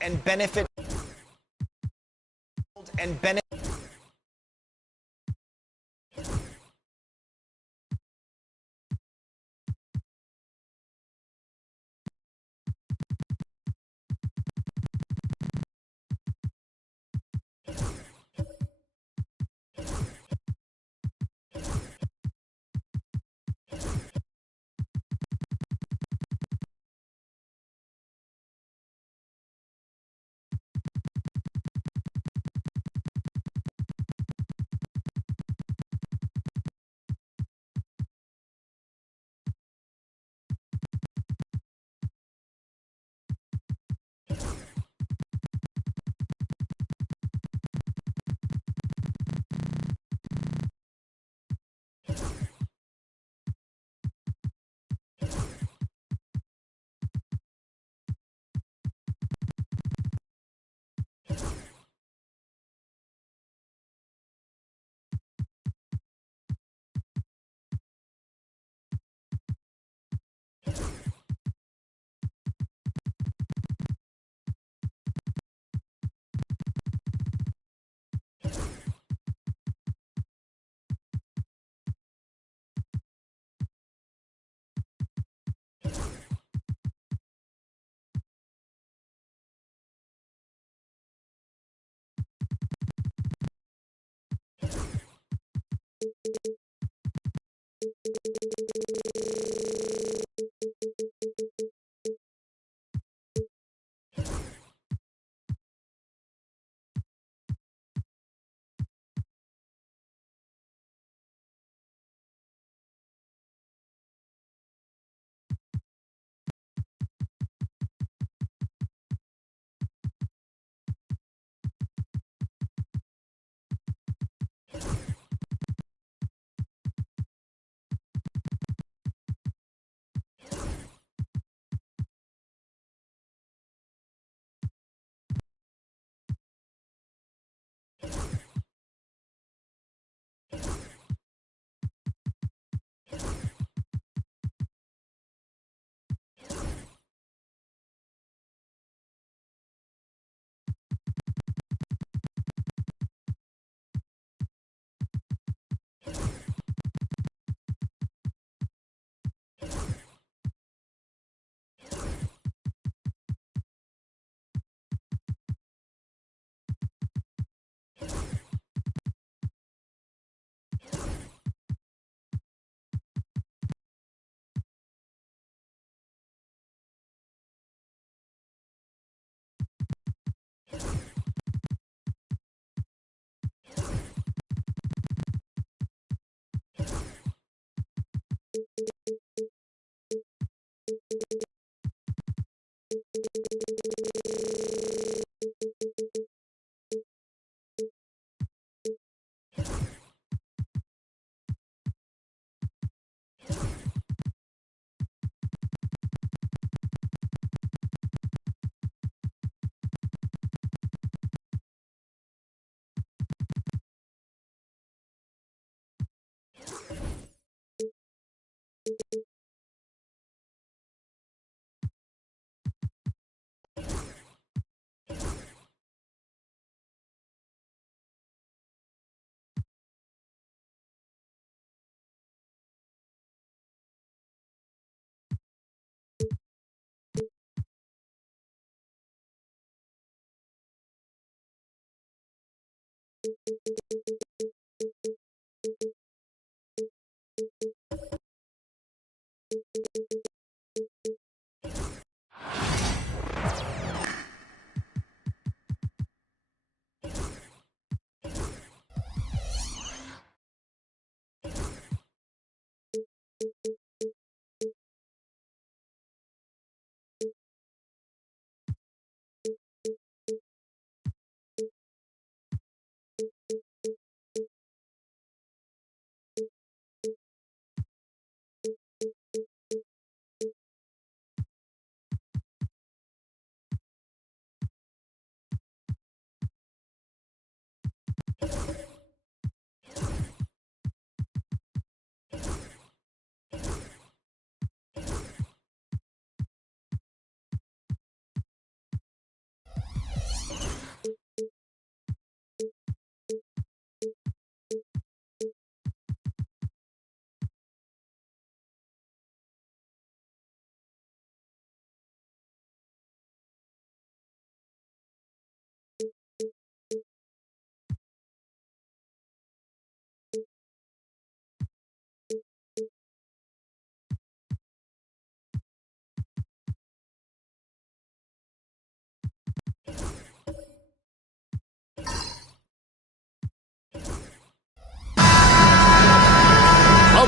and benefit and benefit.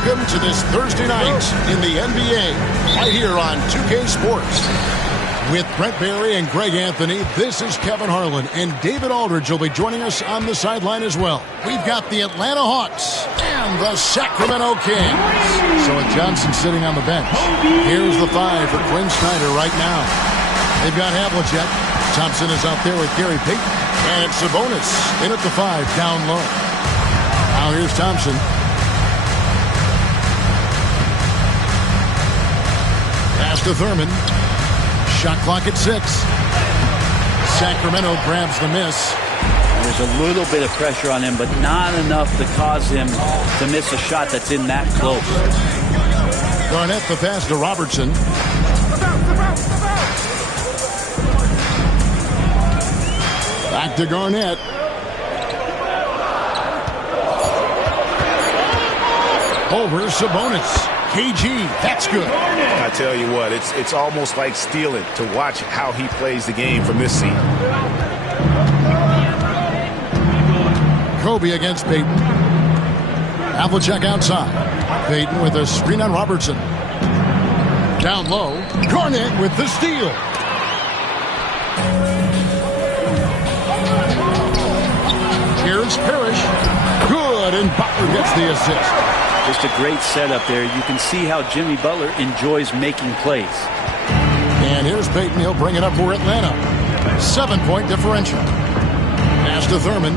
Welcome to this Thursday night in the NBA, right here on 2K Sports. With Brent Barry and Greg Anthony, this is Kevin Harlan, and David Aldridge will be joining us on the sideline as well. We've got the Atlanta Hawks and the Sacramento Kings. So with Johnson sitting on the bench, here's the 5 for Quinn Snyder right now. They've got Havlicek. Thompson is out there with Gary Payton. And it's Sabonis in at the 5, down low. Now here's Thompson. Pass to Thurman. Shot clock at 6. Sacramento grabs the miss. There's a little bit of pressure on him, but not enough to cause him to miss a shot that's in that close. Garnett the pass to Robertson. Back to Garnett. Over Sabonis. KG, that's good. I tell you what, it's almost like stealing to watch how he plays the game from this seat. Kobe against Payton. Havlicek outside. Payton with a screen on Robertson. Down low. Garnett with the steal. Here's Parrish. Good, and Butler gets the assist. Just a great setup there. You can see how Jimmy Butler enjoys making plays. And here's Payton. He'll bring it up for Atlanta. 7-point differential. Pass to Thurman.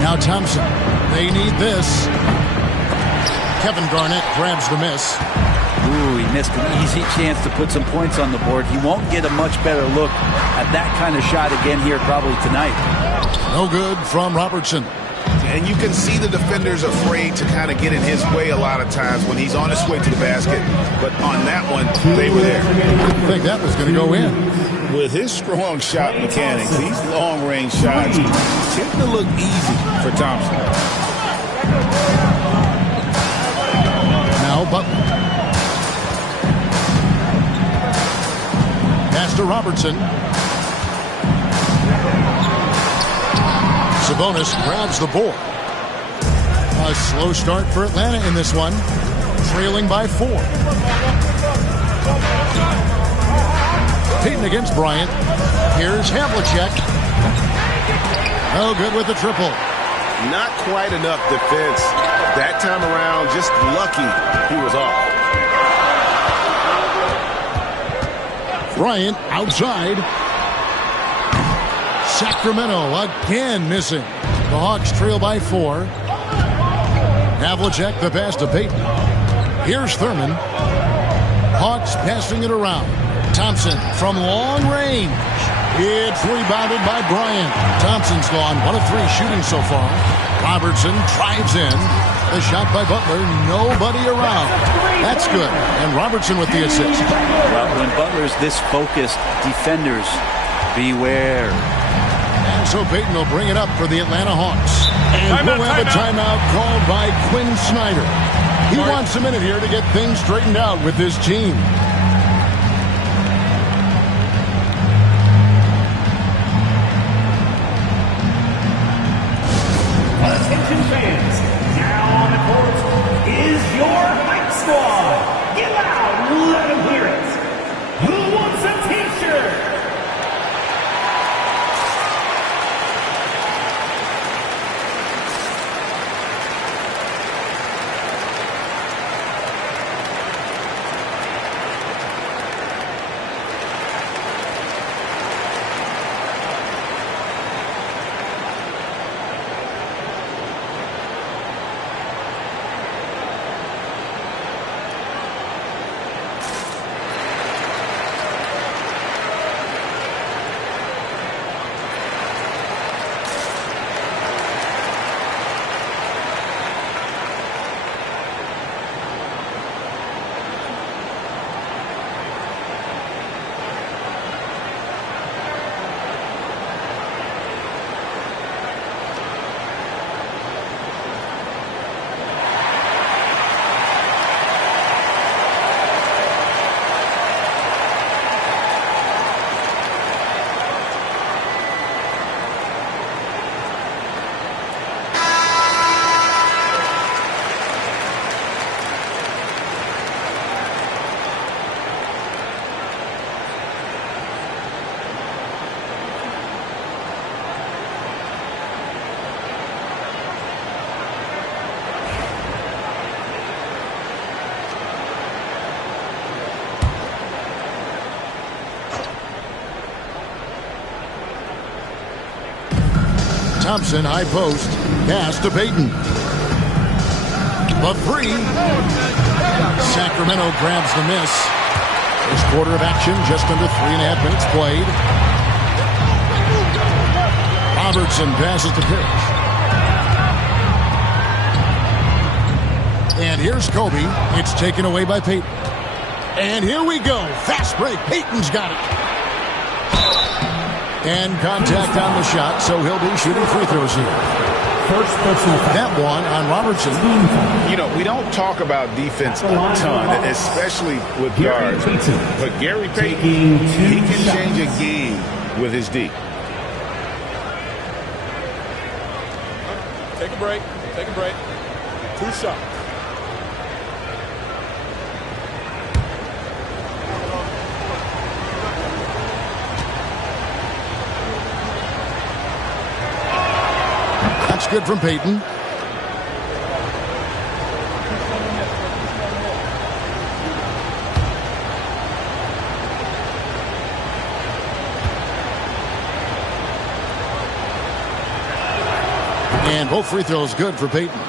Now Thompson. They need this. Kevin Garnett grabs the miss. Ooh, he missed an easy chance to put some points on the board. He won't get a much better look at that kind of shot again here probably tonight. No good from Robertson. And you can see the defenders afraid to kind of get in his way a lot of times when he's on his way to the basket. But on that one, they were there. I think that was going to go in. With his strong shot mechanics, these long-range shots tend to look easy for Thompson. Now Butler. Pass to Robertson. Sabonis grabs the board. A slow start for Atlanta in this one. Trailing by 4. Payton against Bryant. Here's Havlicek. Oh, good with the triple. Not quite enough defense. That time around, just lucky he was off. Bryant outside. Sacramento again missing. The Hawks trail by 4. Havlicek the pass to Payton. Here's Thurman. Hawks passing it around. Thompson from long range. It's rebounded by Bryant. Thompson's gone 1 of 3 shooting so far. Robertson drives in. The shot by Butler. Nobody around. That's good. And Robertson with the assist. Well, when Butler's this focused, defenders, beware. And so Payton will bring it up for the Atlanta Hawks. And we'll have a timeout called by Quinn Snyder. He wants a minute here to get things straightened out with his team. Attention fans, now on the court is your hype squad. Get loud, let them hear it. Who wants a t-shirt? Thompson, high post. Pass to Payton. The three. Sacramento grabs the miss. First quarter of action, just under 3.5 minutes played. Robertson passes to Parrish. And here's Kobe. It's taken away by Payton. And here we go. Fast break. Payton's got it. And contact on the shot, so he'll be shooting free throws here. First personal foul. That one on Robertson. You know, we don't talk about defense a ton, especially with guards. But Gary Payton, he can change a game with his D. Take a break. Take a break. 2 shots. That's good from Payton. And both free throws good for Payton.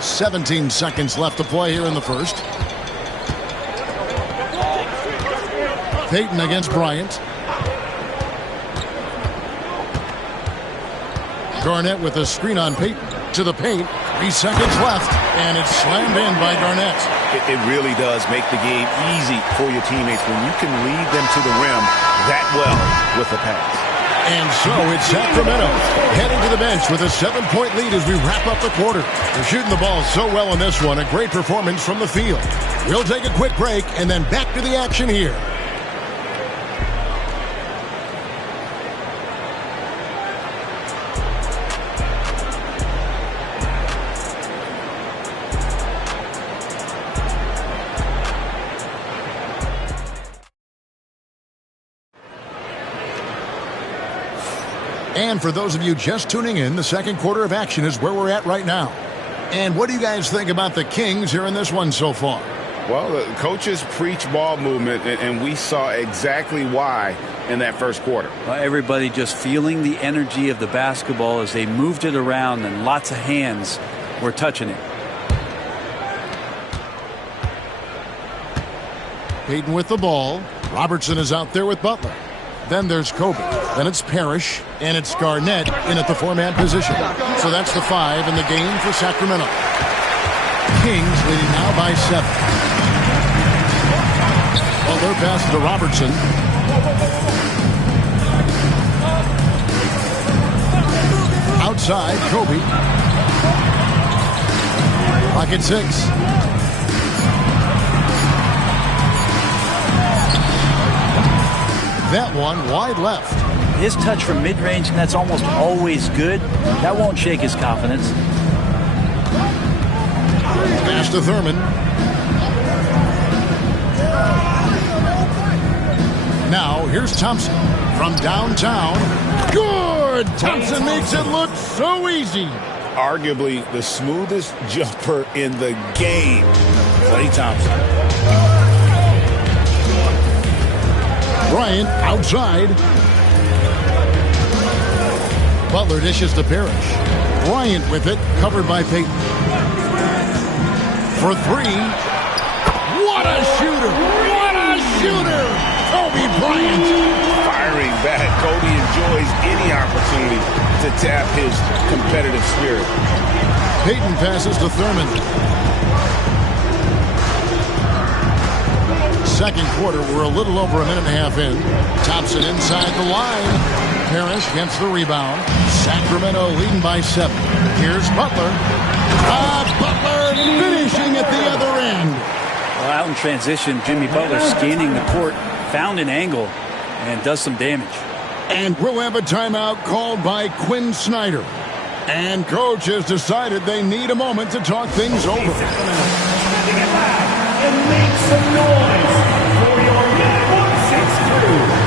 17 seconds left to play here in the first. Payton against Bryant. Garnett with a screen on Payton to the paint. 3 seconds left, and it's slammed in by Garnett. It really does make the game easy for your teammates when you can lead them to the rim that well with a pass. And so it's Sacramento heading to the bench with a 7-point lead as we wrap up the quarter. They're shooting the ball so well in this one. A great performance from the field. We'll take a quick break and then back to the action here. And for those of you just tuning in, the second quarter of action is where we're at right now. And what do you guys think about the Kings here in this one so far? Well, the coaches preach ball movement, and we saw exactly why in that first quarter. Everybody just feeling the energy of the basketball as they moved it around, and lots of hands were touching it. Payton with the ball. Robertson is out there with Butler. Then there's Kobe. Then it's Parrish. And it's Garnett in at the 4-man position. So that's the 5 in the game for Sacramento. Kings leading now by 7. Butler passes to Robertson. Outside, Kobe. Pocket 6. That one wide left. His touch from mid-range, and that's almost always good. That won't shake his confidence. Pass to Thurman. Now, here's Thompson from downtown. Good! Thompson makes it look so easy. Arguably the smoothest jumper in the game. Klay Thompson. Bryant outside. Butler dishes to Parrish. Bryant with it, covered by Payton. For 3. What a shooter! What a shooter! Kobe Bryant. Firing back. Kobe enjoys any opportunity to tap his competitive spirit. Payton passes to Thurman. Second quarter, we're a little over a minute and a half in. Thompson inside the line. Parrish gets the rebound. Sacramento leading by 7. Here's Butler. Butler finishing at the other end. Well, out in transition, Jimmy Butler scanning the court, found an angle, and does some damage. And we'll have a timeout called by Quinn Snyder. And coach has decided they need a moment to talk things over. And make some noise for your Network 6 crew.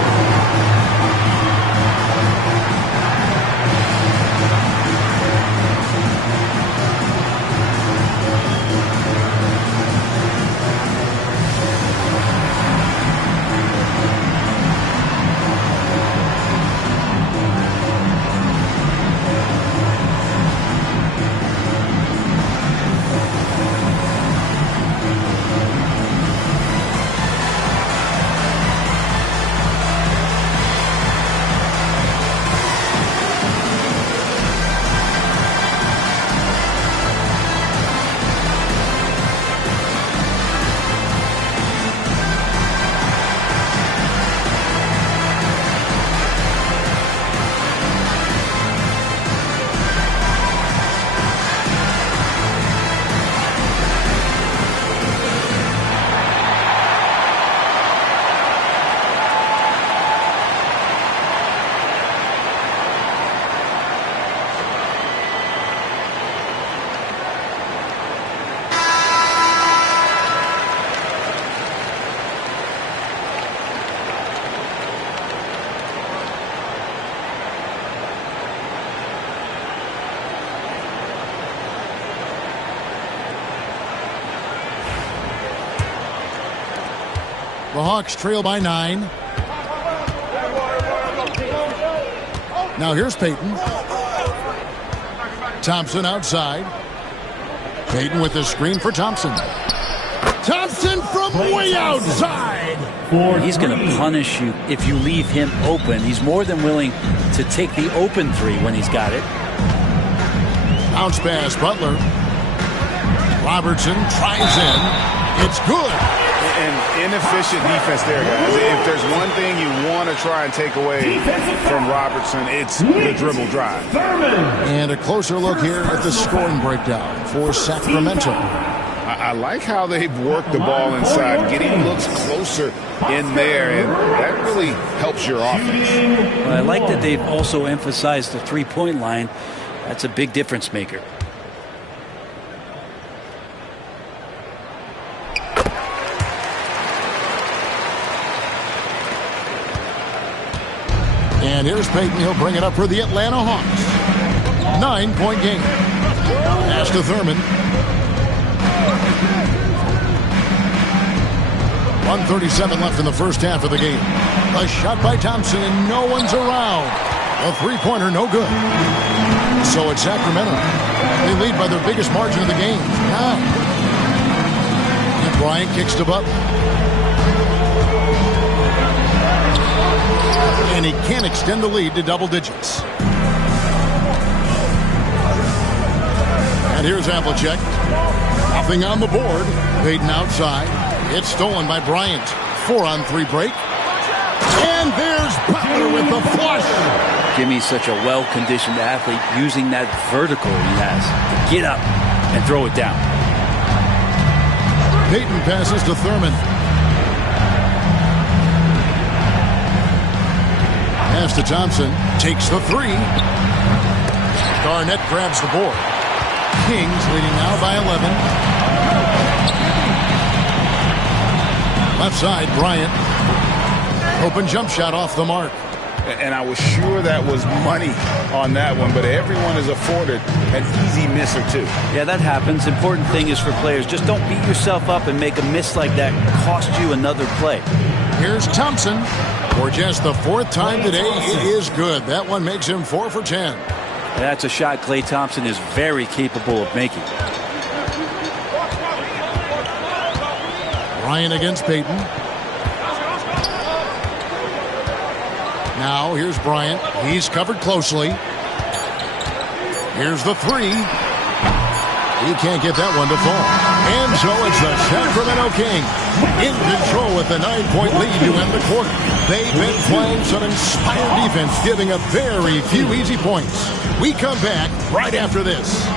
The Hawks trail by 9. Now here's Payton. Thompson outside. Payton with the screen for Thompson. Thompson from way outside. He's going to punish you if you leave him open. He's more than willing to take the open three when he's got it. Bounce pass, Butler. Robertson tries in. It's good. And inefficient defense there, guys. If there's one thing you want to try and take away from Robertson, it's the dribble drive. And a closer look here at the scoring breakdown for Sacramento. I like how they've worked the ball inside, getting looks closer in there, and that really helps your offense. Well, I like that they've also emphasized the three-point line. That's a big difference maker. And here's Payton. He'll bring it up for the Atlanta Hawks. 9-point game. Pass to Thurman. 1:37 left in the first half of the game. A shot by Thompson, and no one's around. A three-pointer, no good. So it's Sacramento. They lead by their biggest margin of the game. Now. And Bryant kicks to Butler. And he can't extend the lead to double digits. And here's Havlicek. Nothing on the board. Payton outside. It's stolen by Bryant. 4-on-3 break. And there's Butler with the flush. Jimmy's such a well-conditioned athlete, using that vertical he has to get up and throw it down. Payton passes to Thurman. Pass to Thompson. Takes the three. Garnett grabs the board. Kings leading now by 11. Left side, Bryant. Open jump shot off the mark. And I was sure that was money on that one, but everyone is afforded an easy miss or two. Yeah, that happens. Important thing is for players, just don't beat yourself up and make a miss like that cost you another play. Here's Thompson. For just the fourth time today, it is good. That one makes him 4 for 10. That's a shot Klay Thompson is very capable of making. Bryant against Payton. Now here's Bryant. He's covered closely. Here's the three. He can't get that one to fall. And so it's the Sacramento Kings in control with the 9-point lead to end the quarter. They've been playing some inspired defense, giving up very few easy points. We come back right after this.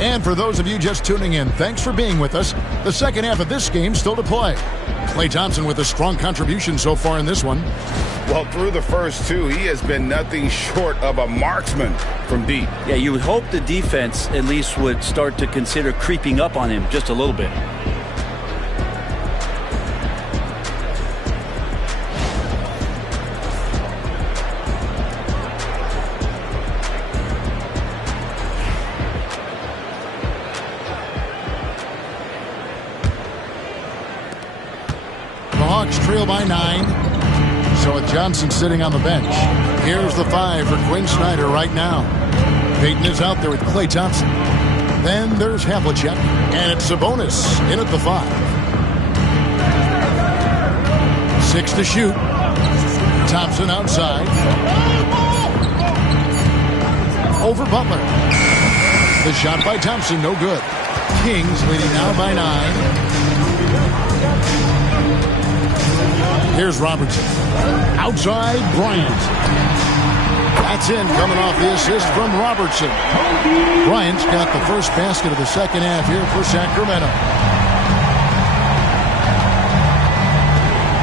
And for those of you just tuning in, thanks for being with us. The second half of this game still to play. Klay Thompson with a strong contribution so far in this one. Well, through the first two, he has been nothing short of a marksman from deep. Yeah, you would hope the defense at least would start to consider creeping up on him just a little bit. Trail by 9. So with Johnson sitting on the bench, here's the 5 for Quinn Snyder right now. Payton is out there with Klay Thompson. Then there's Havlicek, and it's Sabonis in at the 5. 6 to shoot. Thompson outside. Over Butler. The shot by Thompson, no good. Kings leading now by 9. Here's Robertson. Outside, Bryant. That's in, coming off the assist from Robertson. Bryant's got the first basket of the second half here for Sacramento.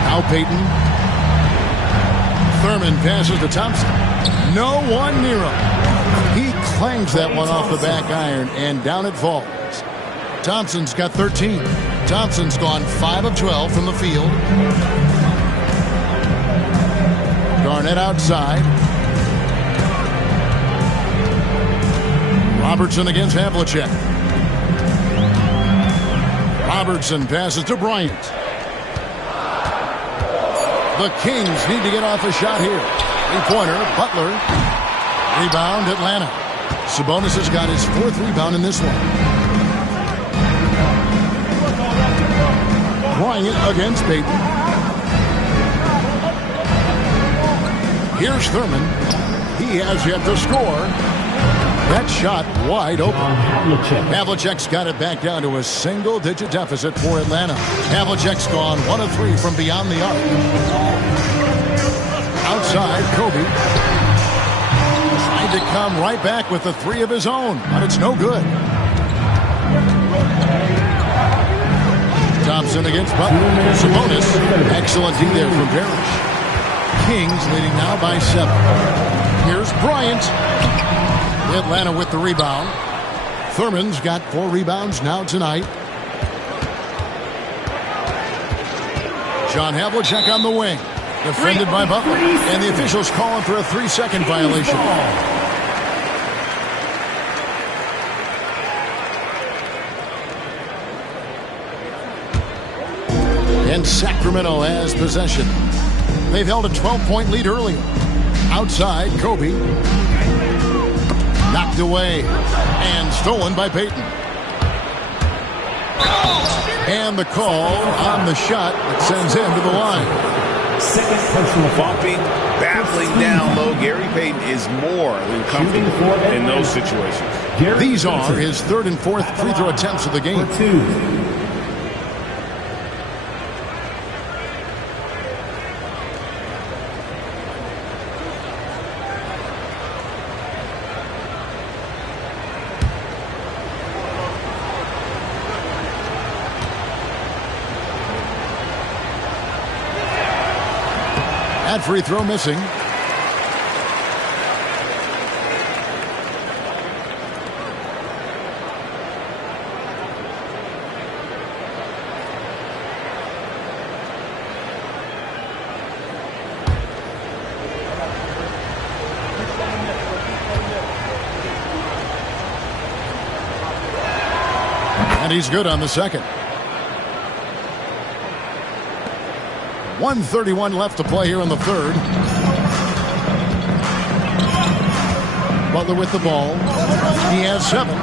Now Payton. Thurman passes to Thompson. No one near him. He clangs that one off the back iron, and down it falls. Thompson's got 13. Thompson's gone 5 of 12 from the field. Garnett outside. Robertson against Havlicek. Robertson passes to Bryant. The Kings need to get off a shot here. Three-pointer, Butler. Rebound, Atlanta. Sabonis has got his 4th rebound in this one. Bryant against Payton. Here's Thurman. He has yet to score. That shot wide open. Havlicek's got it back down to a single-digit deficit for Atlanta. Havlicek's gone 1 of 3 from beyond the arc. Outside, Kobe. Trying to come right back with the 3 of his own, but it's no good. Thompson against Butler. Sabonis. Excellent D there from Parrish. Kings leading now by 7. Here's Bryant. Atlanta with the rebound. Thurman's got 4 rebounds now tonight. John Havlicek on the wing. Defended by Butler. And the officials calling for a 3-second violation. And Sacramento has possession. They've held a 12-point lead earlier. Outside, Kobe. Knocked away and stolen by Payton. And the call on the shot that sends him to the line. Second personal bumping, battling down low. Gary Payton is more than comfortable in those situations. These are his 3rd and 4th free throw attempts of the game. That free throw missing. And he's good on the second. 1:31 left to play here in the 3rd. Butler with the ball. He has 7.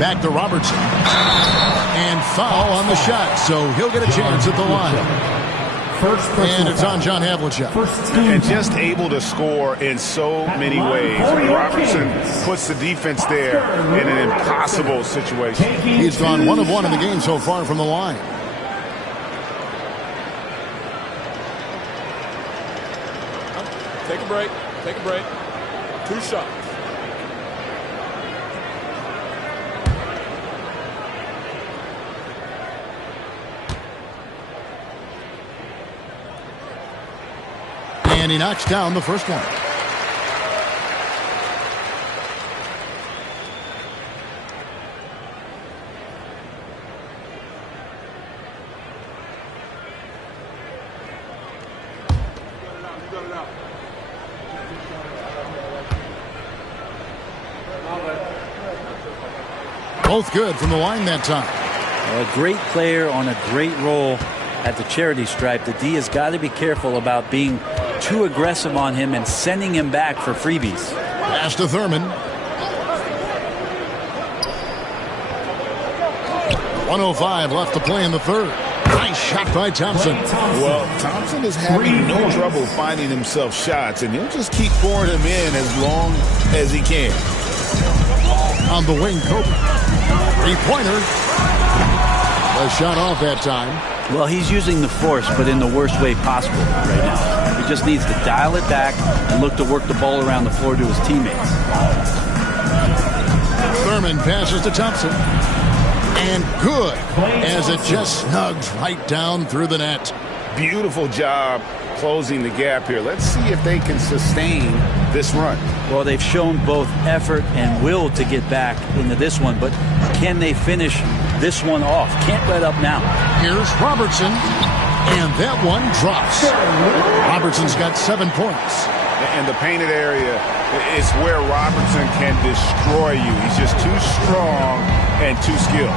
Back to Robertson. And foul on the shot, so he'll get a chance at the line. And it's on John Havlicek. And just able to score in so many ways. Robertson puts the defense there in an impossible situation. He's gone 1 of 1 in the game so far from the line. Take a break. Take a break. 2 shots. And he knocks down the first one. Both good from the line that time. A great player on a great role at the charity stripe. The D has got to be careful about being too aggressive on him and sending him back for freebies. Pass to Thurman. 1:05 left to play in the 3rd. Nice shot by Thompson. Well, Thompson is having no trouble finding himself shots, and he'll just keep pouring them in as long as he can. On the wing, Kobe. Three-pointer. A shot off that time. Well, he's using the force, but in the worst way possible right now. He just needs to dial it back and look to work the ball around the floor to his teammates. Thurman passes to Thompson. And good, as it just snugs right down through the net. Beautiful job closing the gap here. Let's see if they can sustain this run. Well, they've shown both effort and will to get back into this one, but can they finish this one off? Can't let up now. Here's Robertson, and that one drops. Robertson's got 7 points. And the painted area is where Robertson can destroy you. He's just too strong and too skilled.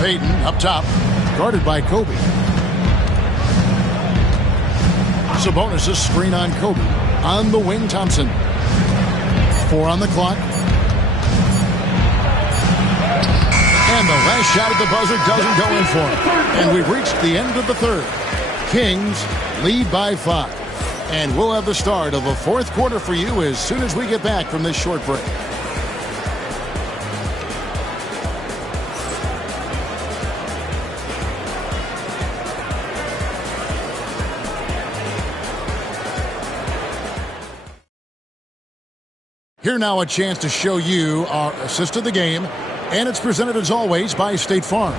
Payton up top, guarded by Kobe. Sabonis' screen on Kobe. On the wing, Thompson. 4 on the clock. And the last shot at the buzzer doesn't go in for him. And we've reached the end of the third. Kings lead by 5. And we'll have the start of a fourth quarter for you as soon as we get back from this short break. Here now a chance to show you our assist of the game, and it's presented as always by State Farm.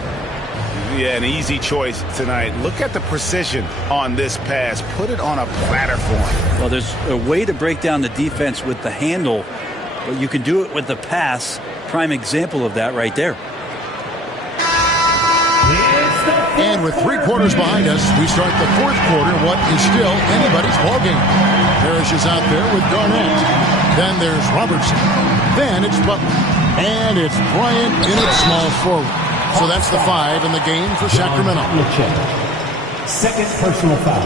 Yeah, an easy choice tonight. Look at the precision on this pass. Put it on a platter for him. Well, there's a way to break down the defense with the handle, but you can do it with the pass. Prime example of that right there. And with 3 quarters behind us, we start the fourth quarter, what is still anybody's ballgame. Parrish is out there with Garnett. Then there's Robertson. Then it's Butler. And it's Bryant in its small forward. So that's the 5 in the game for Sacramento. Second personal foul.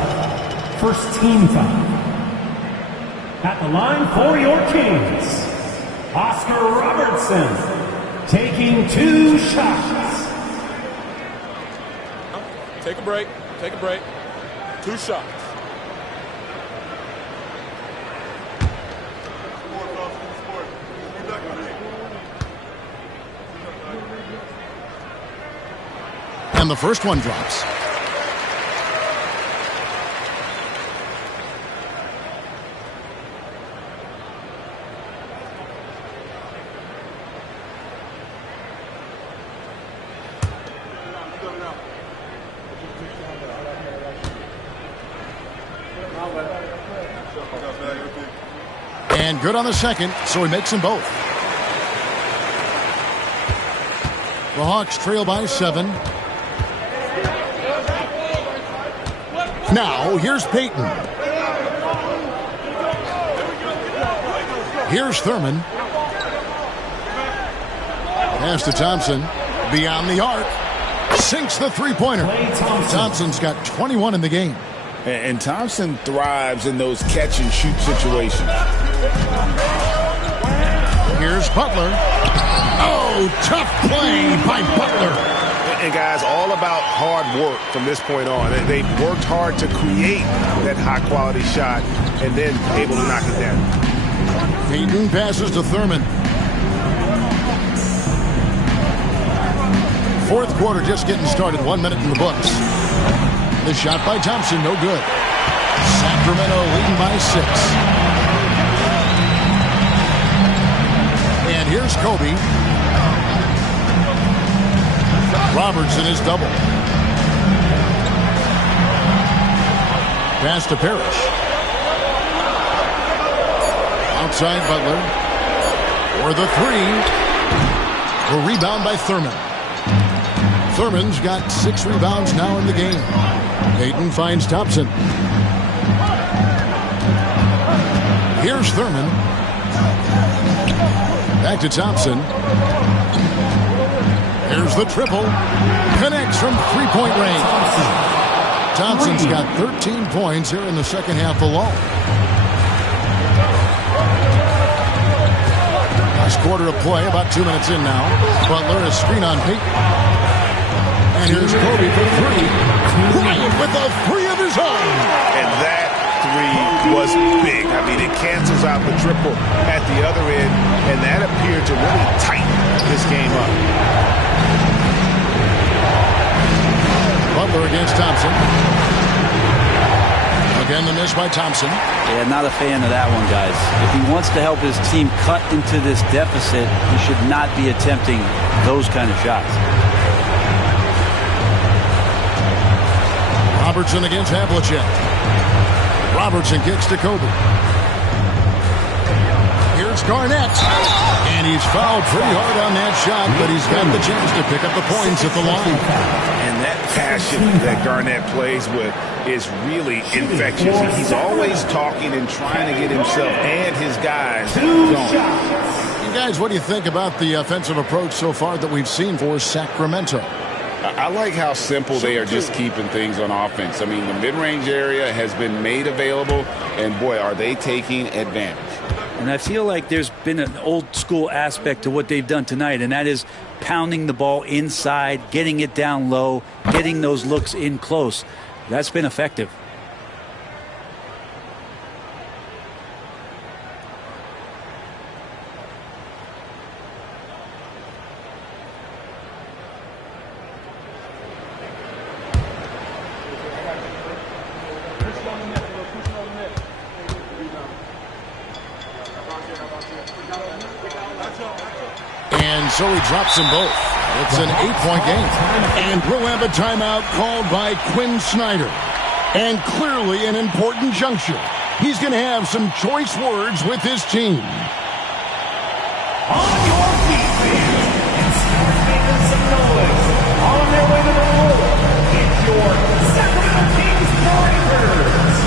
First team foul. At the line for your Kings, Oscar Robertson taking 2 shots. Take a break. Take a break. 2 shots. And the first one drops. And good on the second, so he makes them both. The Hawks trail by 7. Now, here's Payton. Here's Thurman. Pass to Thompson. Beyond the arc. Sinks the three-pointer. Thompson's got 21 in the game. And Thompson thrives in those catch-and-shoot situations. Here's Butler. Oh, tough play by Butler. And, guys, all about hard work from this point on. They've worked hard to create that high-quality shot and then able to knock it down. Payton passes to Thurman. Fourth quarter just getting started. 1 minute in the books. The shot by Thompson, no good. Sacramento leading by 6. And here's Kobe. Robertson is double. Pass to Parrish. Outside Butler. For the 3. A rebound by Thurman. Thurman's got 6 rebounds now in the game. Payton finds Thompson. Here's Thurman. Back to Thompson. Here's the triple. Connects from three-point range. Thompson's got 13 points here in the second half alone. last quarter of play, about 2 minutes in now. Butler, a screen on Payton. And here's Kobe for three. Bryant with a three of his own. And that three was big. I mean, it cancels out the triple at the other end, and that appeared to really tighten this game up. Butler against Thompson. Again, the miss by Thompson. Yeah, not a fan of that one, guys. If he wants to help his team cut into this deficit, he should not be attempting those kind of shots. Robertson against Havlicek. Robertson kicks to Kobe. Here's Garnett. And he's fouled pretty hard on that shot, but he's got the chance to pick up the points at the line. And that passion that Garnett plays with is really infectious. He's always talking and trying to get himself and his guys going. You guys, what do you think about the offensive approach so far that we've seen for Sacramento? I like how simple they are just keeping things on offense. I mean, the mid-range area has been made available, and boy, are they taking advantage. And I feel like there's been an old-school aspect to what they've done tonight, and that is pounding the ball inside, getting it down low, getting those looks in close. That's been effective. And so he drops them both. It's an 8-point game. And we'll have a timeout called by Quinn Snyder. And clearly an important juncture. He's going to have some choice words with his team. On your feet, fans, and start making some noise. On their way to the floor, it's your Sacramento Kings Breakers.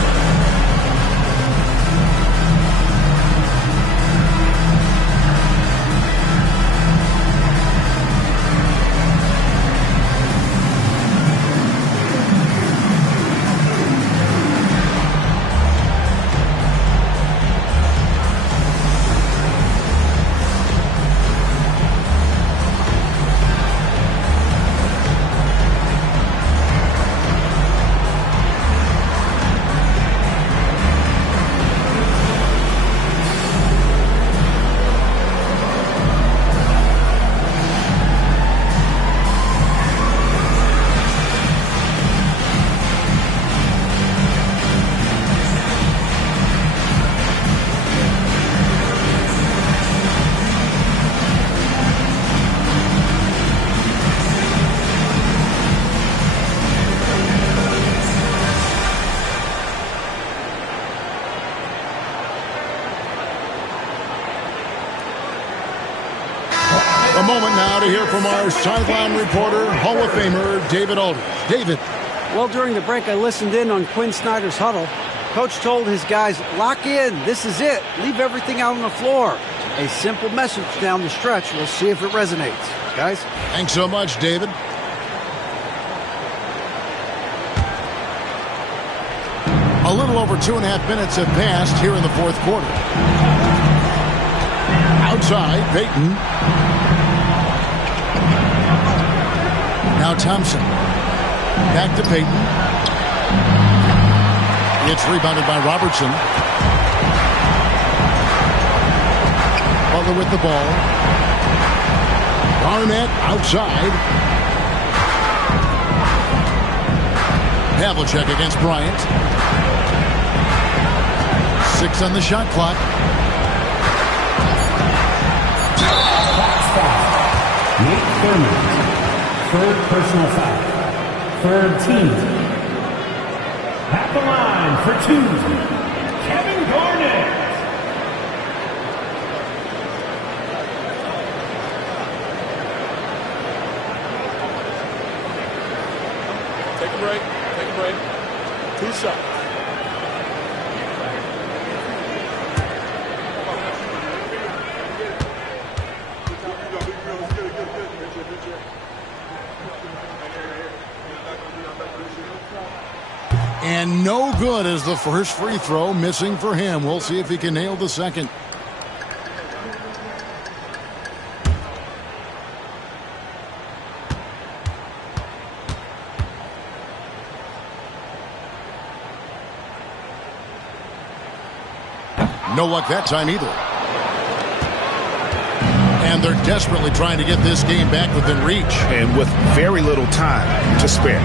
A moment now to hear from our sideline reporter, Hall of Famer David Aldridge. David. Well, during the break, I listened in on Quinn Snyder's huddle. Coach told his guys, lock in. This is it. Leave everything out on the floor. A simple message down the stretch. We'll see if it resonates. Guys? Thanks so much, David. A little over 2.5 minutes have passed here in the fourth quarter. Outside, Payton. Now Thompson. Back to Payton. It's rebounded by Robertson. Butler with the ball. Garnett outside. Havlicek against Bryant. 6 on the shot clock. Nate Thurman, third personal foul. Third team. At the line for 2, Kevin Garnett. Take a break. Take a break. 2 shots. And no good as the first free throw, missing for him. We'll see if he can nail the second. No luck that time either. And they're desperately trying to get this game back within reach. And with very little time to spare.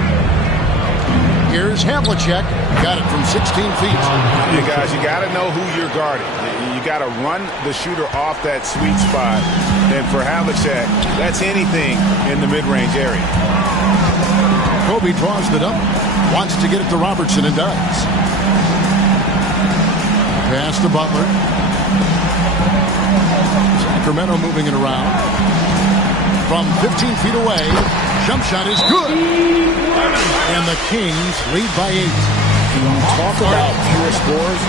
Here's Havlicek. Got it from 16 feet. You guys, you got to know who you're guarding. You got to run the shooter off that sweet spot. And for Havlicek, that's anything in the mid-range area. Kobe draws it up. Wants to get it to Robertson and does. Pass to Butler. Sacramento moving it around. From 15 feet away. Jump shot is good. And the Kings lead by 8. Talk about pure scores.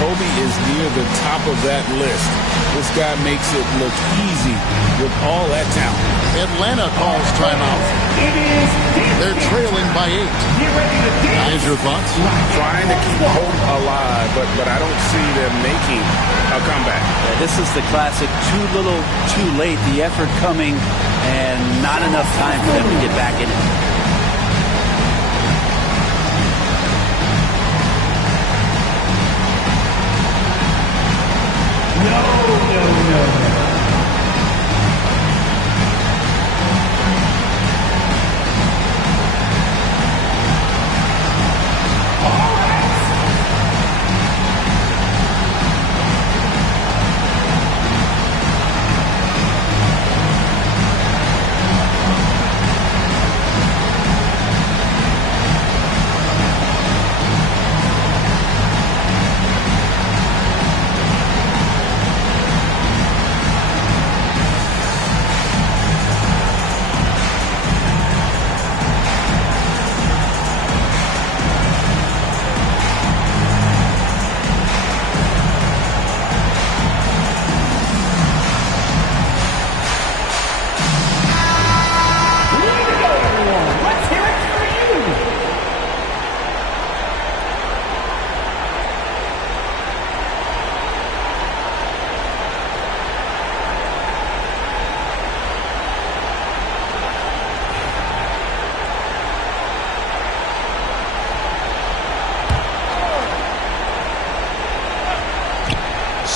Kobe is near the top of that list. This guy makes it look easy with all that talent. Atlanta calls timeout. They're trailing by 8. Guys, your thoughts? Trying to keep hope alive, but I don't see them making a comeback. Yeah, this is the classic too little, too late. The effort coming and not enough time for them to get back in it. No.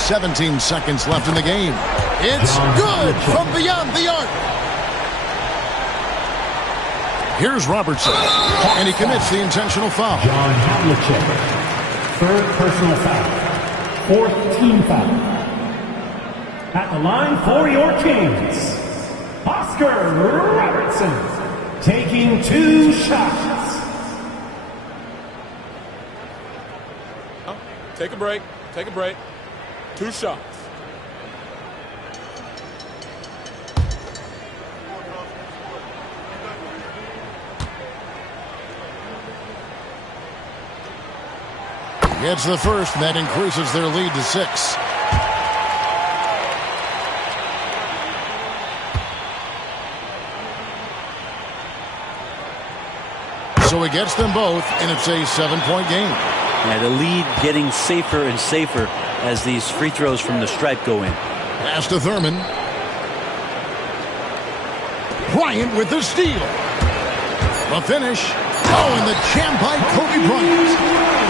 .17 seconds left in the game. It's good from beyond the arc. Here's Robertson, and he commits the intentional foul. John Havlicek, third personal foul, fourth team foul. At the line for your Kings, Oscar Robertson, taking 2 shots. Take a break. Take a break. 2 shots. Gets the first, and that increases their lead to 6. So he gets them both, and it's a 7-point game. Yeah, the lead getting safer and safer as these free throws from the stripe go in. Pass to Thurman. Bryant with the steal. The finish. Oh, and the jam by Kobe Bryant.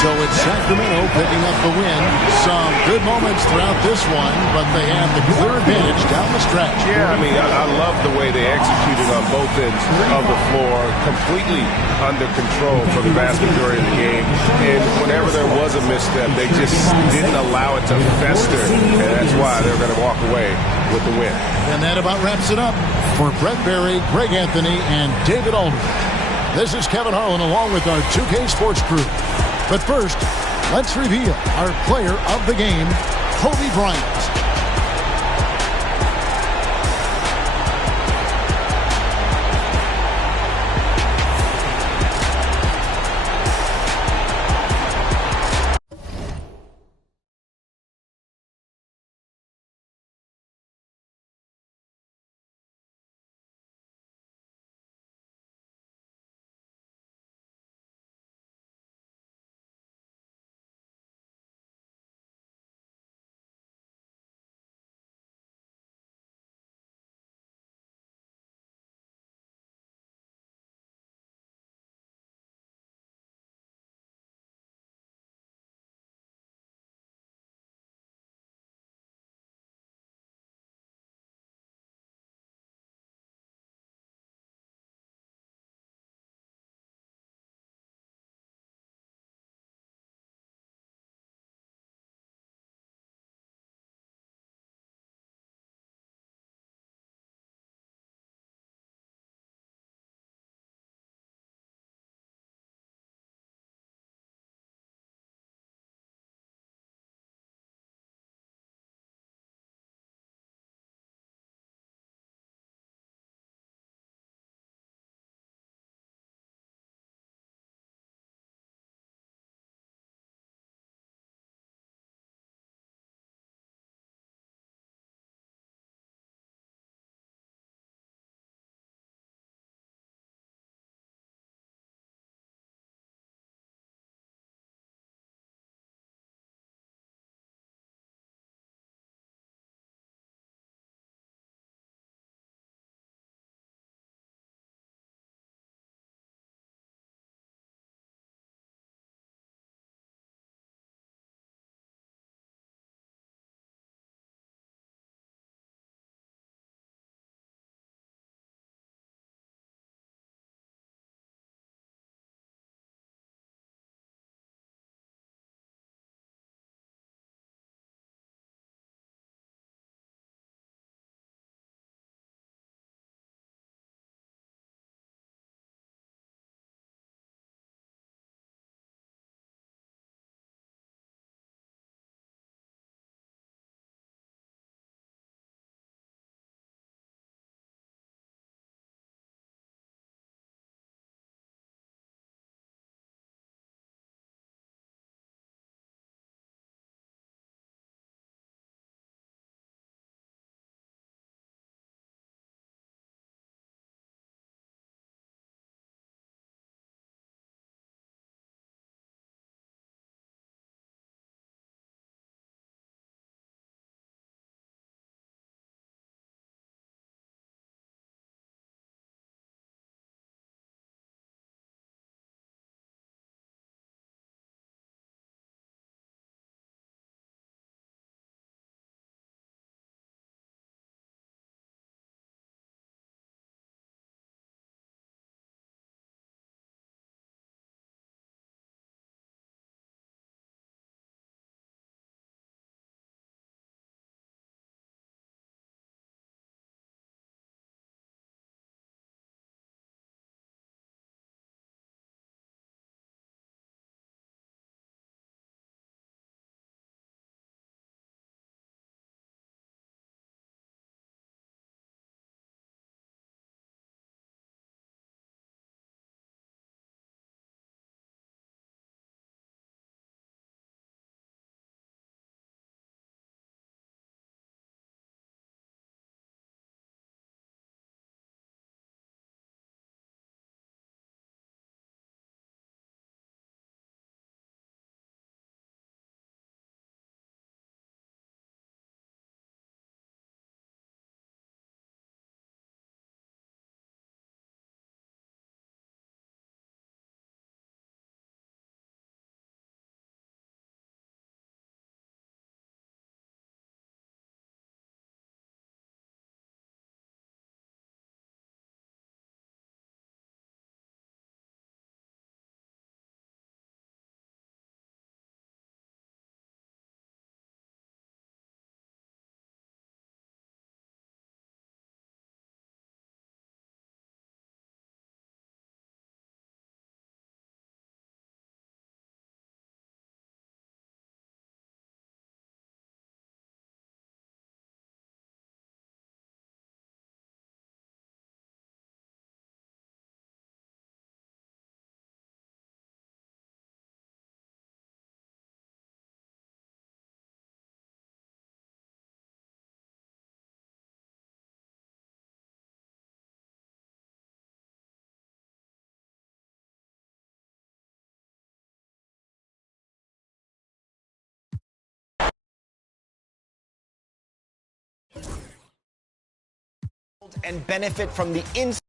So it's Sacramento picking up the win. Some good moments throughout this one, but they have the clear advantage down the stretch. Yeah, I mean, I love the way they executed on both ends of the floor, completely under control for the vast majority of the game. And whenever there was a misstep, they just didn't allow it to fester, and that's why they're going to walk away with the win. And that about wraps it up. For Brent Barry, Greg Anthony, and David Aldridge, this is Kevin Harlan along with our 2K Sports crew. But first, let's reveal our player of the game, Kobe Bryant. and benefit from the inside.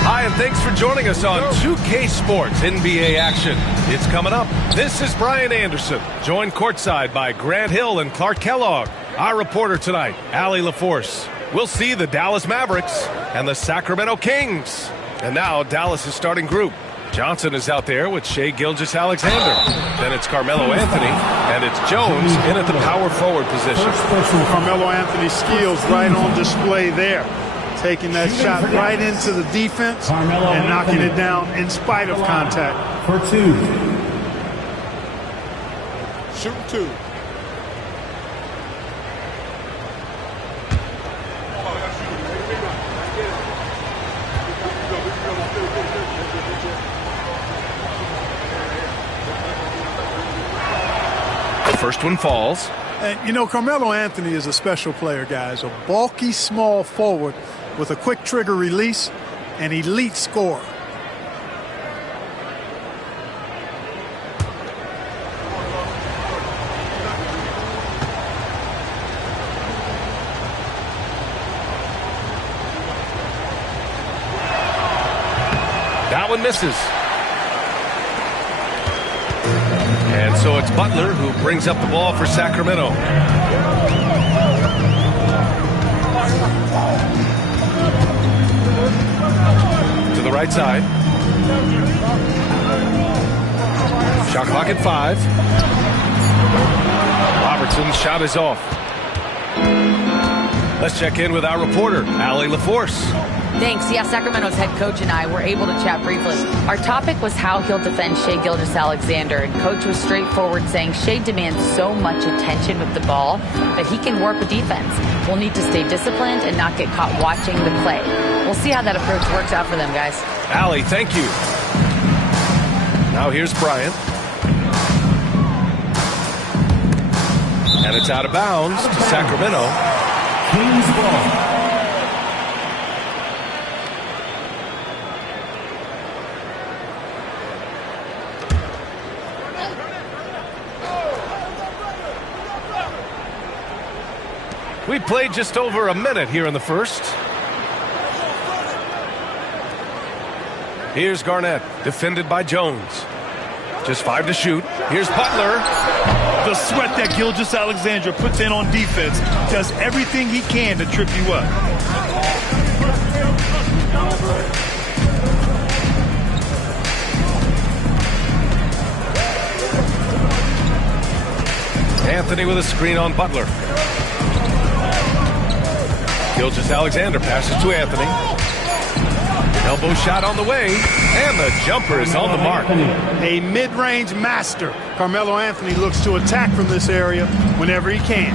Hi, and thanks for joining us on 2K Sports NBA action. It's coming up. This is Brian Anderson, joined courtside by Grant Hill and Clark Kellogg. Our reporter tonight, Allie LaForce. We'll see the Dallas Mavericks and the Sacramento Kings. And now Dallas' starting group. Johnson is out there with Shai Gilgeous-Alexander. Then it's Carmelo Anthony, and it's Jones in at the power forward position. Carmelo Anthony's skills right on display there. Taking that shot right into the defense and knocking it down in spite of contact. For two. Shooting two. The first one falls. And, you know, Carmelo Anthony is a special player, guys. A bulky, small forward with a quick trigger release, an elite scorer. That one misses. And so it's Butler who brings up the ball for Sacramento. To the right side. Shot clock at 5. Robertson's shot is off. Let's check in with our reporter, Allie LaForce. Thanks. Yeah, Sacramento's head coach and I were able to chat briefly. Our topic was how he'll defend Shai Gilgeous-Alexander, and coach was straightforward, saying Shai demands so much attention with the ball that he can warp a defense. We'll need to stay disciplined and not get caught watching the play. We'll see how that approach works out for them, guys. Allie, thank you. Now here's Bryant. And it's out of bounds to Sacramento. Kings ball. We played just over a minute here in the first. Here's Garnett, defended by Jones. Just 5 to shoot. Here's Butler. The sweat that Gilgeous-Alexander puts in on defense, does everything he can to trip you up. Anthony with a screen on Butler. Gilgeous-Alexander passes to Anthony. Elbow shot on the way, and the jumper is on the mark. A mid-range master. Carmelo Anthony looks to attack from this area whenever he can.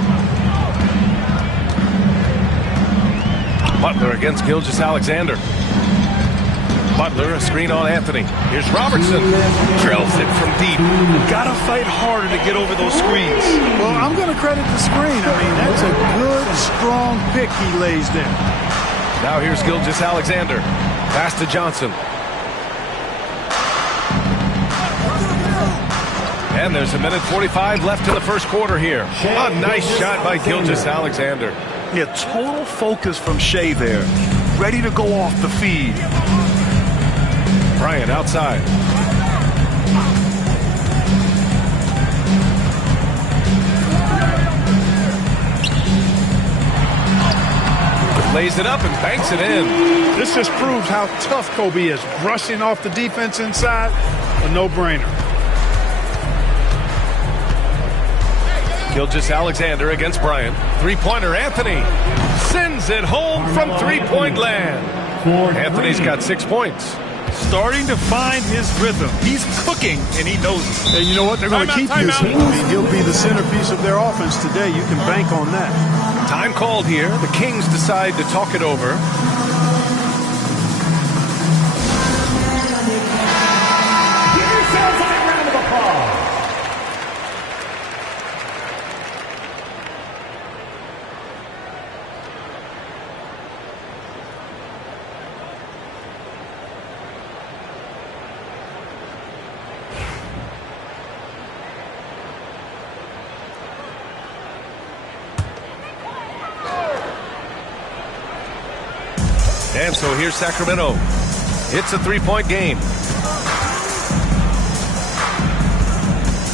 Butler against Gilgeous-Alexander. Butler, a screen on Anthony. Here's Robertson. Drills it from deep. Gotta fight harder to get over those screens. Well, I'm going to credit the screen. I mean, that's a good, strong pick he lays there. Now here's Gilgeous-Alexander. Pass to Johnson. And there's 1:45 left in the first quarter here. A nice shot by Gilgeous-Alexander. Yeah, total focus from Shai there. Ready to go off the feed. Bryant outside. Lays it up and banks it in. This just proves how tough Kobe is. Brushing off the defense inside, a no-brainer. Gilgeous-Alexander against Bryant. Three-pointer, Anthony sends it home from three-point land. Anthony's got 6 points. Starting to find his rhythm. He's cooking, and he knows it. And you know what? They're going to keep using him. I mean, he'll be the centerpiece of their offense today. You can bank on that. Time called here. The Kings decide to talk it over. Give yourselves a big round of applause. And so here's Sacramento. It's a three-point game.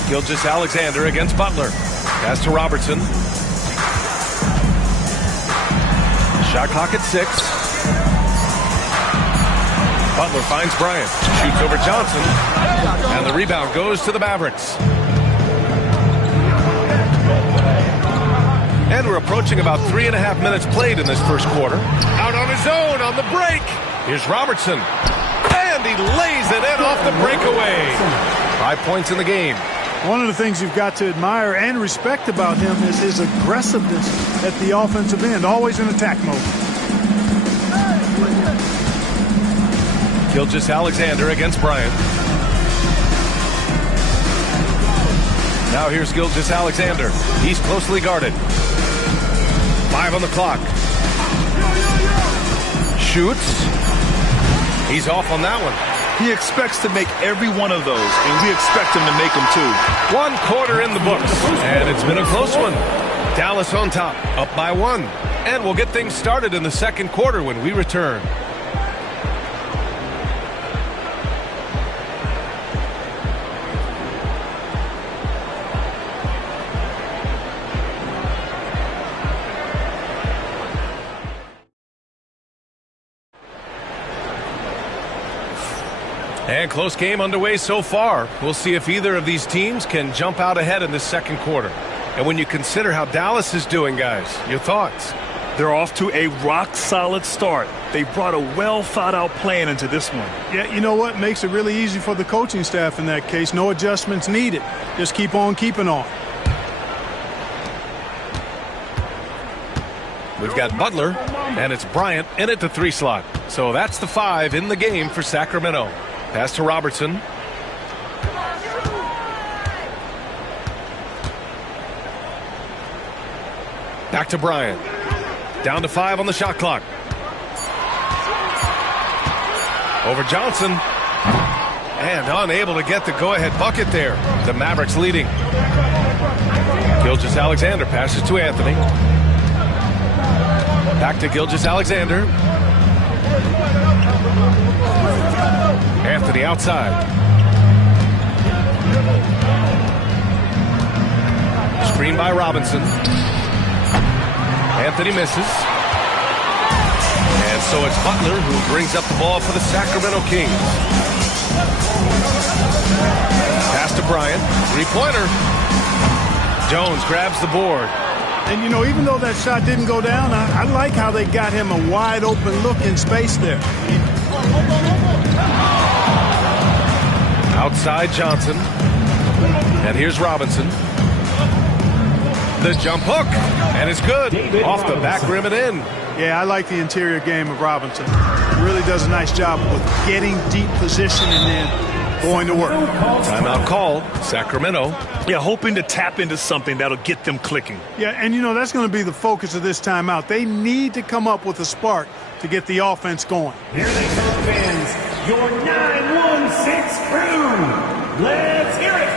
Gilgeous-Alexander against Butler. Pass to Robertson. Shot clock at 6. Butler finds Bryant. Shoots over Johnson. And the rebound goes to the Mavericks. And we're approaching about 3.5 minutes played in this first quarter. Out on his own on the break. Here's Robertson. And he lays it in off the breakaway. 5 points in the game. One of the things you've got to admire and respect about him is his aggressiveness at the offensive end, always in attack mode. Gilgeous-Alexander against Bryant. Now here's Gilgeous-Alexander. He's closely guarded. 5 on the clock. Shoots. He's off on that one. He expects to make every one of those, and we expect him to make them too. 1 quarter in the books, and it's been a close one. Dallas on top, up by 1. And we'll get things started in the second quarter when we return. And close game underway so far. We'll see if either of these teams can jump out ahead in the second quarter. And when you consider how Dallas is doing, guys, your thoughts? They're off to a rock-solid start. They brought a well-thought-out plan into this one. Yeah, you know what? Makes it really easy for the coaching staff in that case. No adjustments needed. Just keep on keeping on. We've got Butler, and it's Bryant in at the 3 slot. So that's the 5 in the game for Sacramento. Pass to Robertson. Back to Bryant. Down to 5 on the shot clock. Over Johnson. And unable to get the go-ahead bucket there. The Mavericks leading. Gilgeous-Alexander passes to Anthony. Back to Gilgeous-Alexander. Anthony outside. Screen by Robinson. Anthony misses. And so it's Butler who brings up the ball for the Sacramento Kings. Pass to Bryant. 3-pointer. Jones grabs the board. And, you know, even though that shot didn't go down, I like how they got him a wide open look in space there. Outside Johnson. And here's Robinson. The jump hook. And it's good. Off the back rim and in. Yeah, I like the interior game of Robinson. He really does a nice job with getting deep position and then going to work. Timeout call. Sacramento. Yeah, hoping to tap into something that'll get them clicking. Yeah, and you know, that's going to be the focus of this timeout. They need to come up with a spark to get the offense going. Here they come, fans. Your 916 crew. Let's hear it.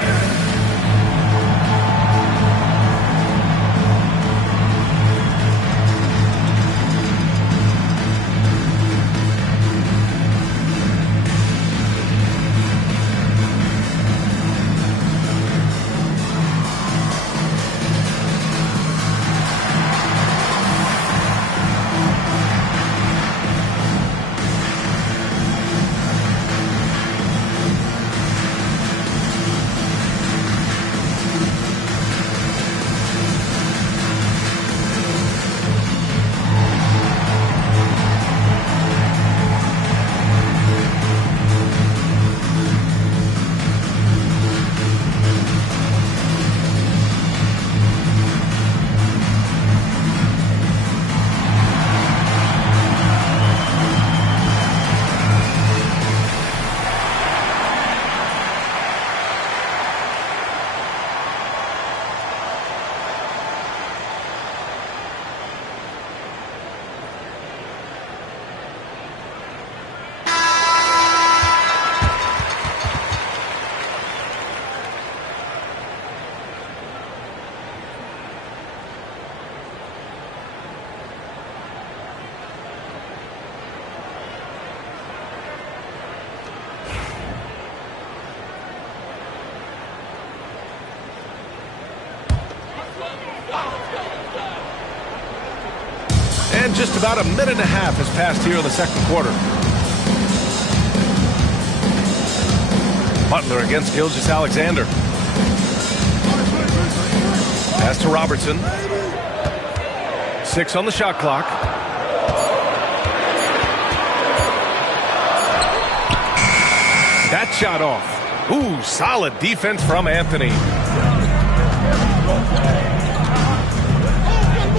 just about a minute and a half has passed here in the second quarter. Butler against Gilgeous-Alexander. Pass to Robertson. 6 on the shot clock. That shot off. Ooh, solid defense from Anthony.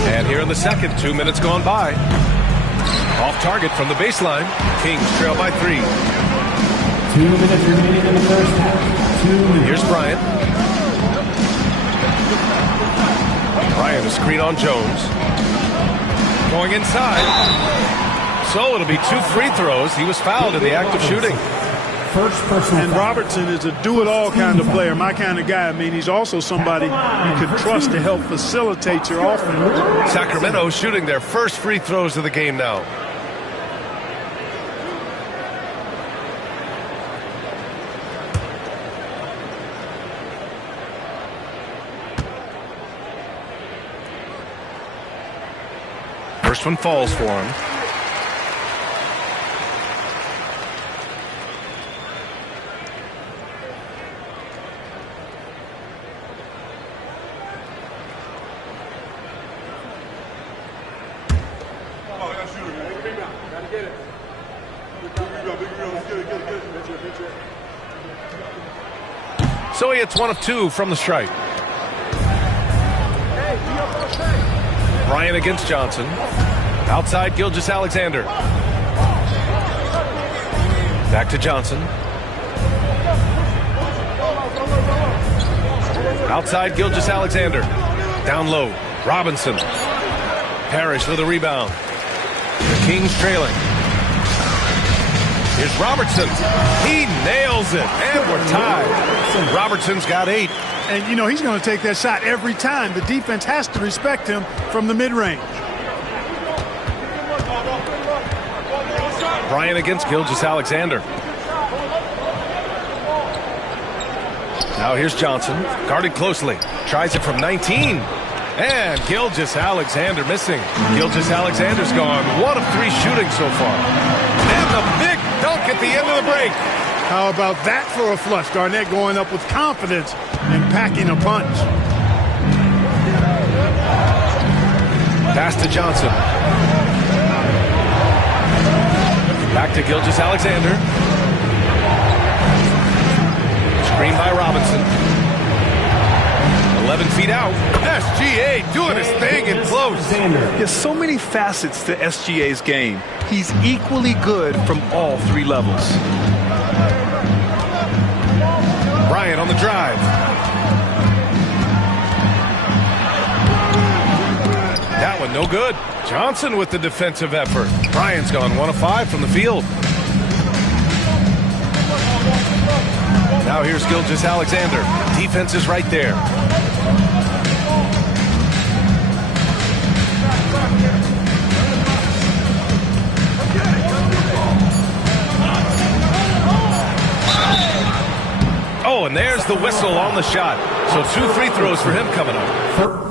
And here in the second, 2 minutes gone by. Off target from the baseline. Kings trail by 3. 2 minutes remaining in the first half. 2 minutes. Here's Bryant. Bryant, a screen on Jones. Going inside. So it'll be 2 free throws. He was fouled in the act of shooting. First personal. And Robertson is a do-it-all kind of player, my kind of guy. I mean, he's also somebody you can trust to help facilitate your offense. Sacramento shooting their first free throws of the game now. First one falls for him. So he hits 1 of 2 from the stripe. Bryant against Johnson. Outside Gilgeous-Alexander. Back to Johnson. Outside Gilgeous-Alexander. Down low. Robinson. Parrish with a rebound. The Kings trailing. Here's Robertson. He nails it. And we're tied. Robertson's got 8. And, you know, he's going to take that shot every time. The defense has to respect him from the mid-range. Bryant against Gilgeous-Alexander. Now here's Johnson. Guarded closely. Tries it from 19. And Gilgeous-Alexander missing. Gilgeous-Alexander's gone 1 of 3 shooting so far. And the big dunk at the end of the break. How about that for a flush? Garnett going up with confidence and packing a punch. Pass to Johnson. Back to Gilgeous-Alexander. Screen by Robinson. 11 feet out. SGA doing his thing in close. There's so many facets to SGA's game. He's equally good from all 3 levels. Bryant on the drive. That one no good. Johnson with the defensive effort. Bryant's gone 1 of 5 from the field. Now here's Gilgeous-Alexander. Defense is right there. Oh, and there's the whistle on the shot. So 2 free throws for him coming up.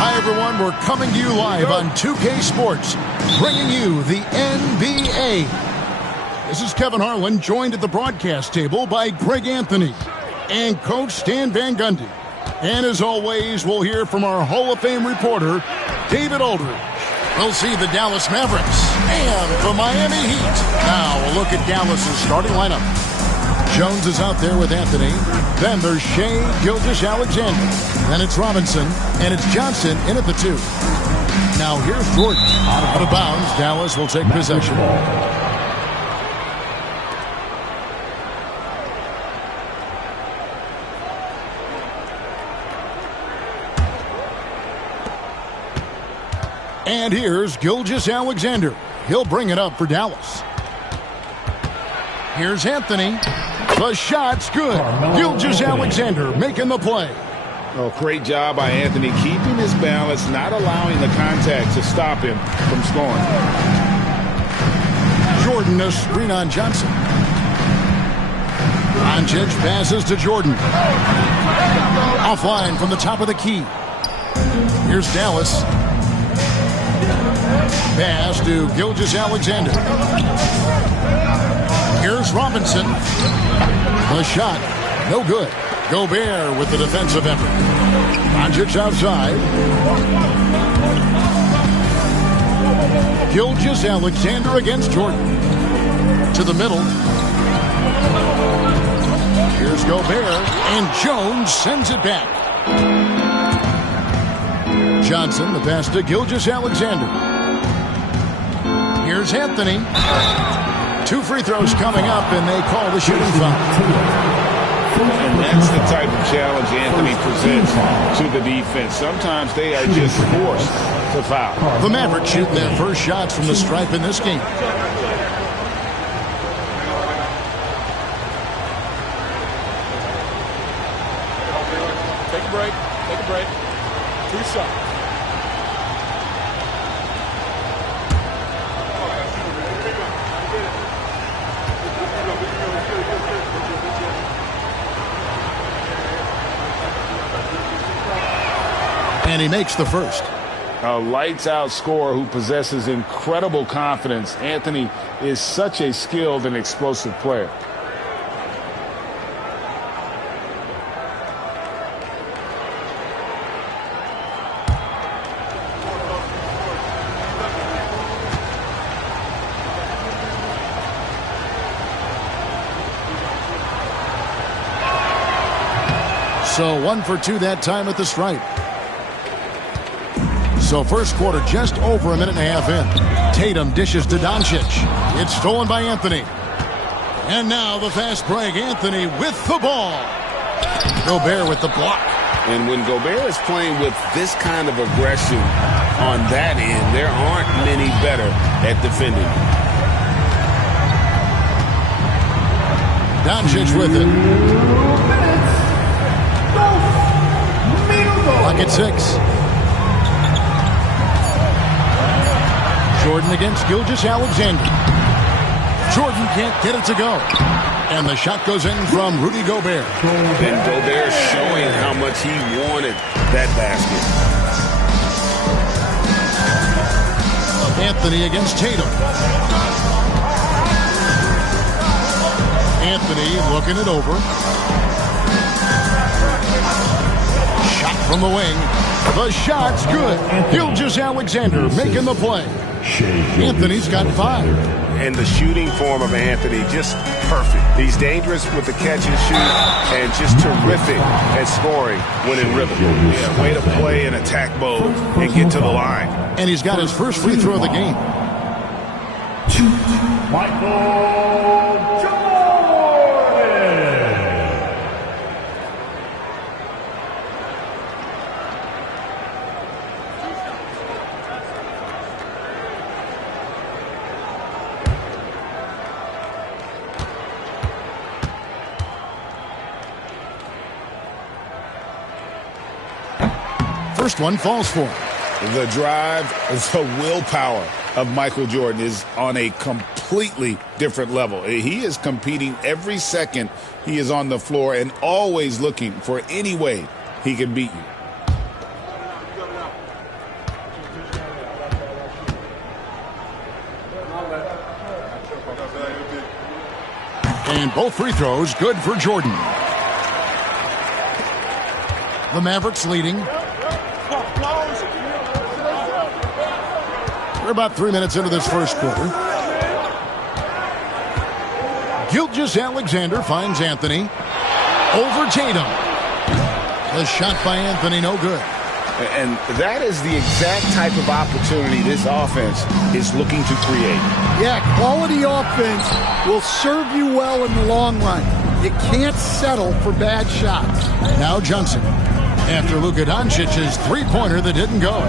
Hi, everyone. We're coming to you live on 2K Sports, bringing you the NBA. This is Kevin Harlan, joined at the broadcast table by Greg Anthony and Coach Stan Van Gundy. And as always, we'll hear from our Hall of Fame reporter, David Aldridge. We'll see the Dallas Mavericks and the Miami Heat. Now a look at Dallas's starting lineup. Jones is out there with Anthony. Then there's Shea Gilgeous-Alexander. Then it's Robinson. And it's Johnson in at the 2. Now here's Jordan. Out of bounds. Dallas will take possession. And here's Gilgeous-Alexander. He'll bring it up for Dallas. Here's Anthony. The shot's good. Gilgeous-Alexander making the play. Oh, great job by Anthony, keeping his balance, not allowing the contact to stop him from scoring. Jordan, a screen on Johnson. Doncic passes to Jordan. Offline from the top of the key. Here's Dallas. Pass to Gilgeous-Alexander. Here's Robinson. The shot, no good. Gobert with the defensive effort. Doncic outside. Gilgeous-Alexander against Jordan. To the middle. Here's Gobert, and Jones sends it back. Johnson, the pass to Gilgeous-Alexander. Here's Anthony. 2 free throws coming up, and they call the shooting foul. And that's the type of challenge Anthony presents to the defense. Sometimes they are just forced to foul. The Mavericks shooting their first shots from the stripe in this game. Take a break. Take a break. 2 shots. And he makes the first. A lights-out scorer who possesses incredible confidence. Anthony is such a skilled and explosive player. So 1 for 2 that time at the stripe. So first quarter just over a minute and a half in. Tatum dishes to Doncic. It's stolen by Anthony. And now the fast break. Anthony with the ball. Gobert with the block. And when Gobert is playing with this kind of aggression on that end, there aren't many better at defending. Doncic with it. Clock at 6. Jordan against Gilgeous-Alexander. Jordan can't get it to go. And the shot goes in from Rudy Gobert. And Gobert showing how much he wanted that basket. Anthony against Tatum. Anthony looking it over. Shot from the wing. The shot's good. Gilgeous-Alexander making the play. Anthony's got 5. And the shooting form of Anthony, just perfect. He's dangerous with the catch and shoot and just terrific at scoring when in rhythm. Yeah, way to play in attack mode and get to the line. And he's got his first free throw of the game. Michael Jordan. First one falls for him. The drive, the willpower of Michael Jordan is on a completely different level. He is competing every second he is on the floor and always looking for any way he can beat you. And both free throws good for Jordan. The Mavericks leading. We're about 3 minutes into this first quarter. Gilgeous-Alexander finds Anthony. Over Tatum. The shot by Anthony, no good. And that is the exact type of opportunity this offense is looking to create. Yeah, quality offense will serve you well in the long run. You can't settle for bad shots. Now Johnson. After Luka Doncic's three-pointer that didn't go.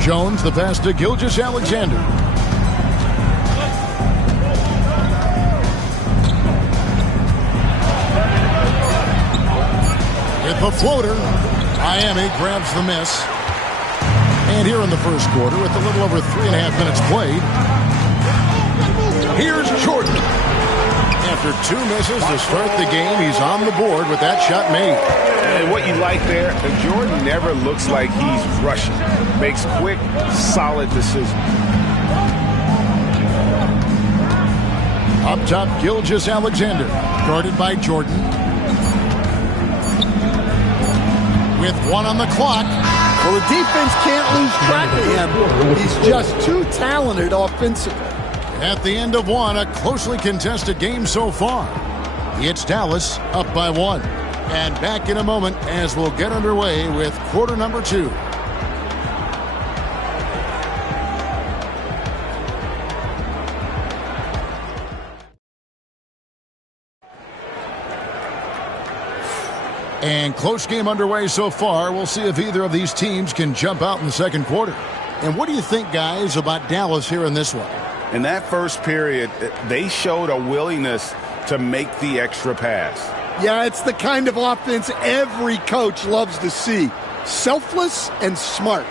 Jones, the pass to Gilgeous-Alexander. With the floater, Miami grabs the miss. And here in the first quarter, with a little over 3.5 minutes played, here's Jordan. After 2 misses to start the game, he's on the board with that shot made. And what you like there, Jordan never looks like he's rushing. Makes quick, solid decisions. Up top, Gilgeous-Alexander, guarded by Jordan. With 1 on the clock. Well, the defense can't lose track of him. He's just too talented offensively. At the end of 1, a closely contested game so far. It's Dallas up by 1. And back in a moment as we'll get underway with quarter number 2. And close game underway so far. We'll see if either of these teams can jump out in the second quarter. And what do you think, guys, about Dallas here in this one? In that first period, they showed a willingness to make the extra pass. Yeah, it's the kind of offense every coach loves to see. Selfless and smart.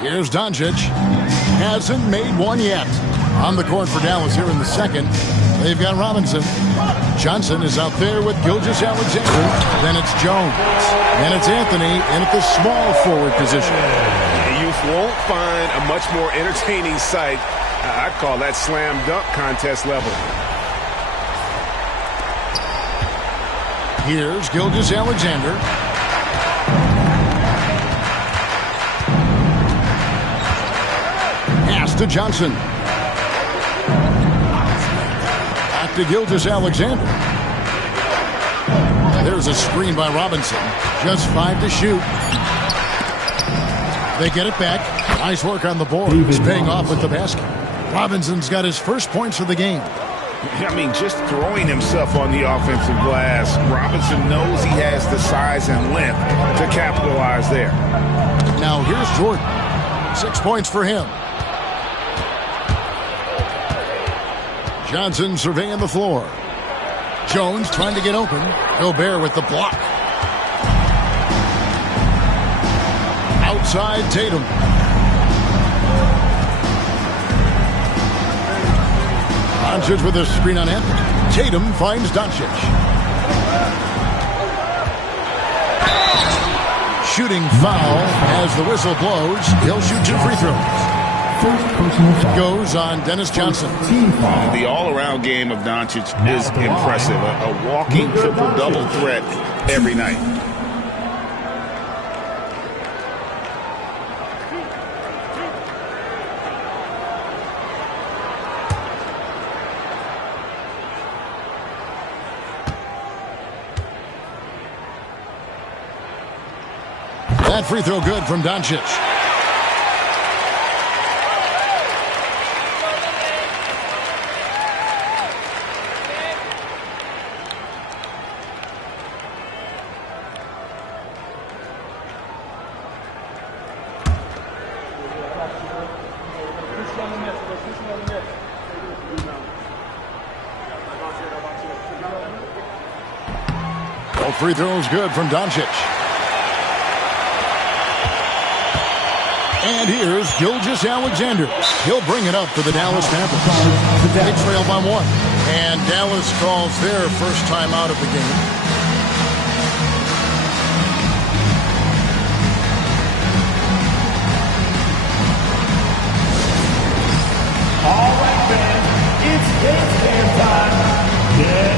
Here's Doncic. Hasn't made one yet. On the court for Dallas here in the second. They've got Robinson. Johnson is out there with Gilgeous-Alexander. Then it's Jones. And it's Anthony in at the small forward position. You won't find a much more entertaining sight. I'd call that slam dunk contest level. Here's Gilgeous-Alexander. Pass to Johnson. Back to Gilgeous-Alexander. There's a screen by Robinson. Just 5 to shoot. They get it back. Nice work on the board. He's paying off with the basket. Robinson's got his first points of the game. I mean, just throwing himself on the offensive glass. Robinson knows he has the size and length to capitalize there. Now here's Jordan. 6 points for him. Johnson surveying the floor. Jones trying to get open. Gobert with the block. Outside Tatum. Doncic with a screen on Anthony. Tatum finds Doncic. Shooting foul as the whistle blows. He'll shoot 2 free throws. Goes on Dennis Johnson. The all-around game of Doncic is impressive. A walking triple-double threat every night. That free throw good from Doncic. Both free throws good from Doncic. And here's Gilgeous-Alexander. He'll bring it up for the Dallas Mavericks. They trail by 1. And Dallas calls their first time out of the game. All right, fans, it's dance time. Yeah.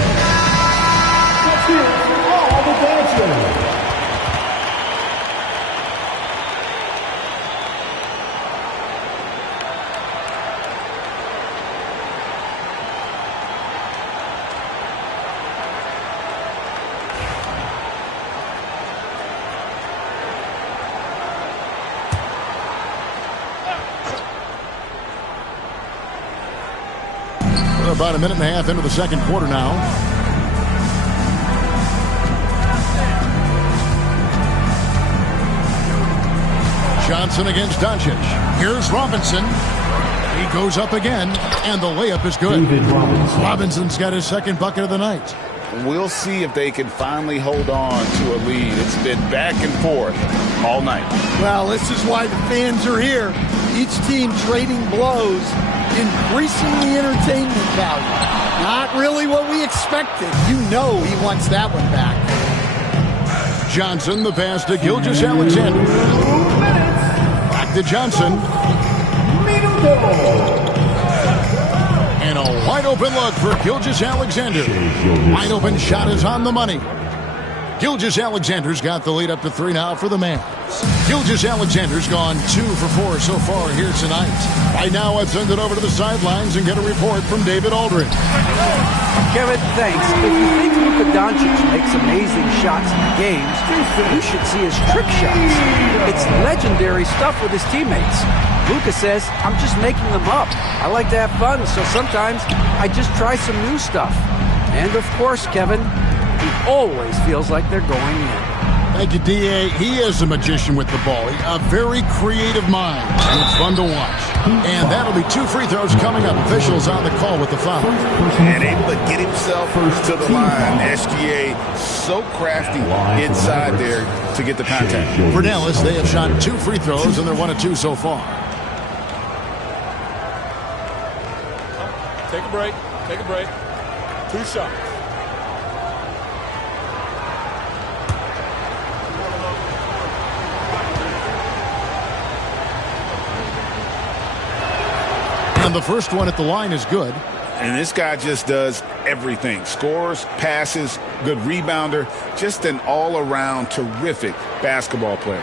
Let's hear it for all the dancers. We're about a minute and a half into the second quarter now. Johnson against Doncic. Here's Robinson. He goes up again, and the layup is good. Robinson's got his second bucket of the night. We'll see if they can finally hold on to a lead. It's been back and forth all night. Well, this is why the fans are here. Each team trading blows, increasing the entertainment value. Not really what we expected. You know he wants that one back. Johnson, the pass to Gilgeous-Alexander. Back to Johnson. And a wide open look for Gilgeous-Alexander. Wide open shot is on the money. Gilgeous-Alexander's got the lead up to 3 now for the Mavs. Gilgeous-Alexander's gone 2 for 4 so far here tonight. Right now, let's send it over to the sidelines and get a report from David Aldridge. Kevin, thanks. If you think Luka Doncic makes amazing shots in games, you should see his trick shots. It's legendary stuff with his teammates. Luka says, I'm just making them up. I like to have fun, so sometimes I just try some new stuff. And of course, Kevin, he always feels like they're going in. Thank you, D.A. He is a magician with the ball. A very creative mind, and it's fun to watch. And that'll be 2 free throws coming up. Officials on the call with the foul. And able to get himself to the line. SGA so crafty inside there to get the contact. For Dallas, they have shot 2 free throws, and they're 1 of 2 so far. Take a break. Take a break. 2 shots. And the first one at the line is good. And this guy just does everything. Scores, passes, good rebounder. Just an all-around terrific basketball player.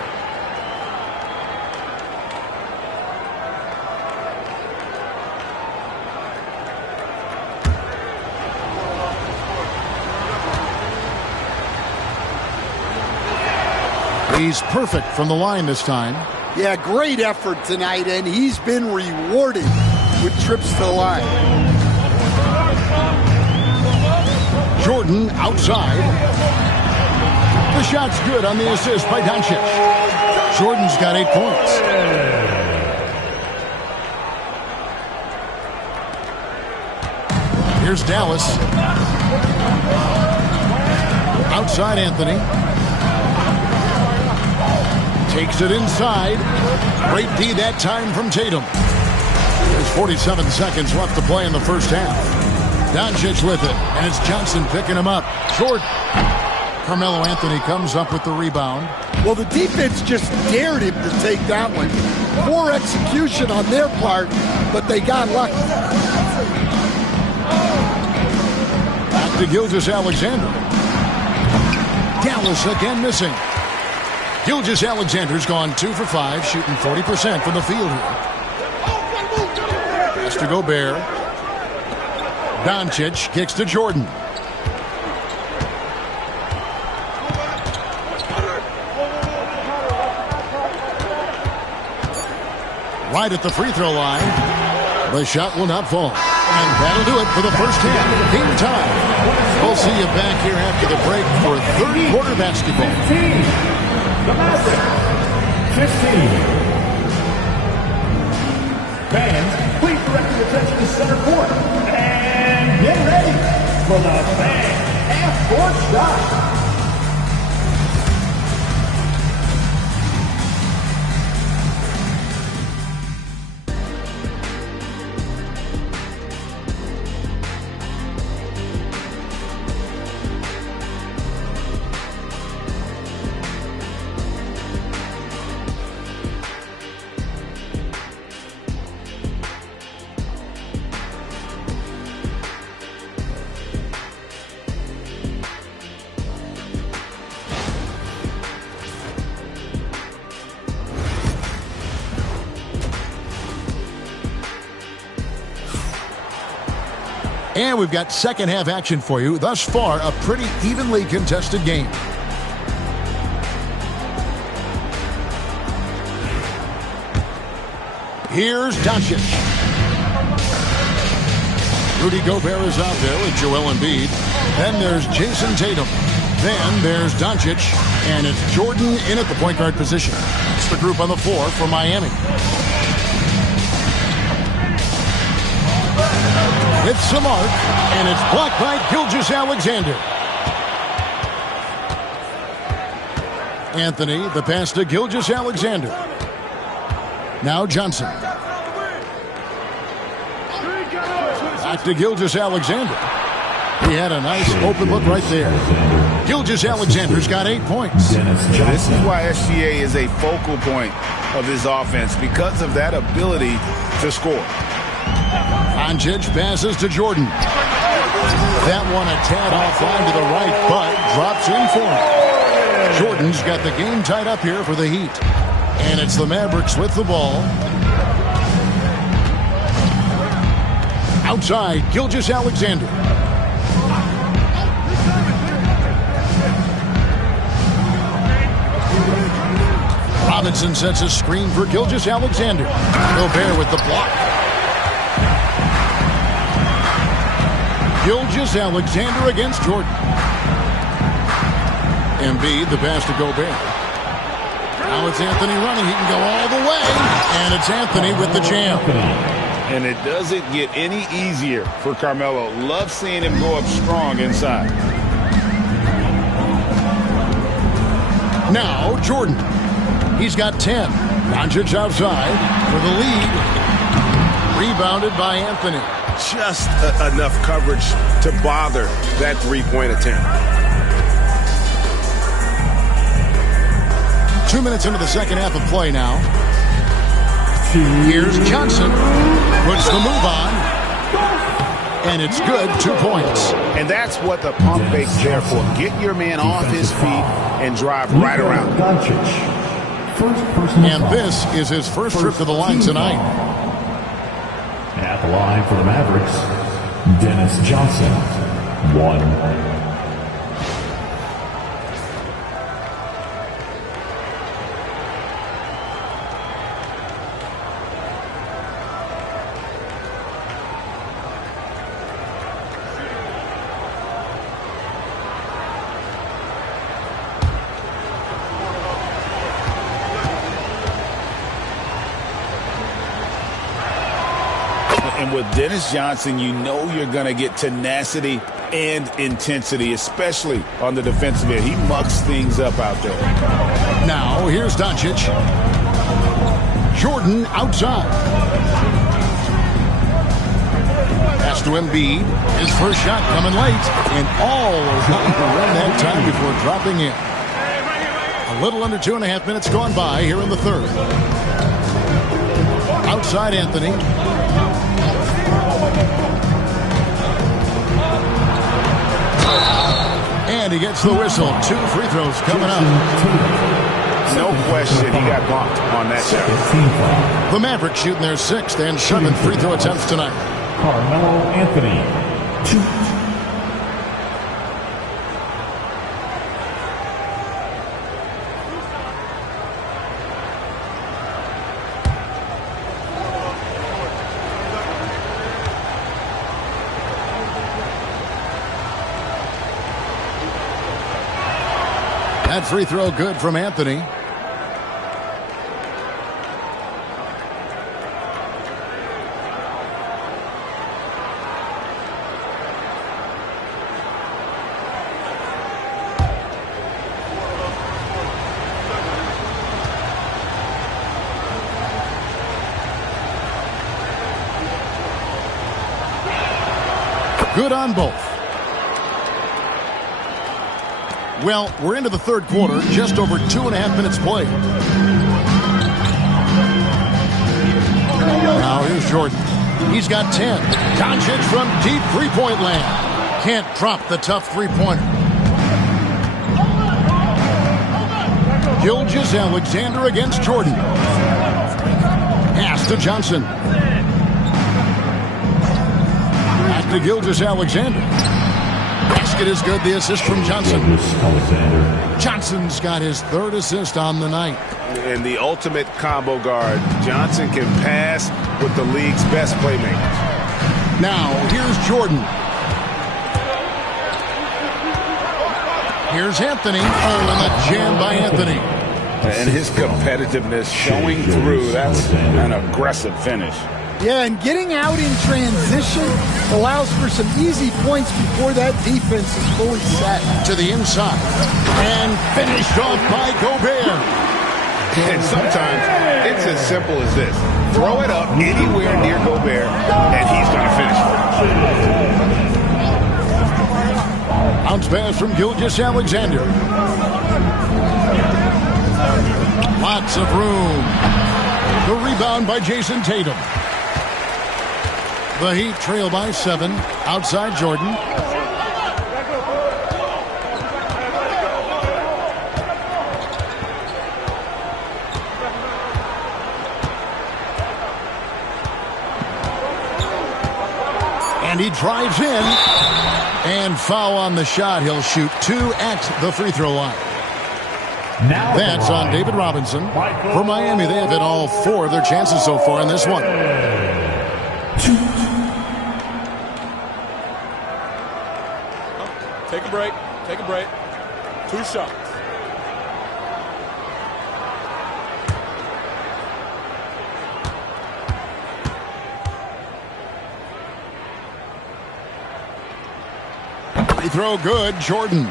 He's perfect from the line this time. Yeah, great effort tonight, and he's been rewarded with trips to the line. Jordan outside. The shot's good on the assist by Doncic. Jordan's got 8 points. Here's Dallas. Outside Anthony. Takes it inside. Great D that time from Tatum. There's 47 seconds left to play in the first half. Doncic with it, and it's Johnson picking him up. Jordan. Carmelo Anthony comes up with the rebound. Well, the defense just dared him to take that one. Poor execution on their part, but they got lucky. Back to Gilgeous-Alexander. Dallas again missing. Gilgeous-Alexander's gone 2 for 5, shooting 40% from the field here. Pass to Gobert. Doncic kicks to Jordan. Right at the free throw line. The shot will not fall. And that'll do it for the first half. Game time. We'll see you back here after the break for third quarter basketball. 15. The Magic. 15. Fans, please direct your attention to center court. And get ready for the fan half-court shot. And we've got second half action for you. Thus far, a pretty evenly contested game. Here's Doncic. Rudy Gobert is out there with Joel Embiid. Then there's Jason Tatum. Then there's Doncic. And it's Jordan in at the point guard position. It's the group on the floor for Miami. With some arc, and it's blocked by Gilgeous-Alexander. Anthony, the pass to Gilgeous-Alexander. Now Johnson. Back to Gilgeous-Alexander. He had a nice open look right there. Gilgeous-Alexander's got 8 points. This is why SGA is a focal point of his offense, because of that ability to score. Doncic passes to Jordan. That one a tad offline to the right, but drops in for him. Jordan's got the game tied up here for the Heat. And it's the Mavericks with the ball. Outside, Gilgeous-Alexander. Robinson sets a screen for Gilgeous-Alexander. Gobert with the block. Gilgeous-Alexander against Jordan. Embiid, the pass to Gobert. Now it's Anthony running. He can go all the way. And it's Anthony with the jam. And it doesn't get any easier for Carmelo. Love seeing him go up strong inside. Now Jordan. He's got 10. Doncic outside for the lead. Rebounded by Anthony. Just enough coverage to bother that three-point attempt. 2 minutes into the second half of play now. Here's Johnson. Puts the move on. And it's good. 2 points. And that's what the pump fake's there for. Get your man off his feet and drive right around. And this is his first trip to the line tonight. At the line for the Mavericks, Dennis Johnson, 1. And with Dennis Johnson, you know you're going to get tenacity and intensity, especially on the defensive end. He mucks things up out there. Now, here's Doncic. Jordan outside. Pass to Embiid. His first shot coming late. And all around the rim that time before dropping in. A little under 2.5 minutes gone by here in the third. Outside Anthony. And he gets the whistle. 2 free throws coming up. No question, he got bumped on that shot. The Mavericks shooting their 6th and 7th free throw attempts tonight. Carmelo Anthony, 2. That free throw good from Anthony. Good on both. Well, we're into the third quarter, just over 2.5 minutes played. Now here's Jordan. He's got 10. Doncic from deep three-point land. Can't drop the tough three-pointer. Gilgeous-Alexander against Jordan. Pass to Johnson. Back to Gilgeous-Alexander. Basket is good. The assist from Johnson. Johnson's got his 3rd assist on the night. And the ultimate combo guard. Johnson can pass with the league's best playmakers. Now, here's Jordan. Here's Anthony. Oh, and a jam by Anthony. And his competitiveness showing through. That's an aggressive finish. Yeah, and getting out in transition allows for some easy points before that defense is fully set. To the inside. And finished off by Gobert. And sometimes it's as simple as this. Throw it up anywhere near Gobert, and he's going to finish. Bounce pass from Gilgeous-Alexander. Lots of room. The rebound by Jason Tatum. The Heat trail by 7. Outside Jordan. And he drives in. And foul on the shot. He'll shoot 2 at the free throw line. That's on David Robinson. For Miami, they have hit all 4 of their chances so far in this one. Take a break. Take a break. 2 shots. Free throw good, Jordan.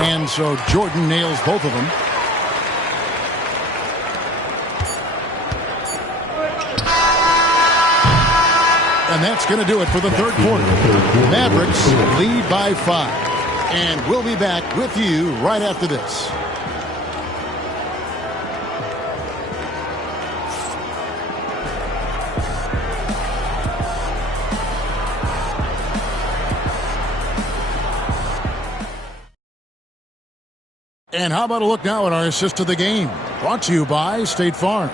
And so Jordan nails both of them. And that's going to do it for the third quarter. Mavericks lead by 5. And we'll be back with you right after this. And how about a look now at our assist of the game? Brought to you by State Farm.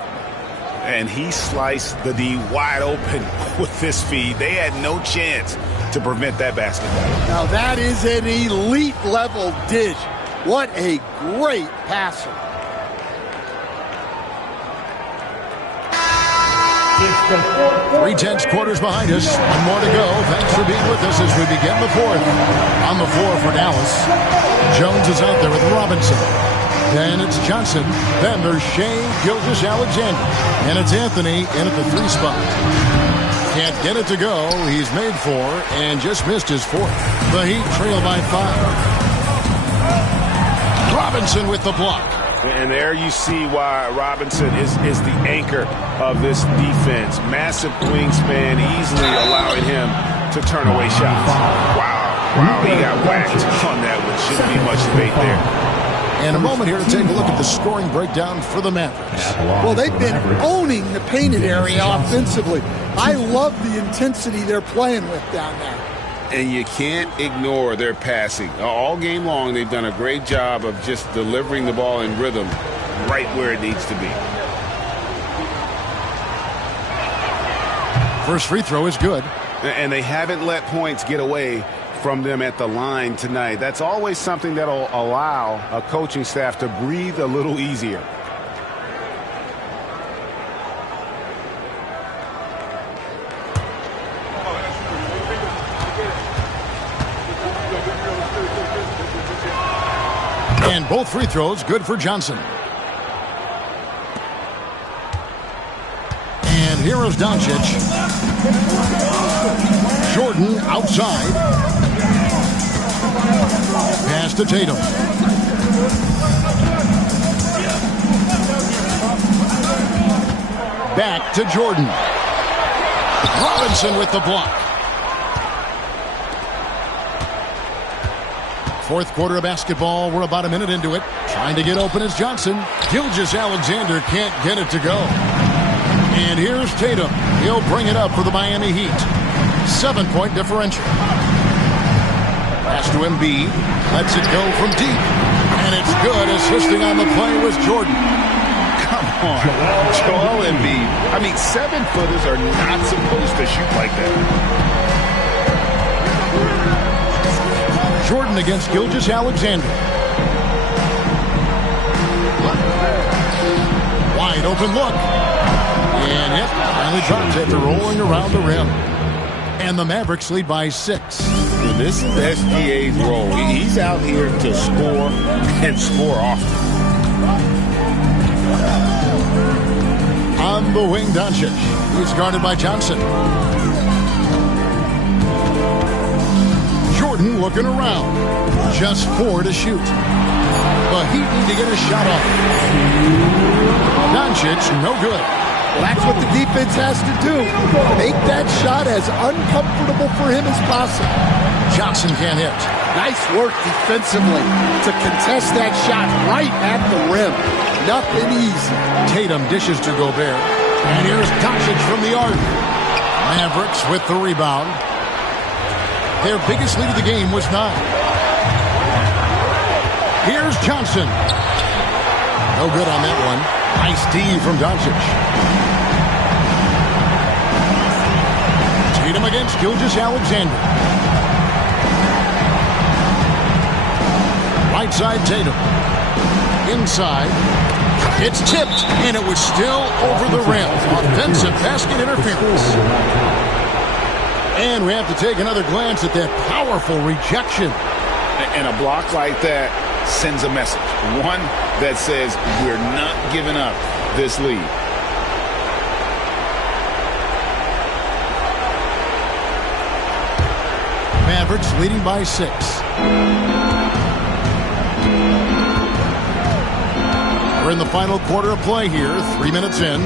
And he sliced the D wide open with this feed. They had no chance to prevent that basket. Now that is an elite level dish. What a great passer. 3/10 quarters behind us. One more to go. Thanks for being with us as we begin the fourth. On the floor for Dallas, Jones is out there with Robinson. Then it's Johnson. Then there's Shai Gilgeous-Alexander. And it's Anthony in at the 3 spot. Can't get it to go. He's made 4 and just missed his 4th. The Heat trail by 5. Robinson with the block. And there you see why Robinson is the anchor of this defense. Massive wingspan, easily allowing him to turn away shots. Wow, he got whacked on that one. Shouldn't be much debate there. And a moment here to take a look at the scoring breakdown for the Mavericks. Well, they've been owning the painted area offensively. I love the intensity they're playing with down there. And you can't ignore their passing. All game long, they've done a great job of just delivering the ball in rhythm right where it needs to be. First free throw is good. And they haven't let points get away from them at the line tonight. That's always something that'll allow a coaching staff to breathe a little easier. And both free throws good for Johnson. And here is Doncic. Jordan outside. Pass to Tatum. Back to Jordan. Robinson with the block. Fourth quarter of basketball. We're about a minute into it. Trying to get open is Johnson. Gilgeous-Alexander can't get it to go. And here's Tatum. He'll bring it up for the Miami Heat. 7-point differential. Pass to Embiid. Lets it go from deep. And it's good. Assisting on the play was Jordan. Come on. Joel Embiid. I mean, 7-footers are not supposed to shoot like that. Jordan against Gilgeous-Alexander. Wide open look. And it finally drops after rolling around the rim. And the Mavericks lead by 6. This is SGA's role. He's out here to score and score often. On the wing, Doncic. He's guarded by Johnson. Jordan looking around. Just 4 to shoot. The Heat need to get a shot off. Doncic, no good. Well, that's what the defense has to do. Make that shot as uncomfortable for him as possible. Johnson can't hit. Nice work defensively to contest that shot right at the rim. Nothing easy. Tatum dishes to Gobert. And here's Doncic from the arc. Mavericks with the rebound. Their biggest lead of the game was 9. Here's Johnson. No good on that one. Nice D from Doncic. Tatum against Gilgeous-Alexander. Right side Tatum. Inside. It's tipped, and it was still over the rim. Offensive basket interference. And we have to take another glance at that powerful rejection. And a block like that sends a message. One that says we're not giving up this lead. Mavericks leading by 6. We're in the final quarter of play here. 3 minutes in.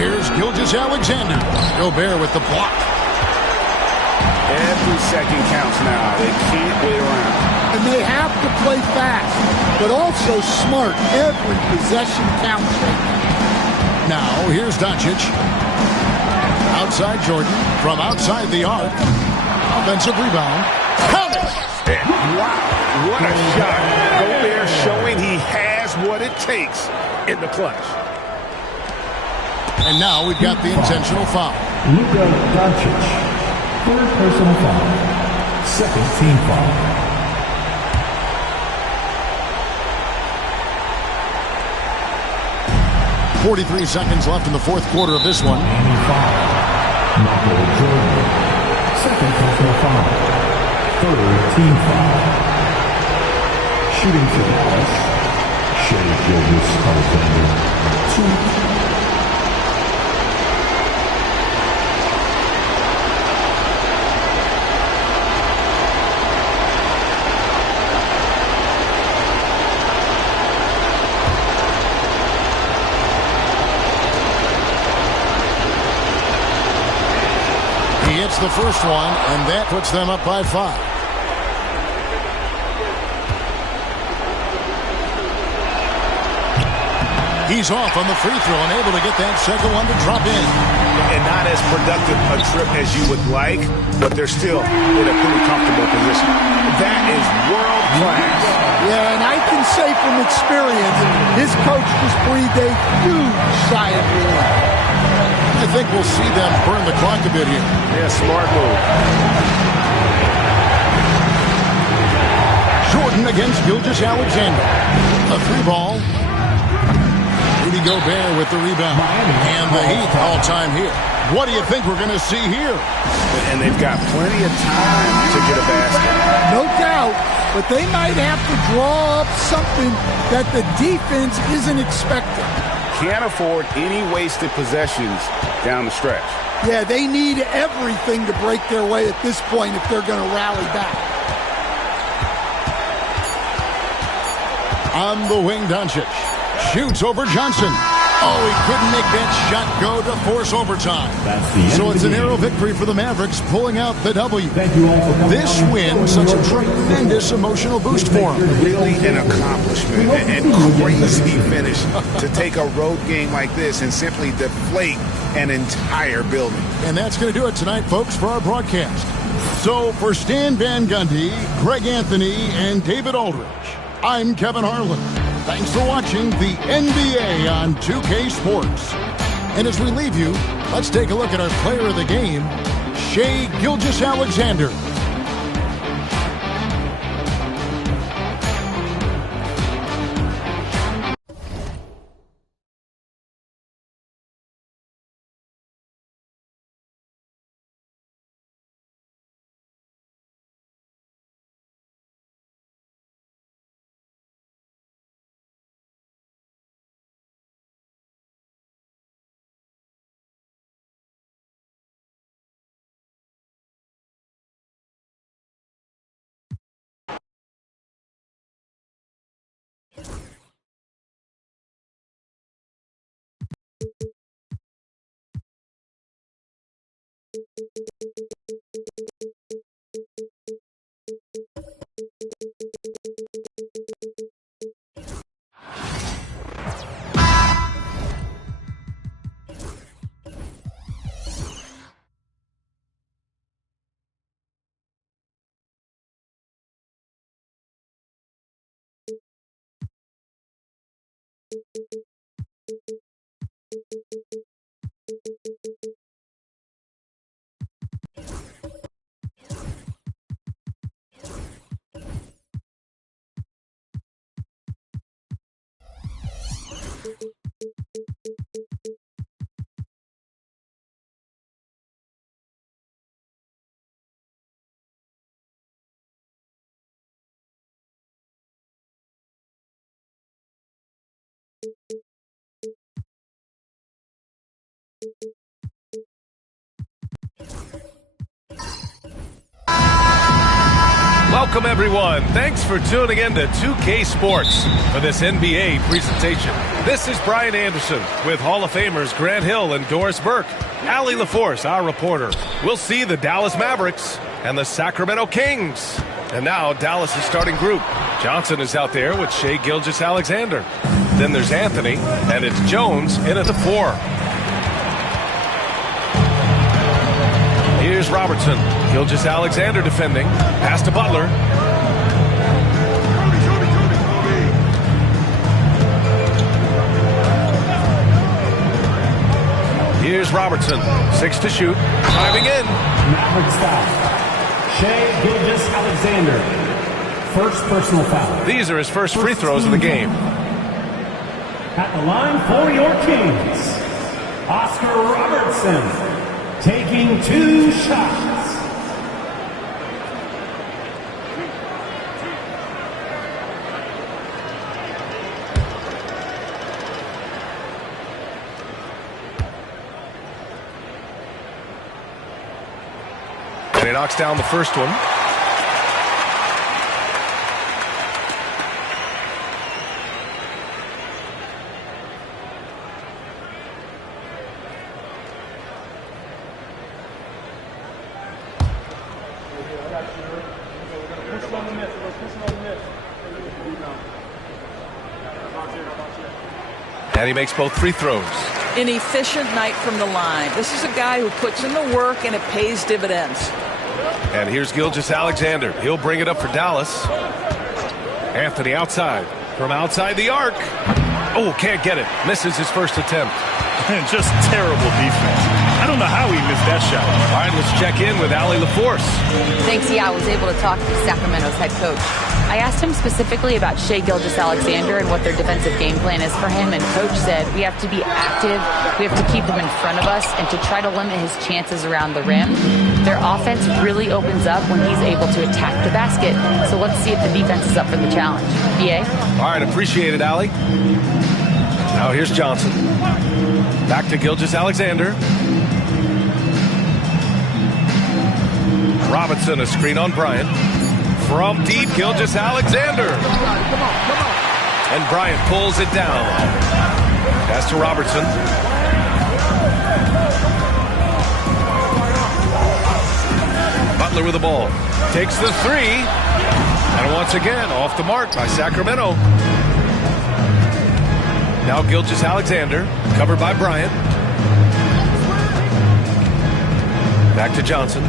Here's Gilgeous-Alexander. Gobert with the block. Every second counts now. They can't wait around. And they have to play fast, but also smart. Every possession counts. Now, here's Doncic. Outside Jordan. From outside the arc. Offensive rebound. Count it! Wow, what a shot. Gobert showing he has what it takes in the clutch. And now we've got the intentional foul. Luka Doncic. Third personal foul. Second team foul. .43 seconds left in the fourth quarter of this one. Michael Jordan. Second personal foul. Third team foul. Shooting for Dallas. Shea Gilgeous-Alexander, 2. He hits the first one, and that puts them up by 5. He's off on the free throw and able to get that second one to drop in. And not as productive a trip as you would like, but they're still in a pretty comfortable position. That is world class. Yeah, and I can say from experience, his coach just breathed a huge sigh of relief. I think we'll see them burn the clock a bit here. Yeah, smart move. Jordan against Gilgeous-Alexander. A 3-ball. Rudy Gobert with the rebound. And the Heat all-time here. What do you think we're going to see here? And they've got plenty of time to get a basket. No doubt, but they might have to draw up something that the defense isn't expecting. Can't afford any wasted possessions down the stretch. Yeah, they need everything to break their way at this point if they're going to rally back. On the wing, Doncic. Shoots over Johnson. Oh, he couldn't make that shot go to force overtime. So it's a narrow victory for the Mavericks, pulling out the W. This win, such a tremendous emotional boost for them. Really an accomplishment and crazy finish to take a road game like this and simply deflate an entire building. And that's going to do it tonight, folks, for our broadcast. So for Stan Van Gundy, Greg Anthony, and David Aldridge, I'm Kevin Harlan. Thanks for watching the NBA on 2K Sports. And as we leave you, let's take a look at our player of the game, Shai Gilgeous-Alexander. Welcome, everyone. Thanks for tuning in to 2K Sports for this NBA presentation. This is Brian Anderson with Hall of Famers Grant Hill and Doris Burke. Allie LaForce, our reporter. We'll see the Dallas Mavericks and the Sacramento Kings. And now Dallas' starting group. Johnson is out there with Shai Gilgeous-Alexander. Then there's Anthony, and it's Jones in at the 4. Here's Robertson. Gilgeous-Alexander defending. Pass to Butler. Here's Robertson. 6 to shoot. Driving in. Mavericks foul. Shai Gilgeous-Alexander. First personal foul. These are his first free throws of the game. At the line for your Kings, Oscar Robertson. Taking 2 shots. he knocks down the first one. And he makes both free throws. An efficient night from the line. This is a guy who puts in the work and it pays dividends. And here's Gilgeous-Alexander. He'll bring it up for Dallas. Anthony outside. From outside the arc. Oh, can't get it. Misses his first attempt. Just terrible defense. I don't know how he missed that shot. All right, let's check in with Allie LaForce. Thanks, yeah, I was able to talk to Sacramento's head coach. I asked him specifically about Shai Gilgeous-Alexander and what their defensive game plan is for him, and Coach said we have to be active, we have to keep him in front of us, and to try to limit his chances around the rim. Their offense really opens up when he's able to attack the basket, so let's see if the defense is up for the challenge. BA? All right, appreciate it, Allie. Now here's Johnson. Back to Gilgeous-Alexander. Robinson, a screen on Bryant. From deep, Gilgeous-Alexander. And Bryant pulls it down. Pass to Robertson. Butler with the ball. Takes the three. And once again, off the mark by Sacramento. Now Gilgeous-Alexander, covered by Bryant. Back to Johnson.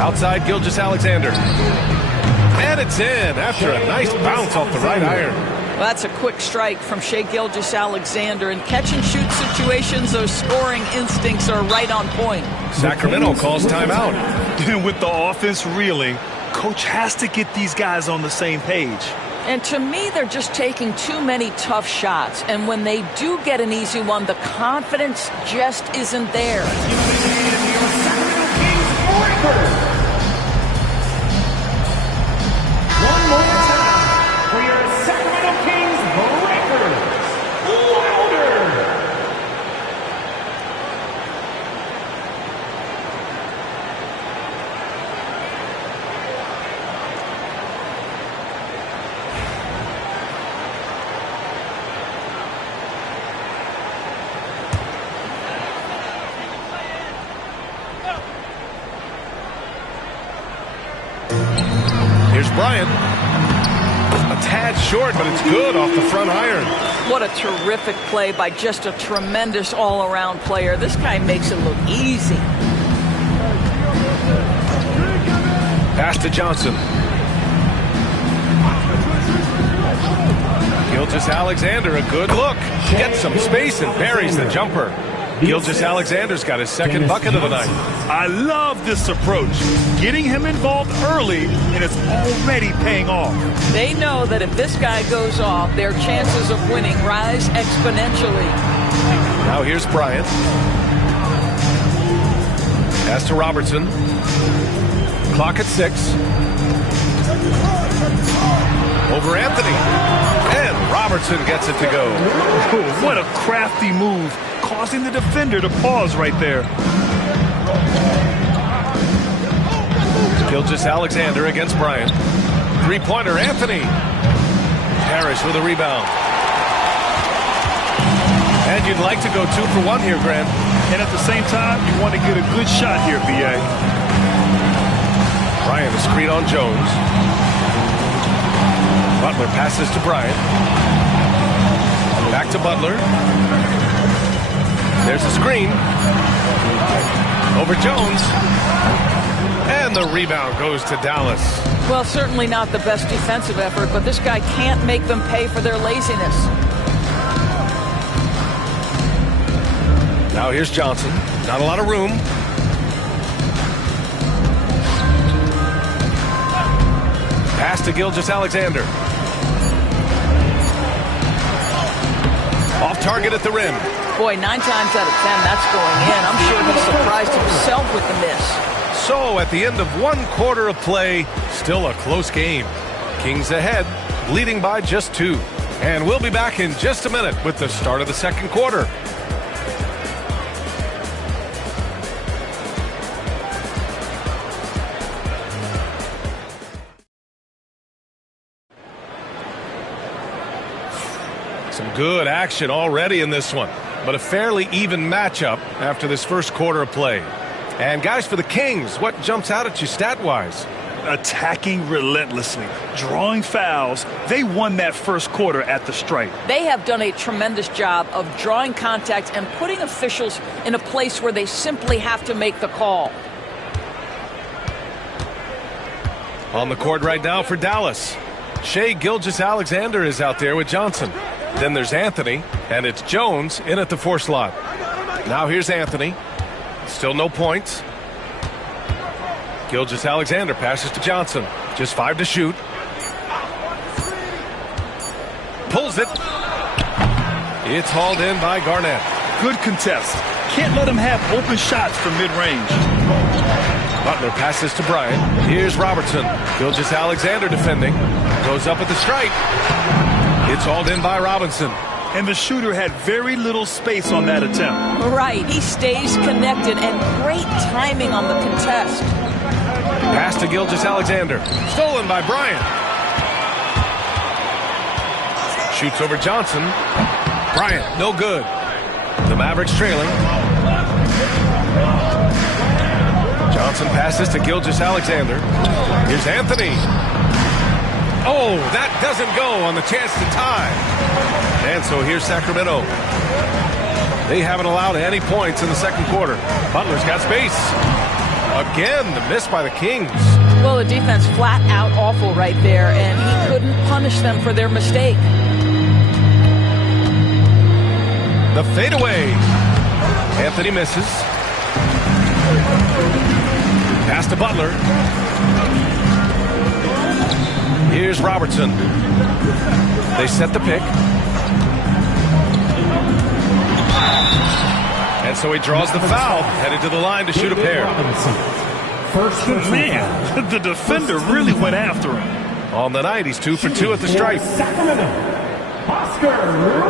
Outside Gilgeous-Alexander. And it's in after a nice bounce off the right iron. Well, that's a quick strike from Shai Gilgeous-Alexander. In catch-and-shoot situations, those scoring instincts are right on point. Sacramento calls timeout. With the offense reeling, Coach has to get these guys on the same page. And to me, they're just taking too many tough shots. And when they do get an easy one, the confidence just isn't there. One more time for your Sacramento Kings Breakers. Louder! Here's Bryant. A tad short, but it's good off the front iron. What a terrific play by just a tremendous all-around player. This guy makes it look easy. Pass to Johnson. Gilgeous-Alexander, a good look. Gets some space and buries the jumper. Gilgeous-Alexander's got his second bucket of the night. I love this approach. Getting him involved early, and it's already paying off. They know that if this guy goes off, their chances of winning rise exponentially. Now here's Bryant. Pass to Robertson. Clock at 6. Over Anthony. And Robertson gets it to go. Oh, what a crafty move, causing the defender to pause right there. Gilgeous-Alexander against Bryant. Three-pointer, Anthony. Parrish with a rebound. And you'd like to go 2 for 1 here, Grant. And at the same time, you want to get a good shot here, B.A. Bryant, a screen on Jones. Butler passes to Bryant. Back to Butler. There's a screen. Over Jones. And the rebound goes to Dallas. Well, certainly not the best defensive effort, but this guy can't make them pay for their laziness. Now here's Johnson. Not a lot of room. Pass to Gilgeous-Alexander. Off target at the rim. Boy, 9 times out of 10, that's going in. I'm sure he's surprised himself with the miss. So at the end of 1 quarter of play, still a close game. Kings ahead, leading by just 2. And we'll be back in just a minute with the start of the second quarter. Good action already in this one, but a fairly even matchup after this first quarter of play. And guys, for the Kings, what jumps out at you stat-wise? Attacking relentlessly, drawing fouls. They won that first quarter at the stripe. They have done a tremendous job of drawing contact and putting officials in a place where they simply have to make the call. On the court right now for Dallas, Shai Gilgeous-Alexander is out there with Johnson. Then there's Anthony, and it's Jones in at the 4 slot. Now here's Anthony. Still no points. Gilgeous-Alexander passes to Johnson. Just 5 to shoot. Pulls it. It's hauled in by Garnett. Good contest. Can't let him have open shots from mid-range. Butler passes to Bryant. Here's Robertson. Gilgeous-Alexander defending. Goes up at the stripe. It's hauled in by Robinson. And the shooter had very little space on that attempt. Right. He stays connected, and great timing on the contest. Pass to Gilgeous-Alexander. Stolen by Bryant. Shoots over Johnson. Bryant, no good. The Mavericks trailing. Johnson passes to Gilgeous-Alexander. Here's Anthony. Oh, that doesn't go on the chance to tie. And so here's Sacramento. They haven't allowed any points in the second quarter. Butler's got space. Again, the miss by the Kings. Well, the defense flat out awful right there, and he couldn't punish them for their mistake. The fadeaway. Anthony misses. Pass to Butler. Here's Robertson. They set the pick. And so he draws the foul, headed to the line to shoot a pair. Man, the defender really went after him. On the night, he's 2 for 2 at the stripe. Sacramento, Oscar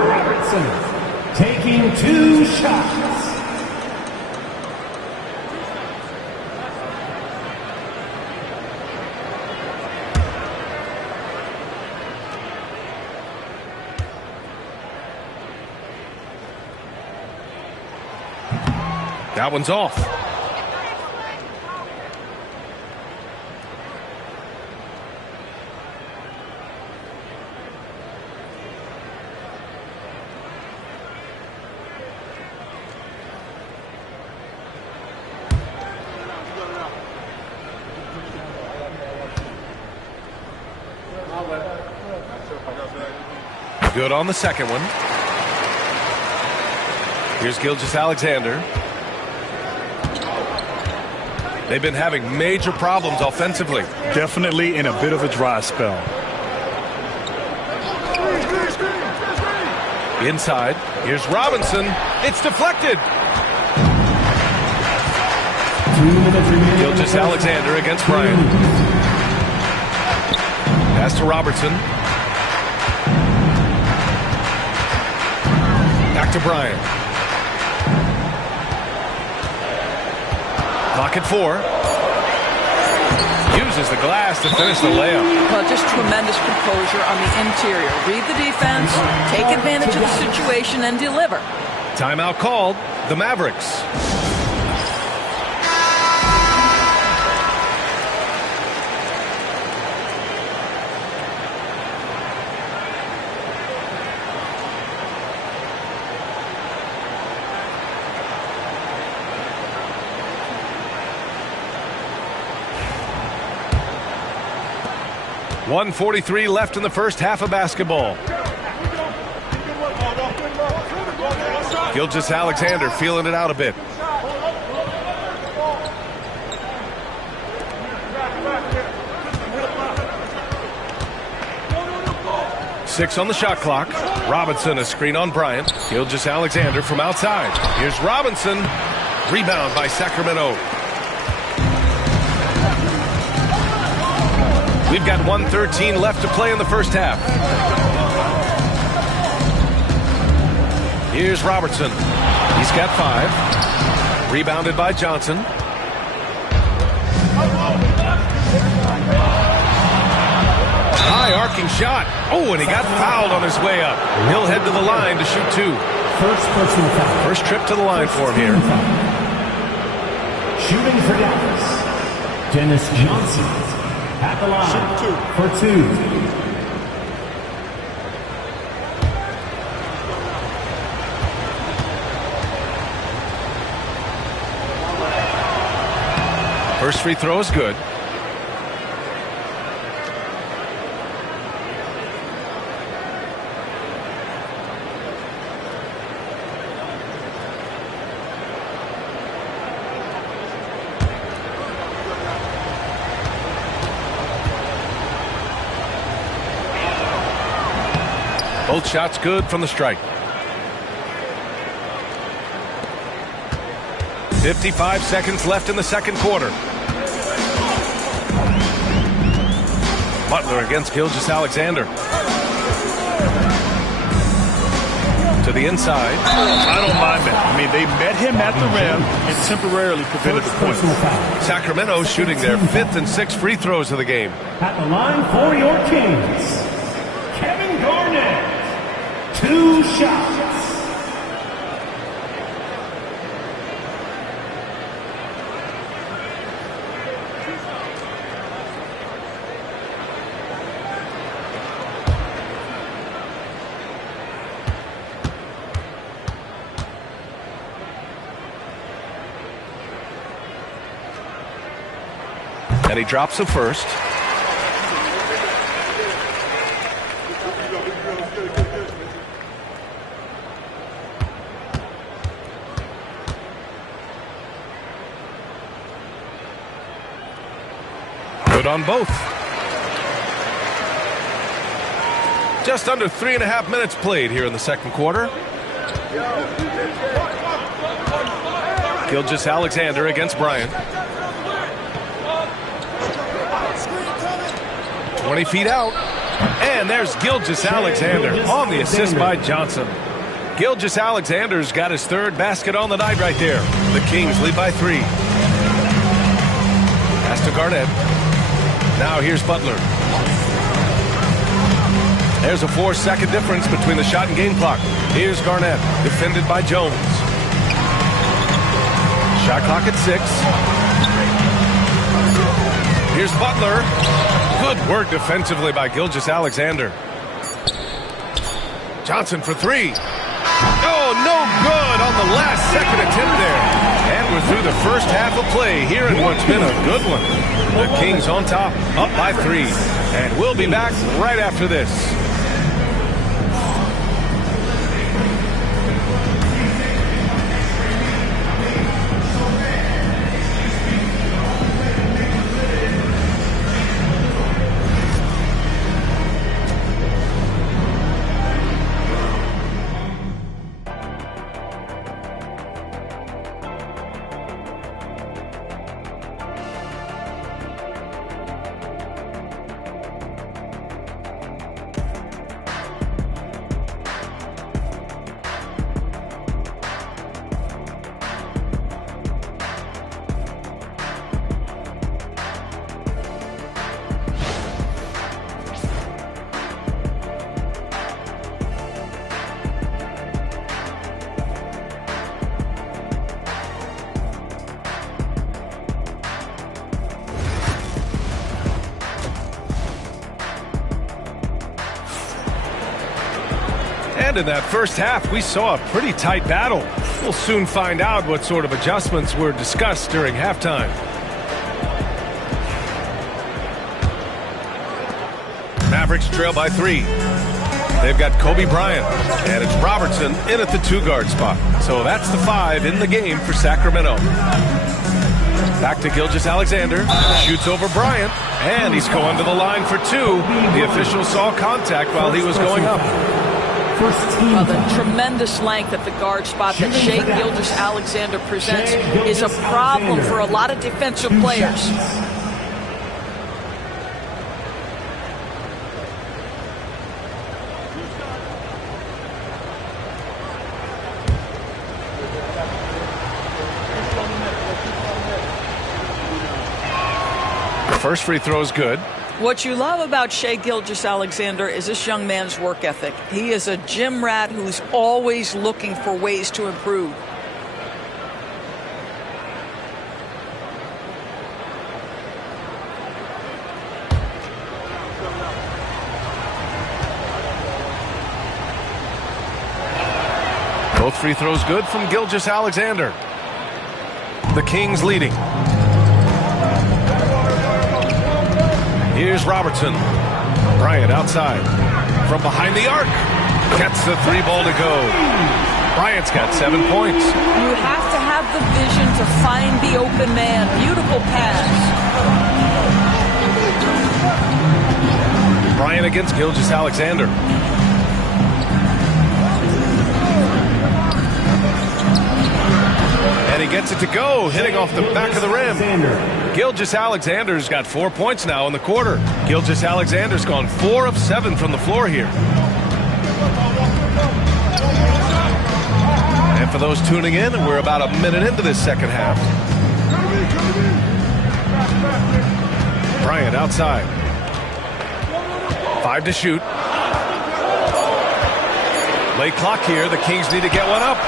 Robertson, taking 2 shots. That one's off. Good on the second one. Here's Gilgeous-Alexander. They've been having major problems offensively. Definitely in a bit of a dry spell. Inside, here's Robinson. It's deflected. Gilgeous-Alexander against Bryant. Pass to Robertson. Back to Bryant. Clock at 4. Uses the glass to finish the layup. Well, just tremendous composure on the interior. Read the defense, take advantage of the situation, and deliver. Timeout called. The Mavericks. .143 left in the first half of basketball. Gilgeous-Alexander feeling it out a bit. Six on the shot clock. Robinson, a screen on Bryant. Gilgeous-Alexander from outside. Here's Robinson. Rebound by Sacramento. We've got 1:13 left to play in the first half. Here's Robertson. He's got 5. Rebounded by Johnson. high arcing shot. Oh, and he got fouled on his way up. He'll head to the line to shoot 2. First personal foul. First trip to the line for him here. Shooting for Dallas, Dennis Johnson at the line for 2. First free throw is good. Both shots good from the strike. 55 seconds left in the second quarter. Butler against Gilgeous-Alexander. To the inside. I don't mind that. I mean, they met him at the rim and temporarily prevented the points. Sacramento shooting their 5th and 6th free throws of the game. At the line for your Kings, Kevin Garnett. 2 shots. And he drops the first. Good on both. Just under 3.5 minutes played here in the second quarter. Gilgeous-Alexander against Bryant. 20 feet out. And there's Gilgeous-Alexander on the assist by Johnson. Gilgeous-Alexander's got his 3rd basket on the night right there. The Kings lead by 3. Pass to Garnett. Now here's Butler. There's a 4-second difference between the shot and game clock. Here's Garnett, defended by Jones. Shot clock at 6. Here's Butler. Good work defensively by Gilgeous-Alexander. Johnson for 3. Oh, no good on the last second attempt there. And we're through the first half of play here in what's been a good one. The Kings on top, up by 3. And we'll be back right after this. And in that first half, we saw a pretty tight battle. We'll soon find out what sort of adjustments were discussed during halftime. Mavericks trail by 3. They've got Kobe Bryant, and it's Robertson in at the 2-guard spot. So that's the 5 in the game for Sacramento. Back to Gilgeous-Alexander, shoots over Bryant, and he's going to the line for 2. The official saw contact while he was going up. Well, the tremendous length at the guard spot that Shai Gilgeous-Alexander presents is a problem for a lot of defensive players. The first free throw is good. What you love about Shai Gilgeous-Alexander is this young man's work ethic. He is a gym rat who's always looking for ways to improve. Both free throws good from Gilgeous-Alexander. The Kings leading. Here's Robertson. Bryant outside. From behind the arc. Gets the 3-ball to go. Bryant's got 7 points. You have to have the vision to find the open man. Beautiful pass. Bryant against Gilgeous-Alexander. And he gets it to go, hitting off the back of the rim. Gilgeous-Alexander's got 4 points now in the quarter. Gilgeous-Alexander's gone 4 of 7 from the floor here. And for those tuning in, we're about a minute into this second half. Bryant outside. 5 to shoot. Late clock here. The Kings need to get one up.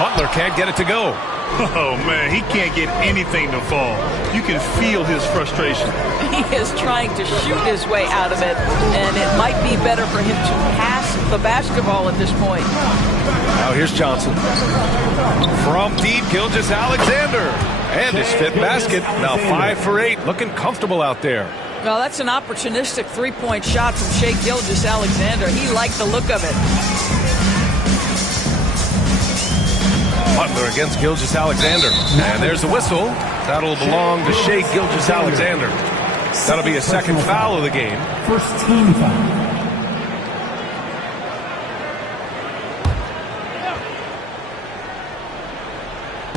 Butler can't get it to go. Oh, man, he can't get anything to fall. You can feel his frustration. He is trying to shoot his way out of it, and it might be better for him to pass the basketball at this point. Now here's Johnson. From deep, Gilgeous-Alexander. And his fifth basket. Now 5 for 8. Looking comfortable out there. Well, that's an opportunistic three-point shot from Shai Gilgeous-Alexander. He liked the look of it. Butler against Gilgeous-Alexander. And there's the whistle. That'll belong to Shai Gilgeous-Alexander. That'll be a second foul of the game. First team foul.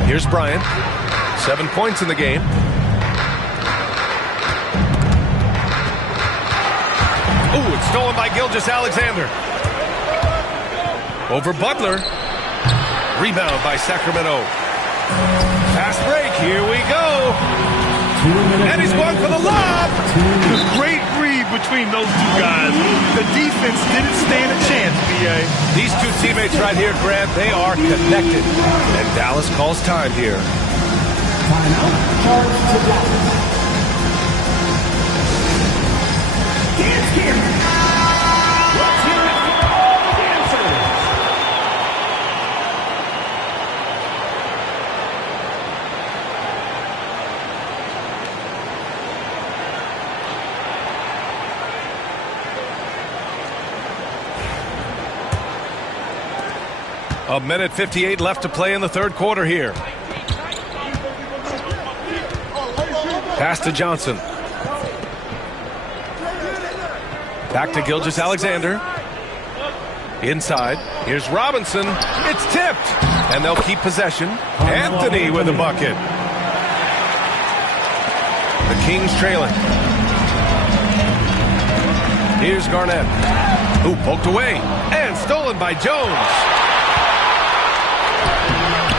Here's Bryant. 7 points in the game. Ooh, it's stolen by Gilgeous-Alexander. Over Butler. Rebound by Sacramento. Fast break. Here we go. And he's going for the lob. Great read between those two guys. The defense didn't stand a chance, B.A. These two teammates right here, Grant, they are connected. And Dallas calls time here. Timeout. Charge to Dallas. Dance camera. Let's hear it for all the dancers. A minute 58 left to play in the third quarter here. Pass to Johnson. Back to Gilgeous-Alexander. Inside. Here's Robinson. It's tipped. And they'll keep possession. Anthony with a bucket. The Kings trailing. Here's Garnett. Who poked away. And stolen by Jones.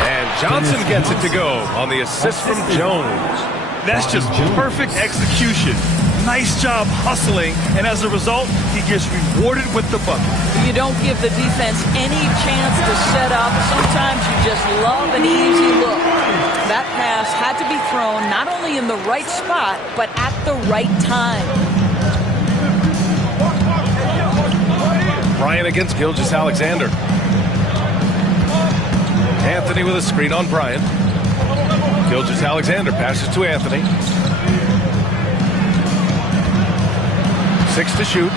And Johnson gets it to go on the assist from Jones. That's just perfect execution. Nice job hustling, and as a result, he gets rewarded with the bucket. You don't give the defense any chance to set up. Sometimes you just love an easy look. That pass had to be thrown not only in the right spot, but at the right time. Bryant against Gilgeous-Alexander. Anthony with a screen on Bryant. Gilgeous-Alexander passes to Anthony. 6 to shoot.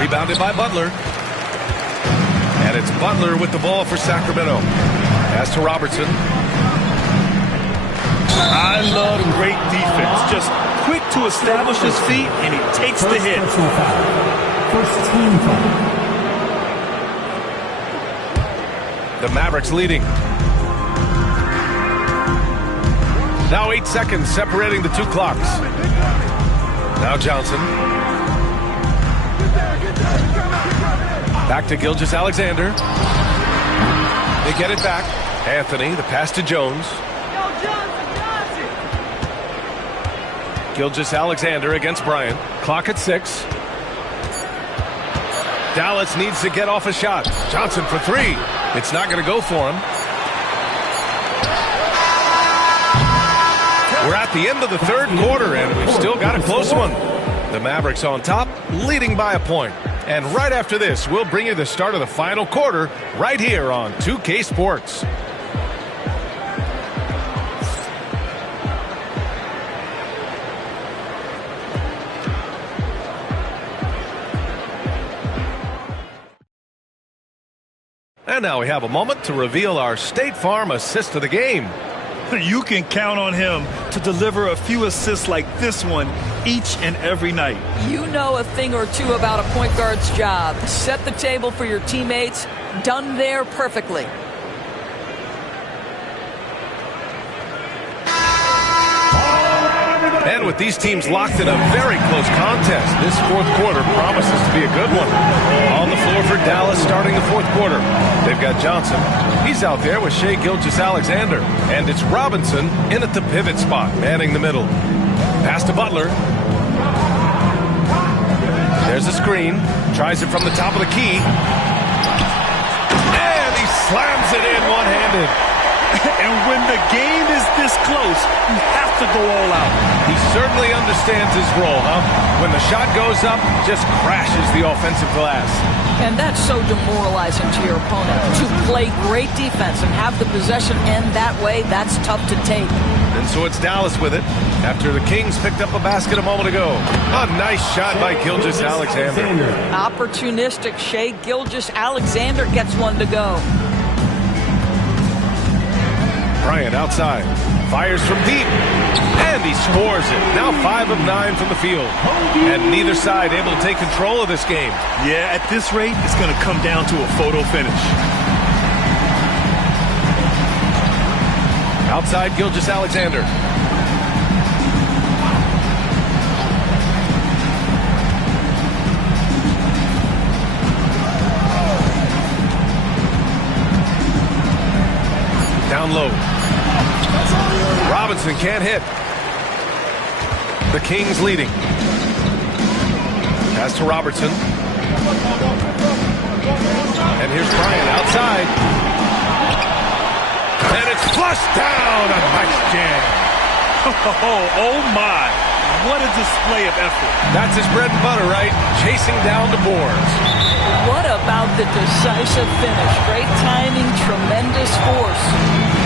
Rebounded by Butler. And it's Butler with the ball for Sacramento. Pass to Robertson. I love great defense. Just quick to establish his feet, and he takes the hit. First team foul. The Mavericks leading. Now 8 seconds separating the two clocks. Now Johnson. Back to Gilgeous-Alexander. They get it back. Anthony, the pass to Jones. Gilgeous-Alexander against Bryant. Clock at 6. Dallas needs to get off a shot. Johnson for 3. It's not going to go for him. We're at the end of the third quarter, and we've still got a close one. The Mavericks on top, leading by a point. And right after this, we'll bring you the start of the final quarter right here on 2K Sports. And now we have a moment to reveal our State Farm assist of the game. You can count on him to deliver a few assists like this one each and every night. You know a thing or two about a point guard's job. Set the table for your teammates. Done there perfectly. And with these teams locked in a very close contest, this fourth quarter promises to be a good one. On the floor for Dallas starting the fourth quarter. They've got Johnson. He's out there with Shai Gilgeous-Alexander. And it's Robinson in at the pivot spot, manning the middle. Pass to Butler. There's a screen. Tries it from the top of the key. And he slams it in one-handed. And when the game is this close, you have to go all out. He certainly understands his role, huh? When the shot goes up, just crashes the offensive glass. And that's so demoralizing to your opponent. To play great defense and have the possession end that way, that's tough to take. And so it's Dallas with it after the Kings picked up a basket a moment ago. A nice shot by Gilgeous-Alexander. Opportunistic Shai Gilgeous-Alexander gets one to go. Bryant outside. Fires from deep. And he scores it. Now 5 of 9 from the field. And neither side able to take control of this game. Yeah, at this rate, it's going to come down to a photo finish. Outside Gilgeous-Alexander. Down low. Robinson can't hit. The Kings leading. Pass to Robertson. And here's Bryant outside. And it's flushed down. A nice jam. Oh my. What a display of effort. That's his bread and butter, right? Chasing down the boards. What about the decisive finish? Great timing, tremendous force.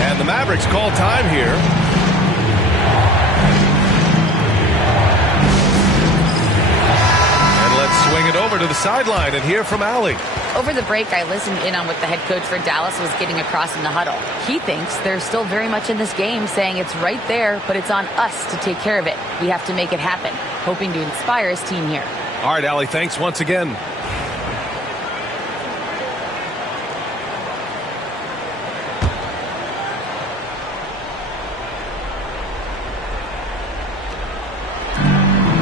And the Mavericks call time here. And let's swing it over to the sideline and hear from Allie. Over the break, I listened in on what the head coach for Dallas was getting across in the huddle. He thinks they're still very much in this game, saying it's right there, but it's on us to take care of it. We have to make it happen, hoping to inspire his team here. All right, Allie, thanks once again.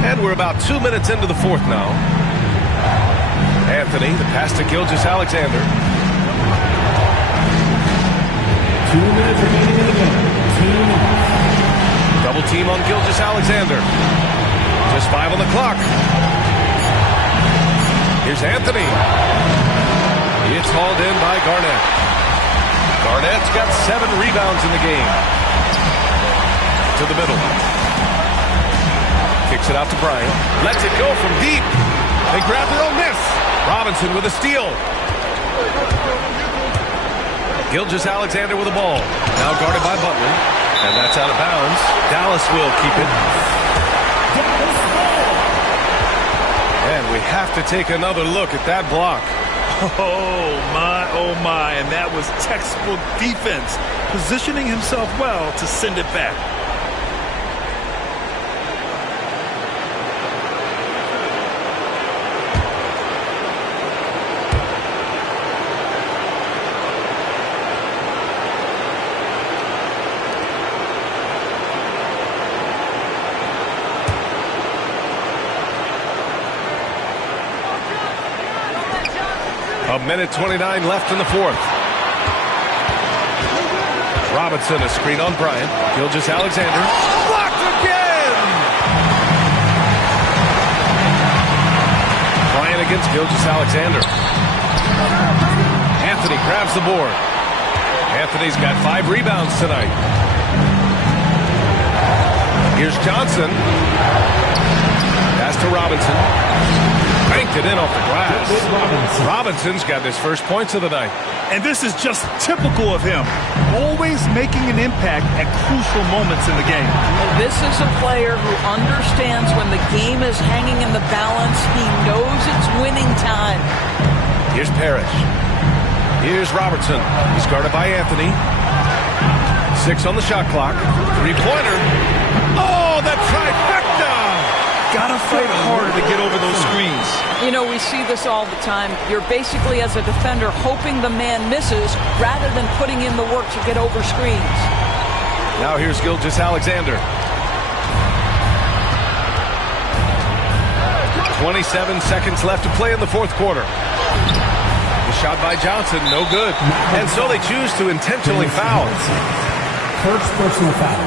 And we're about 2 minutes into the fourth now. Anthony, the pass to Gilgeous-Alexander. 2 minutes remaining in the game. Double team on Gilgeous-Alexander. Just 5 on the clock. Here's Anthony. It's hauled in by Garnett. Garnett's got 7 rebounds in the game. To the middle. Kicks it out to Bryant. Lets it go from deep. They grab their own miss. Robinson with a steal. Gilgeous-Alexander with the ball. Now guarded by Butler. And that's out of bounds. Dallas will keep it. And we have to take another look at that block. Oh my, and that was textbook defense. Positioning himself well to send it back. A minute 29 left in the fourth. Robinson, a screen on Bryant. Gilgeous-Alexander. Blocked again! Bryant against Gilgeous-Alexander. Anthony grabs the board. Anthony's got 5 rebounds tonight. Here's Johnson. Pass to Robinson. Banked it in off the glass. Robinson's got his first points of the night. And this is just typical of him. Always making an impact at crucial moments in the game. This is a player who understands when the game is hanging in the balance. He knows it's winning time. Here's Parrish. Here's Robertson. He's guarded by Anthony. 6 on the shot clock. 3-pointer. Oh, that trifecta! Gotta fight harder to get over those screens. You know, we see this all the time. You're basically, as a defender, hoping the man misses rather than putting in the work to get over screens. Now here's Gilgeous-Alexander. 27 seconds left to play in the fourth quarter. The shot by Johnson, no good. And so they choose to intentionally foul. First personal foul.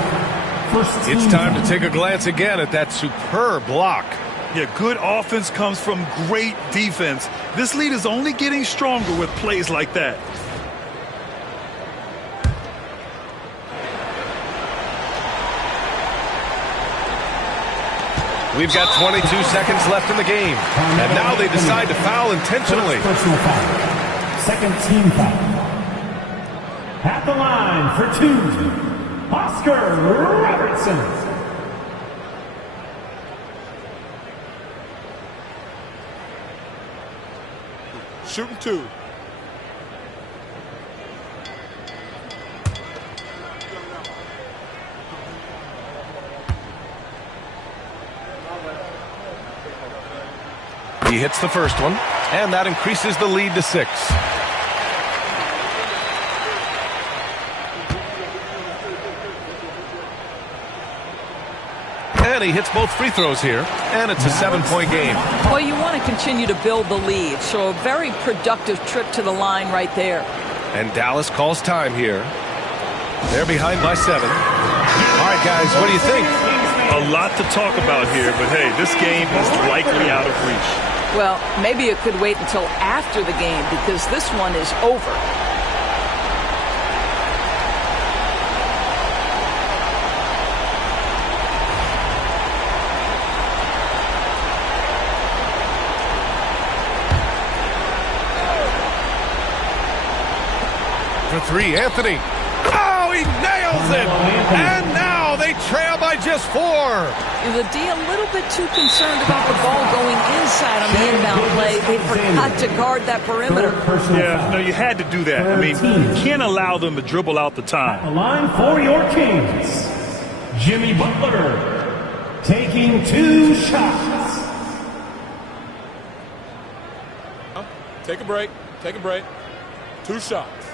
It's time to take a glance again at that superb block. Yeah, good offense comes from great defense. This lead is only getting stronger with plays like that. We've got 22 seconds left in the game. And now they decide to foul intentionally. Personal foul. Second team foul. At the line for 2. Oscar Robertson. Shooting 2. He hits the first one, and that increases the lead to 6. And he hits both free throws here, and it's a 7-point game. Well, you want to continue to build the lead, so a very productive trip to the line right there. And Dallas calls time here. They're behind by 7. All right, guys, what do you think? A lot to talk about here, but hey, this game is likely out of reach. Well, maybe it could wait until after the game because this one is over. For 3, Anthony. Oh, he nails it! And now they trail by just 4. The D a little bit too concerned about the ball going inside on the inbound play. They forgot to guard that perimeter. Yeah, no, you had to do that. I mean, you can't allow them to dribble out the time. The line for your Kings. Jimmy Butler taking 2 shots. Take a break. Take a break. 2 shots.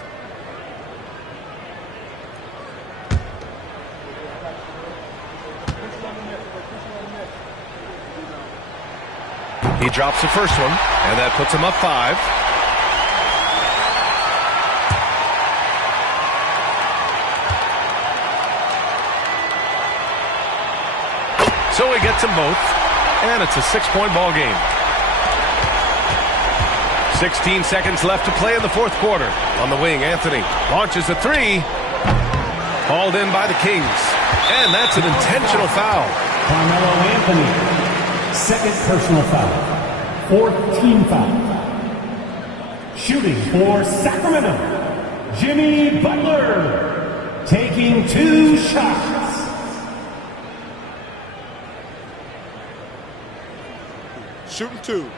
He drops the first one, and that puts him up 5. So he gets them both, and it's a 6-point ball game. 16 seconds left to play in the fourth quarter. On the wing, Anthony launches a 3. Hauled in by the Kings, and that's an intentional foul. Carmelo Anthony, second personal foul. 4th team foul. Shooting for Sacramento, Jimmy Butler, taking 2 shots. Shooting 2.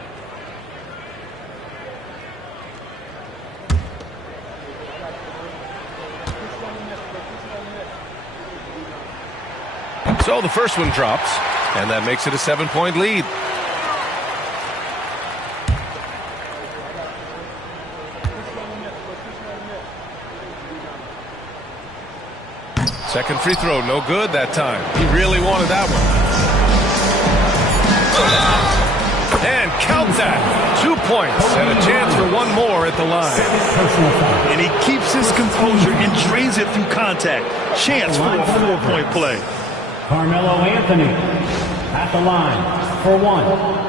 So the first one drops, and that makes it a 7-point lead. Second free throw, no good that time. He really wanted that one. And count that. 2 points and a chance for one more at the line. And he keeps his composure and drains it through contact. Chance for a 4-point play. Carmelo Anthony at the line for one.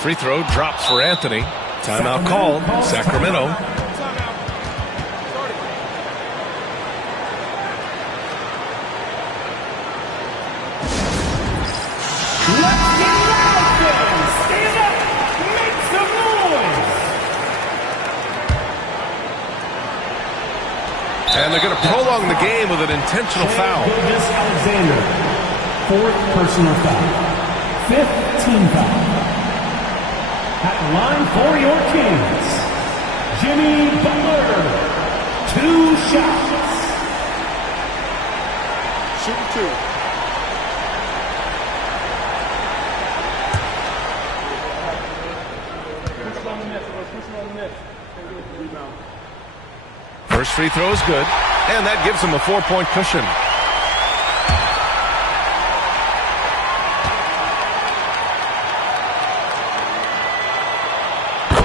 Free throw drops for Anthony. Timeout called. Sacramento. Let's get loud, fans! Stand up! Make some noise! And they're going to prolong the game with an intentional foul. Gilgeous-Alexander, 4th personal foul. 5th team foul. At the line for your Kings, Jimmy Butler, 2 shots. Shooting 2. First free throw is good, and that gives him a 4-point cushion.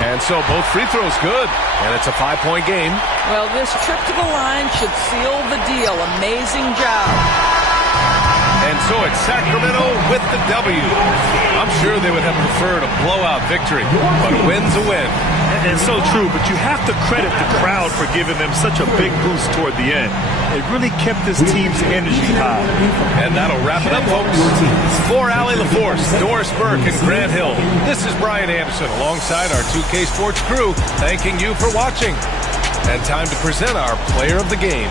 And so both free throws good, and it's a 5-point game. Well, this trip to the line should seal the deal. Amazing job. And so it's Sacramento with the W. I'm sure they would have preferred a blowout victory, but a win's a win. And so true, but you have to credit the crowd for giving them such a big boost toward the end. It really kept this team's energy high. And that'll wrap it up, folks. For Allie LaForce, Doris Burke, and Grant Hill, this is Brian Anderson alongside our 2K Sports crew, thanking you for watching. And time to present our player of the game.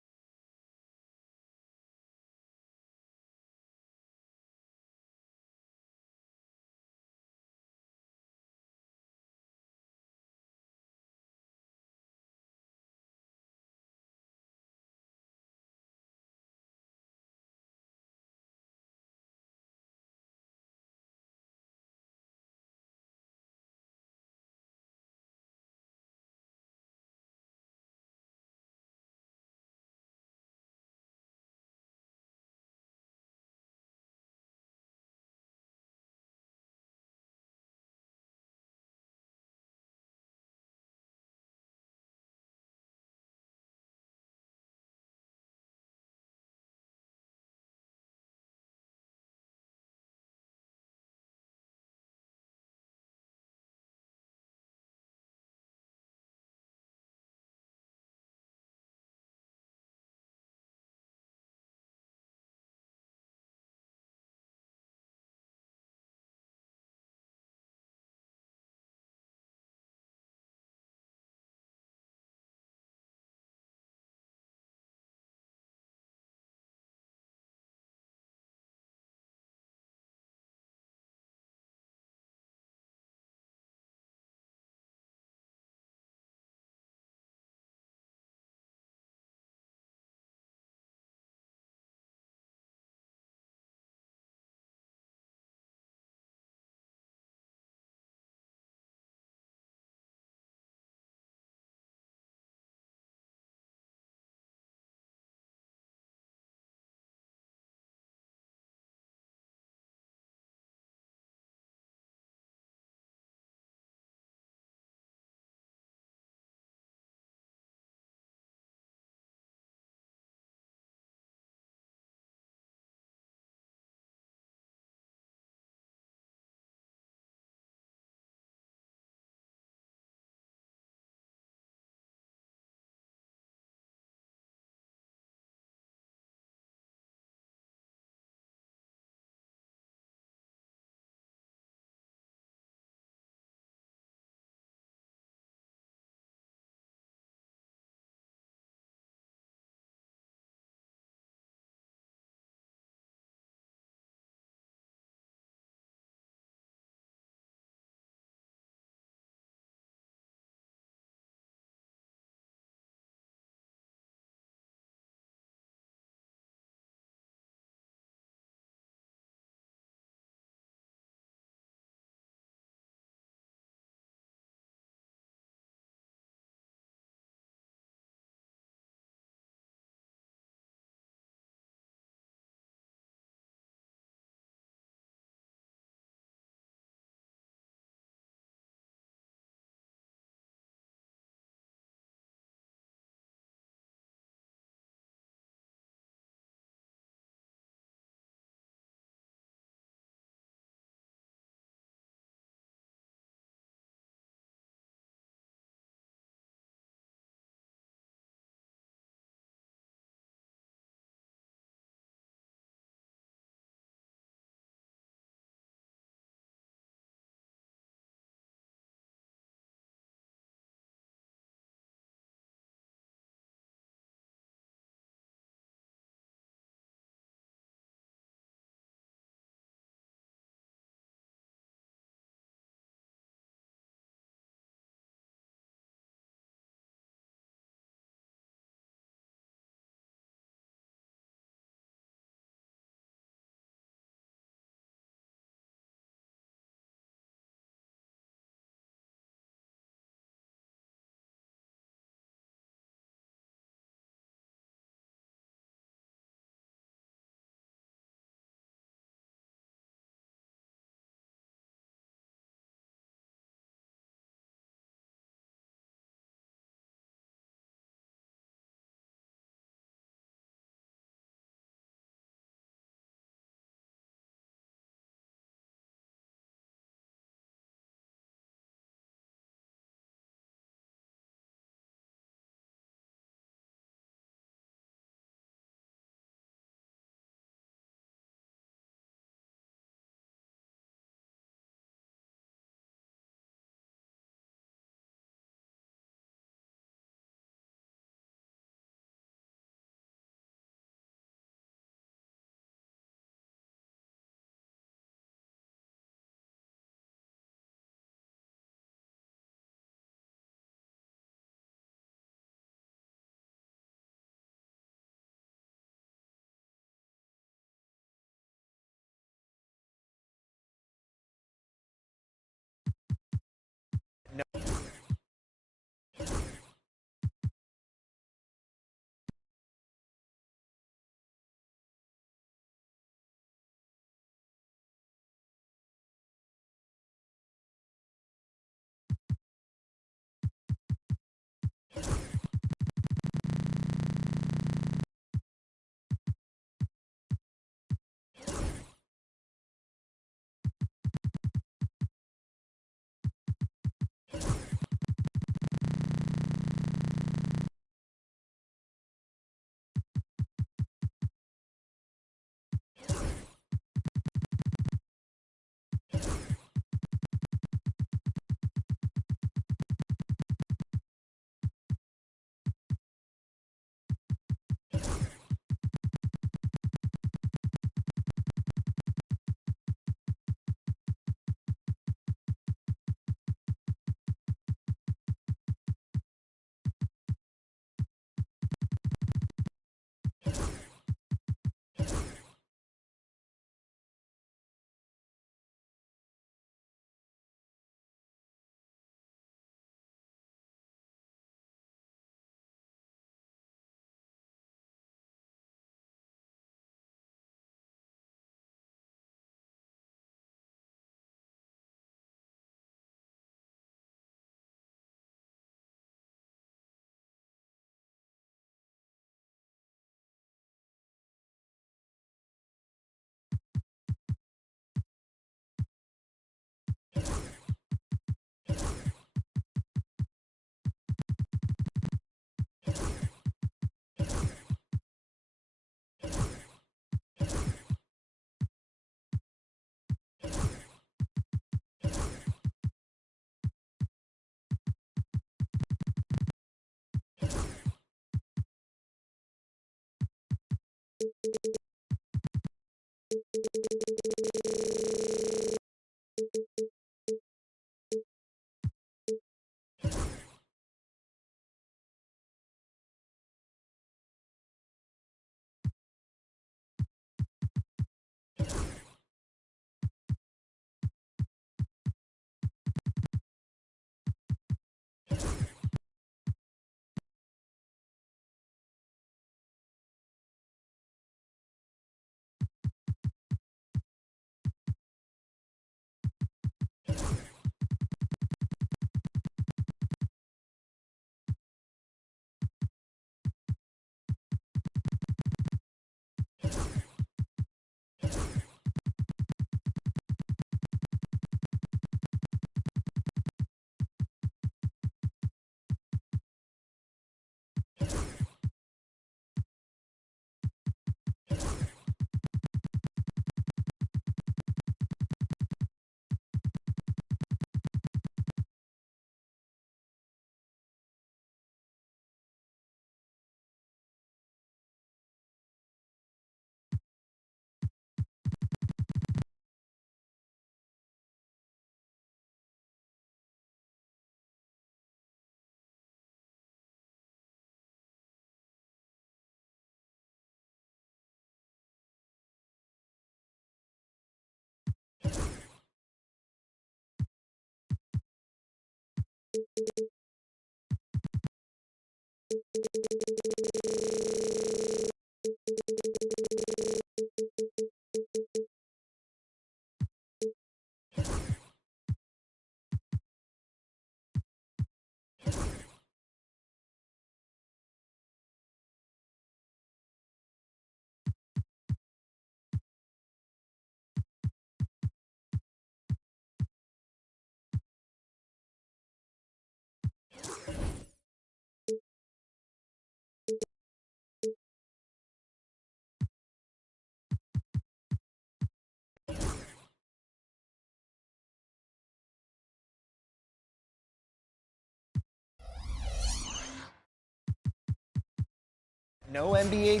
No NBA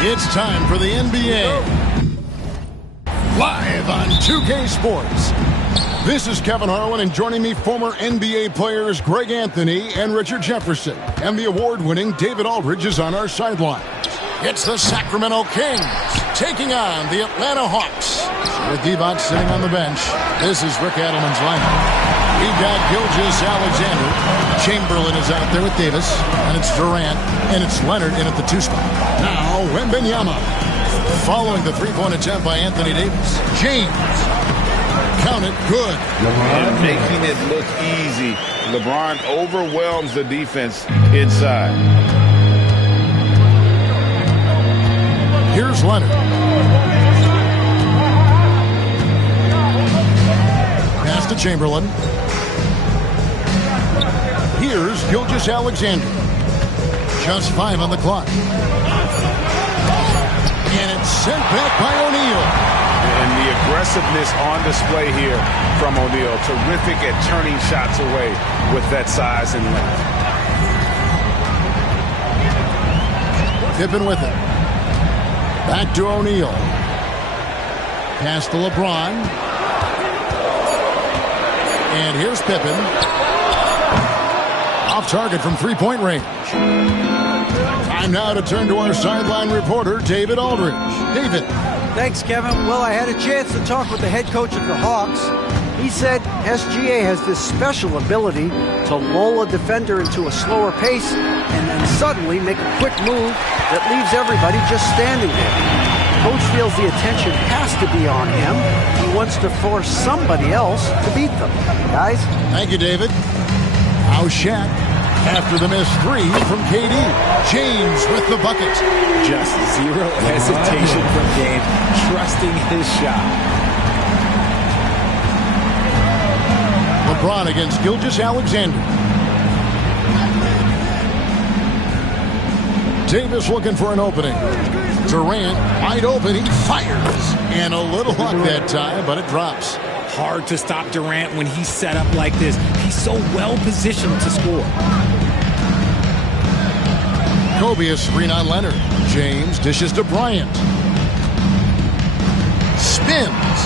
It's time for the NBA. Live on 2K Sports. This is Kevin Harlan, and joining me, former NBA players Greg Anthony and Richard Jefferson. And the award-winning David Aldridge is on our sideline. It's the Sacramento Kings taking on the Atlanta Hawks. With Divac sitting on the bench, this is Rick Adelman's lineup. We've got Gilgeous-Alexander. Chamberlain is out there with Davis. And it's Durant. And it's Leonard in at the 2 spot. Now, Wembanyama. Following the three-point attempt by Anthony Davis. James. Count it. Good. And making it look easy. LeBron overwhelms the defense inside. Here's Leonard. Pass to Chamberlain. Here's Gilgeous-Alexander. Just 5 on the clock. And it's sent back by O'Neal. And the aggressiveness on display here from O'Neal. Terrific at turning shots away with that size and length. Pippen with it. Back to O'Neal. Pass to LeBron. And here's Pippen. Off target from three-point range. Time now to turn to our sideline reporter, David Aldridge. David. Thanks, Kevin. Well, I had a chance to talk with the head coach of the Hawks. He said SGA has this special ability to lull a defender into a slower pace and then suddenly make a quick move that leaves everybody just standing there. Coach feels the attention has to be on him. He wants to force somebody else to beat them. Guys? Thank you, David. Now Shaq after the missed 3 from KD. James with the bucket. Just zero hesitation from James, trusting his shot. LeBron against Gilgeous-Alexander. Davis looking for an opening. Durant wide open. He fires. And a little luck that time, but it drops. Hard to stop Durant when he's set up like this. He's so well positioned to score. Kobe, a screen on Leonard. James dishes to Bryant. Spins.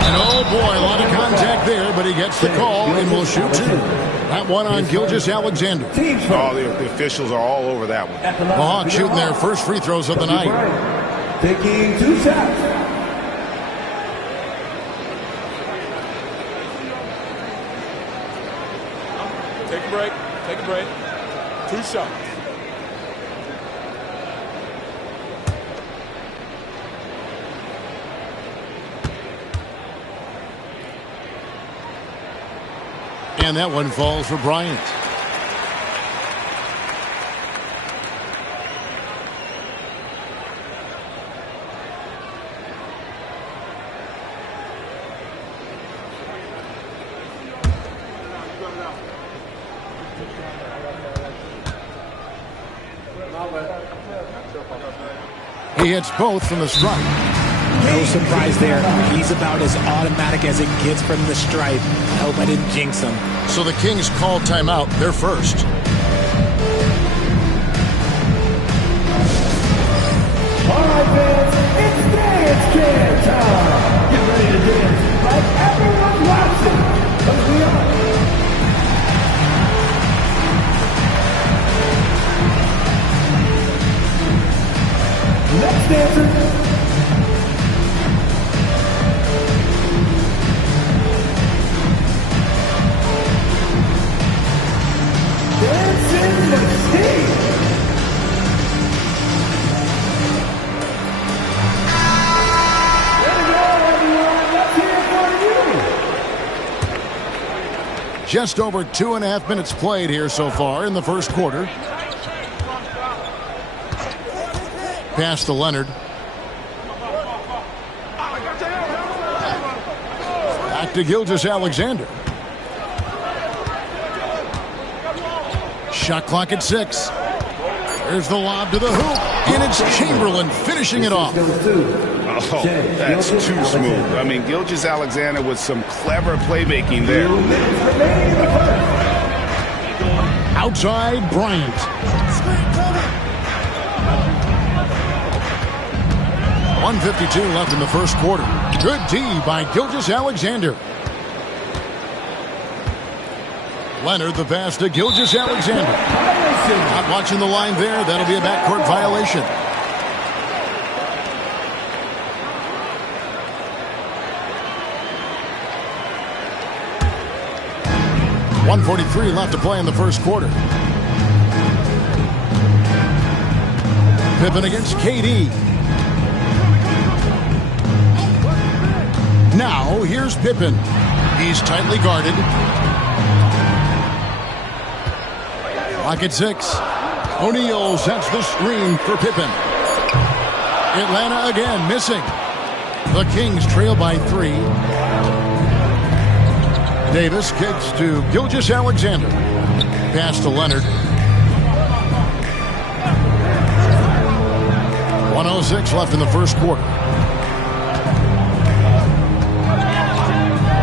And oh boy, a lot of contact there, but he gets the call and will shoot two. That one on Gilgeous-Alexander. Oh, the officials are all over that one. The Hawks shooting their first free throws of the night. Taking 2 shots. Take a break. Take a break. 2 shots. And that one falls for Bryant. He hits both from the stripe. No surprise there. He's about as automatic as it gets from the stripe. I hope I didn't jinx him. So the Kings call timeout. They're first. All right, fans, it's Dance Can time. Get ready to dance like everyone's watching. Because we are. Next dancer. Dancing Machine. There we go, everyone. Let's hear it for you. Just over 2.5 minutes played here so far in the first quarter. Pass to Leonard. Back to Gilgeous-Alexander. Shot clock at 6. There's the lob to the hoop. And it's Chamberlain finishing it off. Oh, that's too smooth. I mean, Gilgeous-Alexander with some clever playmaking there. Outside, Bryant. 1:52 left in the first quarter. Good D by Gilgeous-Alexander. Leonard, the pass to Gilgeous-Alexander. Not watching the line there. That'll be a backcourt violation. .143 left to play in the first quarter. Pippen against KD. Now, here's Pippen. He's tightly guarded. Clock at 6. O'Neal sets the screen for Pippen. Atlanta again missing. The Kings trail by 3. Davis kicks to Gilgeous-Alexander. Pass to Leonard. 1:06 left in the first quarter.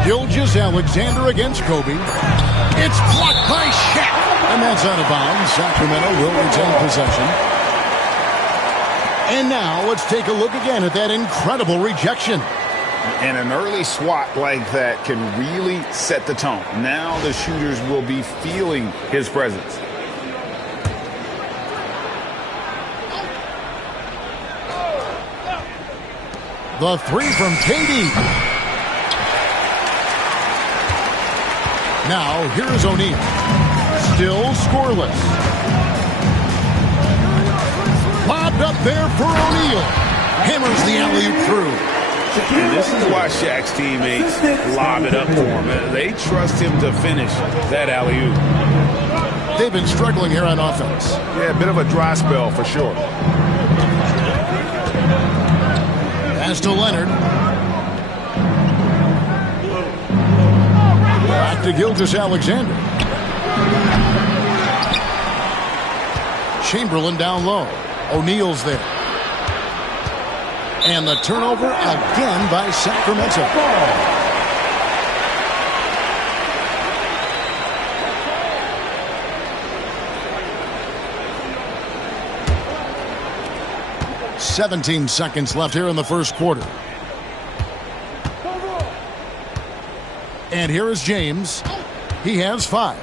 Gilgeous-Alexander against Kobe. It's blocked by Shaq. And that's out of bounds. Sacramento will retain possession. And now let's take a look again at that incredible rejection. And an early swat like that can really set the tone. Now the shooters will be feeling his presence. The 3 from KD. Now, here's O'Neal. Still scoreless. Lobbed up there for O'Neal. Hammers the alley-oop through. And this is why Shaq's teammates lob it up for him. They trust him to finish that alley-oop. They've been struggling here on offense. Yeah, a bit of a dry spell for sure. Pass to Leonard. Back to Gilgeous-Alexander. Chamberlain down low. O'Neal's there. And the turnover again by Sacramento. 17 seconds left here in the first quarter. And here is James. He has 5.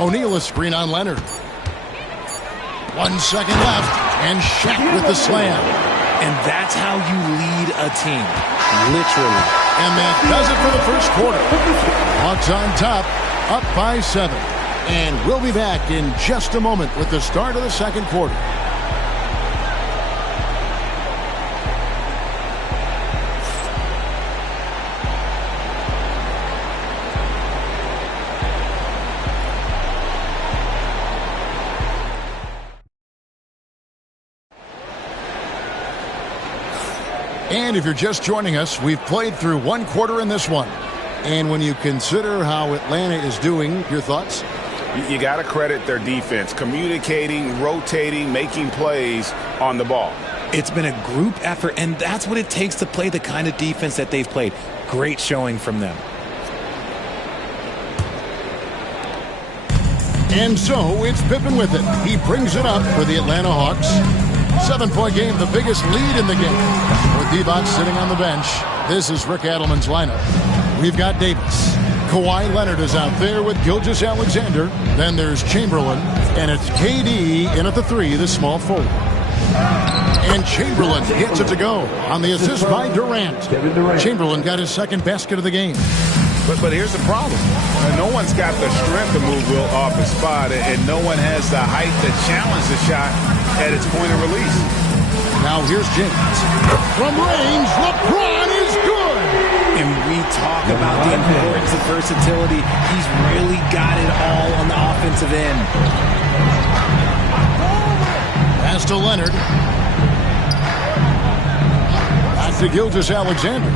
O'Neal a screen on Leonard. 1 second left, and Shaq with the slam. And that's how you lead a team, literally. And that does it for the first quarter. Hawks on top, up by 7. And we'll be back in just a moment with the start of the second quarter. And if you're just joining us, we've played through 1 quarter in this one. And when you consider how Atlanta is doing, your thoughts? You got to credit their defense, communicating, rotating, making plays on the ball. It's been a group effort, and that's what it takes to play the kind of defense that they've played. Great showing from them. And so it's Pippen with it. He brings it up for the Atlanta Hawks. 7-point game, the biggest lead in the game. With Divac sitting on the bench, this is Rick Adelman's lineup. We've got Davis. Kawhi Leonard is out there with Gilgeous-Alexander. Then there's Chamberlain. And it's KD in at the 3, the small forward. And Chamberlain gets it to go on the assist by Durant. Chamberlain got his second basket of the game. But here's the problem. No one's got the strength to move Will off the spot, and no one has the height to challenge the shot at its point of release. Now here's James. From range, LeBron is good. And we talk about the importance of versatility. He's really got it all on the offensive end. Pass to Leonard. Back to Gilgeous-Alexander.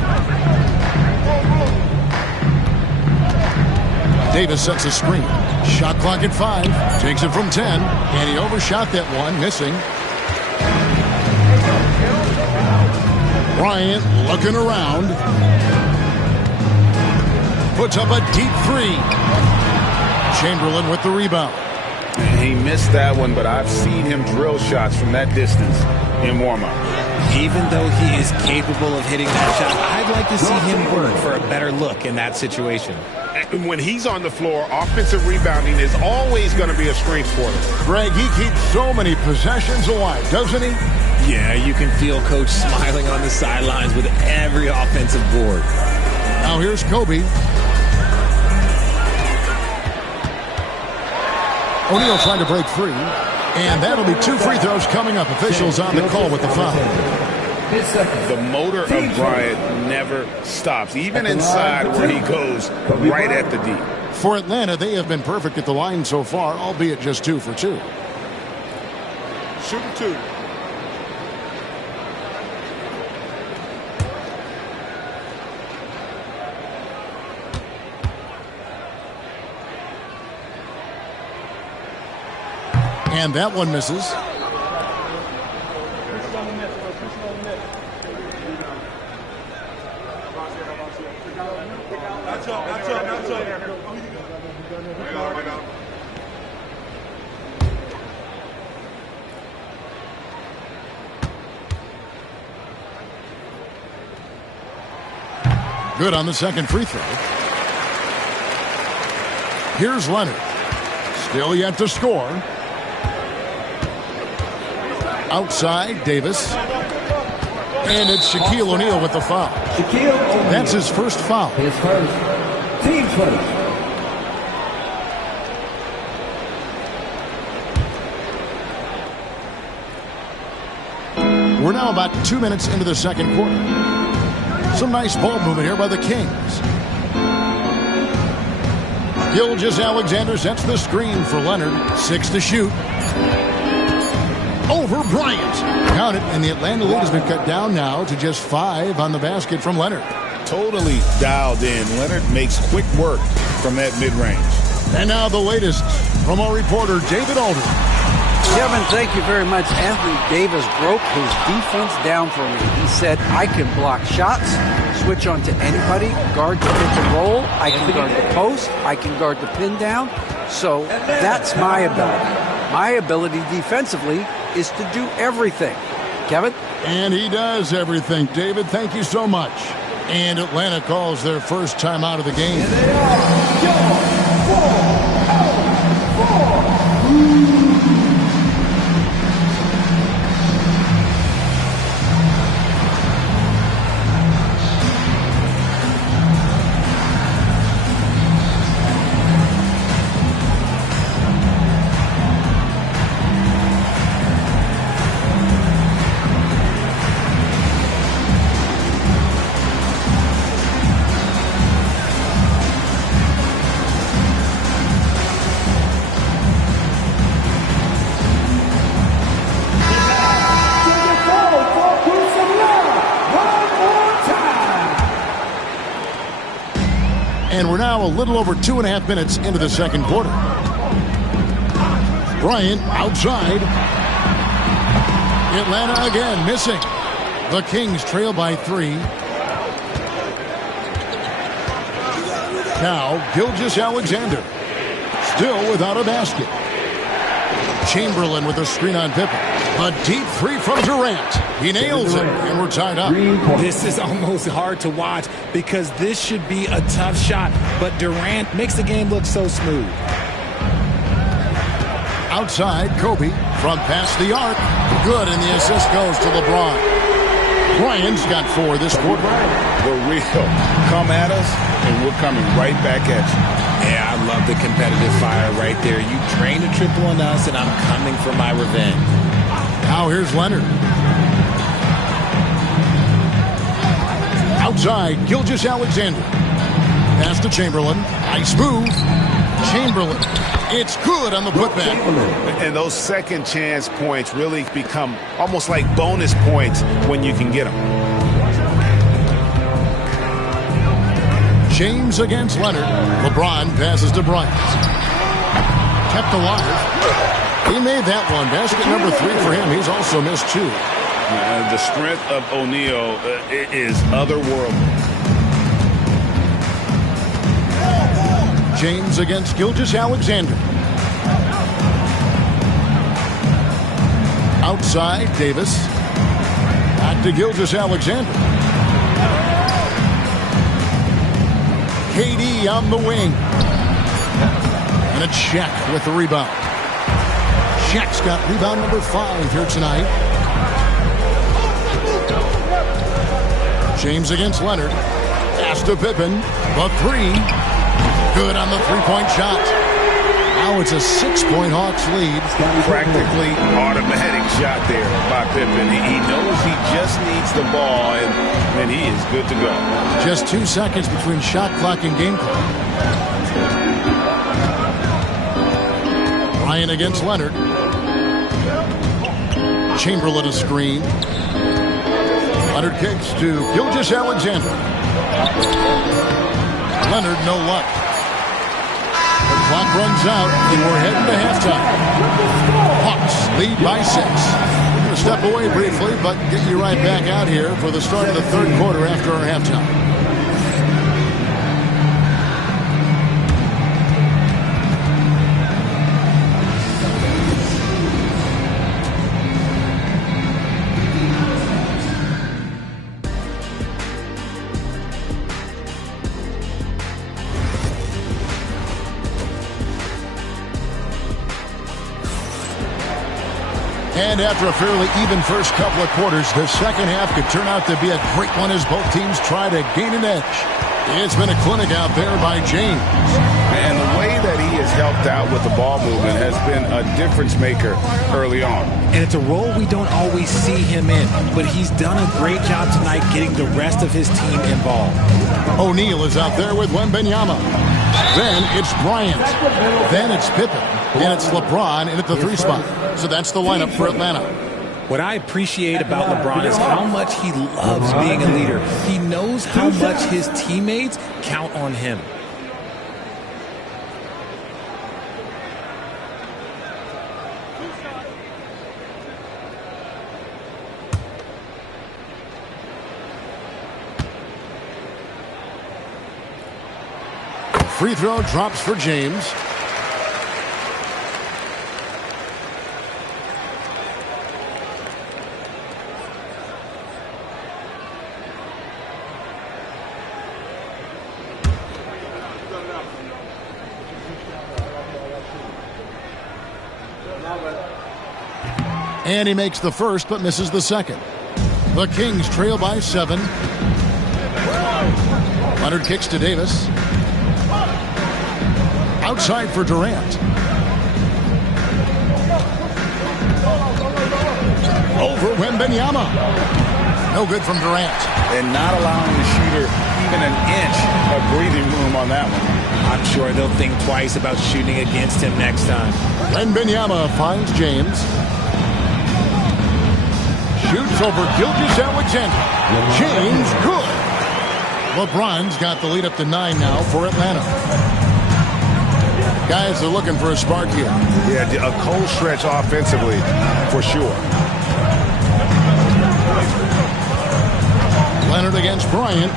Davis sets a screen. Shot clock at 5. Takes it from 10. And he overshot that one, missing. Bryant looking around. Puts up a deep 3. Chamberlain with the rebound. He missed that one, but I've seen him drill shots from that distance in warm-up. Even though he is capable of hitting that shot, I'd like to see him work for a better look in that situation. When he's on the floor, offensive rebounding is always going to be a strength for him. Greg, he keeps so many possessions alive, doesn't he? Yeah, you can feel Coach smiling on the sidelines with every offensive board. Now here's Kobe. O'Neal trying to break free. And that'll be 2 free throws coming up. Officials on the call with the foul. The motor of Bryant never stops, even inside where he goes right at the D. For Atlanta, they have been perfect at the line so far, albeit just 2 for 2. Shooting 2. And that one misses. Good on the second free throw. Here's Leonard. Still yet to score. Outside, Davis. And it's Shaquille O'Neal with the foul. That's his first foul. His first. Team first. We're now about 2 minutes into the second quarter. Some nice ball movement here by the Kings. Gilgeous-Alexander sets the screen for Leonard. 6 to shoot. Over Bryant. Count it, and the Atlanta lead has been cut down now to just 5 on the basket from Leonard. Totally dialed in. Leonard makes quick work from that mid-range. And now the latest from our reporter, David Aldridge. Kevin, thank you very much. Anthony Davis broke his defense down for me. He said, I can block shots, switch on to anybody, guard the pick and roll, I can guard the post, I can guard the pin down. So that's my ability. My ability defensively is to do everything. Kevin? And he does everything. David, thank you so much. And Atlanta calls their first time out of the game. And we're now a little over 2.5 minutes into the second quarter. Bryant outside. Atlanta again missing. The Kings trail by 3. Now Gilgeous-Alexander still without a basket. Chamberlain with a screen on Pippen. A deep 3 from Durant. He nails it, and we're tied up. This is almost hard to watch because this should be a tough shot, but Durant makes the game look so smooth. Outside, Kobe from past the arc. Good, and the assist goes to LeBron. Bryant's got 4 this quarter. The real come at us, and we're coming right back at you. Yeah, I love the competitive fire right there. You drain a triple on us, and I'm coming for my revenge. Now here's Leonard. Outside, Gilgeous-Alexander. Pass to Chamberlain. Nice move. Chamberlain. It's good on the putback. And those second chance points really become almost like bonus points when you can get them. James against Leonard. LeBron passes to Bryant. Kept alive. He made that one. Basket number 3 for him. He's also missed 2. The strength of O'Neal is otherworldly. James against Gilgeous-Alexander. Outside, Davis. Back to Gilgeous-Alexander. KD on the wing. And a check with the rebound. Shaq's got rebound number 5 here tonight. James against Leonard. Pass to Pippen. The 3. Good on the 3-point shot. Now it's a 6-point Hawks lead. Practically automatic shot there by Pippen. He knows he just needs the ball, and he is good to go. Just 2 seconds between shot clock and game clock. Bryant against Leonard. Chamberlain a screen. Leonard kicks to Gilgeous-Alexander. Leonard no luck. The clock runs out and we're heading to halftime. Hawks lead by 6. We're going to step away briefly but get you right back out here for the start of the third quarter after our halftime. And after a fairly even first couple of quarters, the second half could turn out to be a great one as both teams try to gain an edge. It's been a clinic out there by James. And the way that he has helped out with the ball movement has been a difference maker early on. And it's a role we don't always see him in, but he's done a great job tonight getting the rest of his team involved. O'Neal is out there with Wembanyama. Then it's Bryant. Then it's Pippen. And it's LeBron in at the 3 spot. So that's the lineup for Atlanta. What I appreciate about LeBron is how much he loves being a leader. He knows how much his teammates count on him. Free throw drops for James. And he makes the first but misses the second. The Kings trail by 7. Leonard kicks to Davis. Outside for Durant. Over Wembanyama. No good from Durant. And not allowing the shooter even an inch of breathing room on that one. I'm sure they'll think twice about shooting against him next time. Wembanyama finds James. Shoots over Gilgeous-Alexander. James, good. LeBron's got the lead up to 9 now for Atlanta. Guys are looking for a spark here. Yeah, a cold stretch offensively for sure. Leonard against Bryant.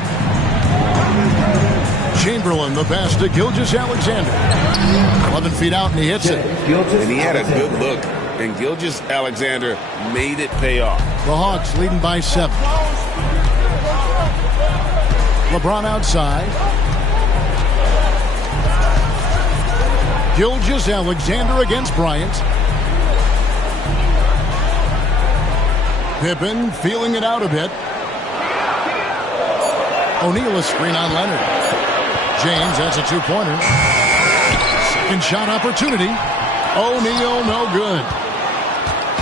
Chamberlain, the pass to Gilgeous-Alexander. 11 feet out, and he hits it. And he had a good look, and Gilgeous-Alexander made it pay off. The Hawks leading by 7. LeBron outside. Gilgeous-Alexander against Bryant. Pippen feeling it out a bit. O'Neal a screen on Leonard. James, that's a two-pointer. Second shot opportunity. O'Neal, no good.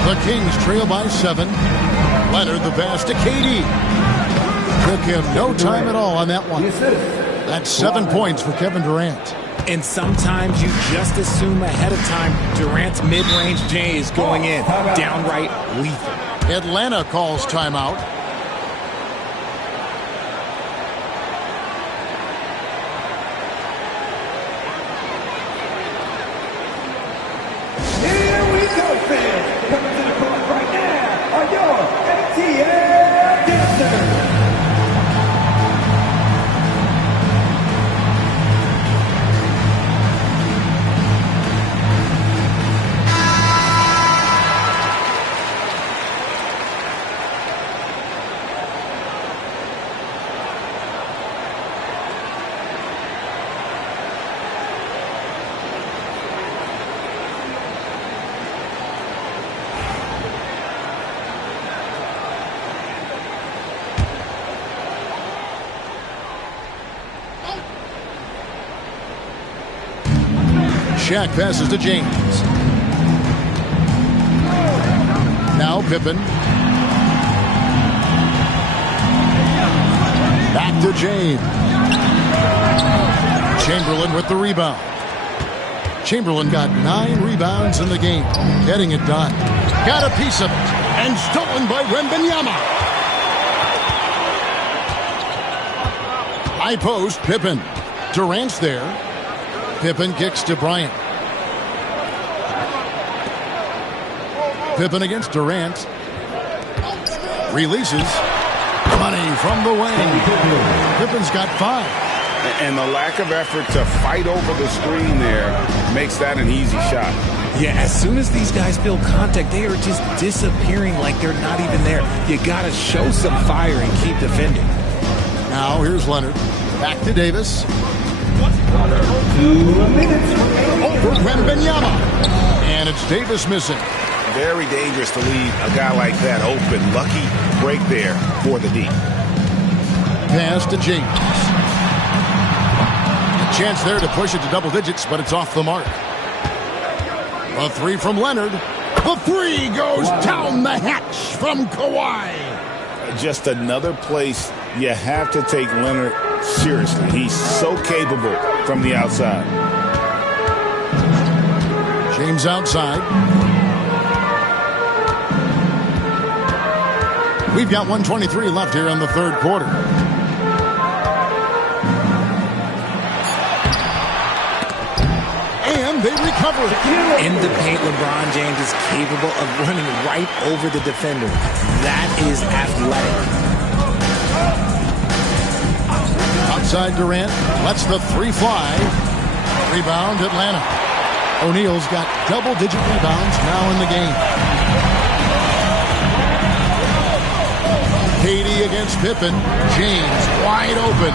The Kings trail by 7. Leonard the pass to KD. Took him no time at all on that one. That's 7 points for Kevin Durant. And sometimes you just assume ahead of time Durant's mid-range J is going in. Downright lethal. Atlanta calls timeout. Here we go, fans. Coming to the court right now are your ATL dancers. Shaq passes to James. Now Pippen. Back to James. Chamberlain with the rebound. Chamberlain got 9 rebounds in the game. Getting it done. Got a piece of it. And stolen by Wembanyama. High post, Pippen. Durant's there. Pippen kicks to Bryant. Pippen against Durant. Releases. Money from the wing. Pippen's got 5. And the lack of effort to fight over the screen there makes that an easy shot. Yeah, as soon as these guys feel contact, they are just disappearing like they're not even there. You got to show some fire and keep defending. Now here's Leonard. Back to Davis. 2 minutes. Over Wembanyama. And it's Davis missing. Very dangerous to leave a guy like that open. Lucky break there for the D. Pass to James. A chance there to push it to double digits, but it's off the mark. A 3 from Leonard. The 3 goes down the hatch from Kawhi. Just another place you have to take Leonard seriously. He's so capable from the outside. James outside. We've got 1:23 left here in the third quarter. And they recover. In the paint, LeBron James is capable of running right over the defender. That is athletic. Outside Durant lets the 3 fly. Rebound Atlanta. O'Neal's got double-digit rebounds now in the game. KD against Pippen. James wide open.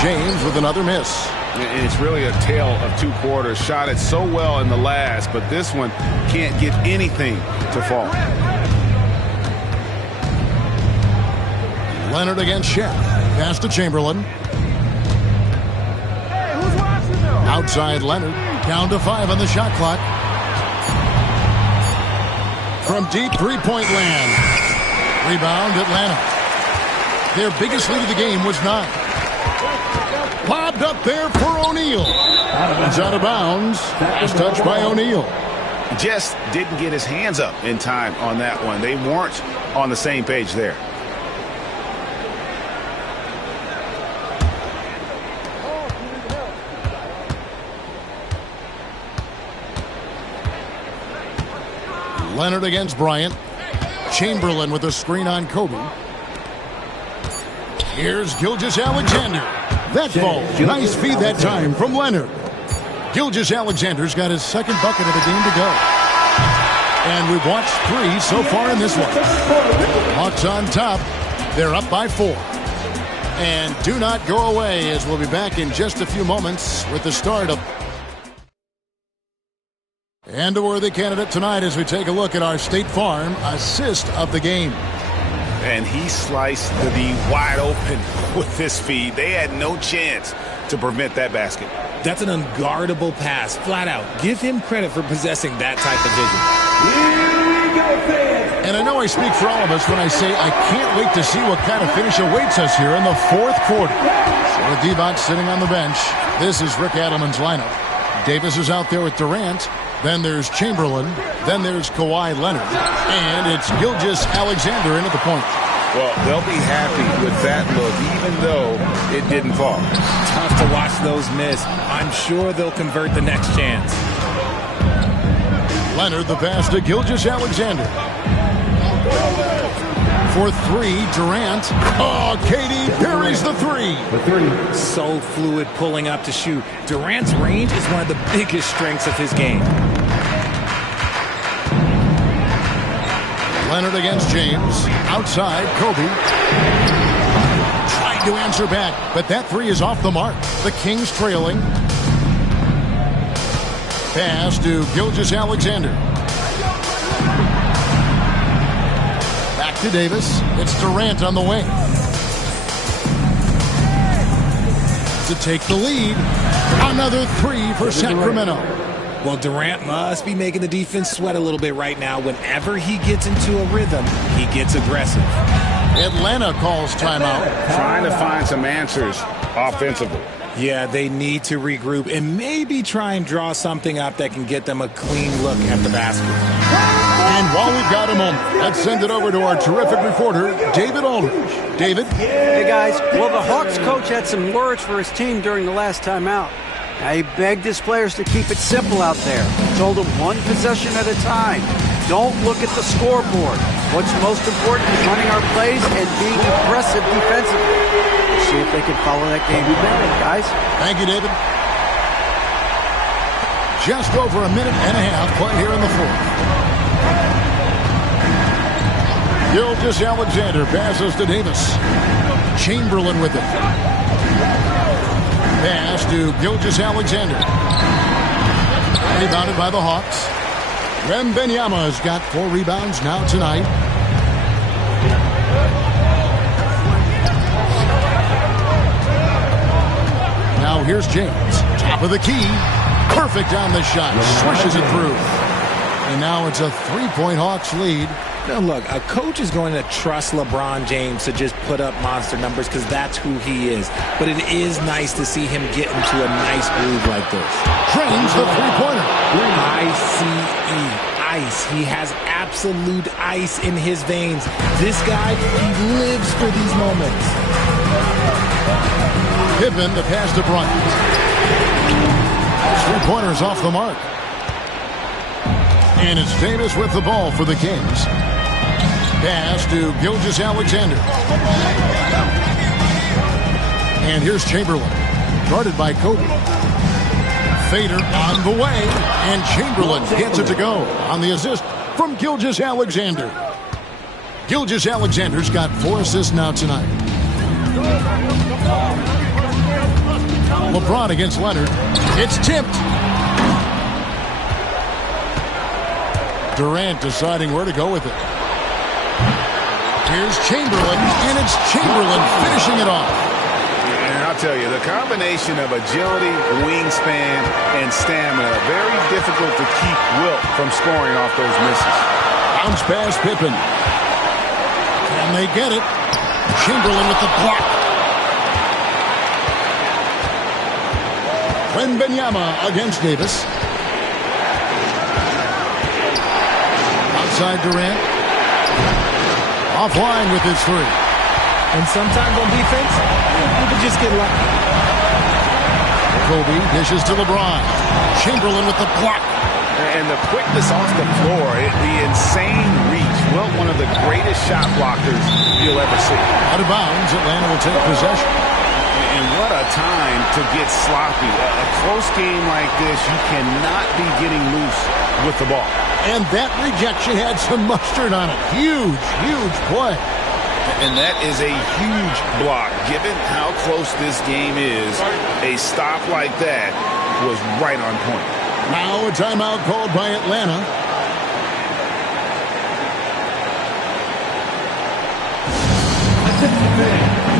James with another miss. And it's really a tale of two quarters. Shot it so well in the last, but this one can't get anything to fall. Leonard against Shaq. Pass to Chamberlain. Outside Leonard. Down to 5 on the shot clock. From deep three-point land. Rebound Atlanta. Their biggest lead of the game was 9. Lobbed up there for O'Neal. It's out of bounds. It's touched by O'Neal. Just didn't get his hands up in time on that one. They weren't on the same page there. Leonard against Bryant. Chamberlain with a screen on Kobe. Here's Gilgeous-Alexander. That ball. Nice feed that time from Leonard. Gilgeous-Alexander's got his second bucket of the game to go. And we've watched 3 so far in this one. Hawks on top. They're up by 4. And do not go away, as we'll be back in just a few moments with the start of... And a worthy candidate tonight as we take a look at our State Farm assist of the game. And he sliced the D wide open with this feed. They had no chance to prevent that basket. That's an unguardable pass, flat out. Give him credit for possessing that type of vision. And I know I speak for all of us when I say I can't wait to see what kind of finish awaits us here in the 4th quarter. So with Divac sitting on the bench, this is Rick Adelman's lineup. Davis is out there with Durant. Then there's Chamberlain. Then there's Kawhi Leonard. And it's Gilgeous-Alexander in at the point. Well, they'll be happy with that look, even though it didn't fall. Tough to watch those miss. I'm sure they'll convert the next chance. Leonard, the pass to Gilgeous-Alexander. For 3, Durant. Oh, Katie parries the 3. So fluid pulling up to shoot. Durant's range is one of the biggest strengths of his game. Leonard against James. Outside, Kobe. Tried to answer back, but that 3 is off the mark. The Kings trailing. Pass to Gilgeous-Alexander. Back to Davis. It's Durant on the wing. To take the lead. Another 3 for Sacramento. Well, Durant must be making the defense sweat a little bit right now. Whenever he gets into a rhythm, he gets aggressive. Atlanta calls timeout. Trying to find some answers offensively. Yeah, they need to regroup and maybe try and draw something up that can get them a clean look at the basket. And while we've got a moment, let's send it over to our terrific reporter, David Aldridge. David? Hey, guys. Well, the Hawks coach had some words for his team during the last timeout. Now, he begged his players to keep it simple out there. Told them one possession at a time. Don't look at the scoreboard. What's most important is running our plays and being aggressive defensively. We'll see if they can follow that game plan, guys. Thank you, David. Just over a minute and a half play here in the 4th. Gilgeous-Alexander passes to Davis. Chamberlain with it. Pass to Gilgeous-Alexander. Rebounded by the Hawks. Wembanyama's got 4 rebounds now tonight. Now here's James. Top of the key. Perfect on the shot. Swishes it through. And now it's a 3-point Hawks lead. Now, look, a coach is going to trust LeBron James to just put up monster numbers because that's who he is. But it is nice to see him get into a nice groove like this. Drains the 3-pointer. I-C-E. Ice. He has absolute ice in his veins. This guy, he lives for these moments. Pippen, the pass to Bryant. 3-pointers off the mark. And it's Davis with the ball for the Kings. Pass to Gilgeous-Alexander. And here's Chamberlain. Guarded by Kobe. Fader on the way. And Chamberlain gets it to go on the assist from Gilgeous-Alexander. Gilgeous-Alexander's got 4 assists now tonight. LeBron against Leonard. It's tipped. Durant deciding where to go with it. Here's Chamberlain, and it's Chamberlain finishing it off. And I'll tell you, the combination of agility, wingspan, and stamina, very difficult to keep Wilt from scoring off those misses. Bounce pass Pippen. Can they get it? Chamberlain with the block. Wembanyama against Davis. Outside Durant. Offline with his three. And sometimes on defense, you can just get lucky. Kobe dishes to LeBron. Chamberlain with the block. And the quickness off the floor, the insane reach. Well, one of the greatest shot blockers you'll ever see. Out of bounds, Atlanta will take possession. And what a time to get sloppy. A close game like this, you cannot be getting loose with the ball. And that rejection had some mustard on it. Huge, huge play. And that is a huge block. Given how close this game is, a stop like that was right on point. Now a timeout called by Atlanta.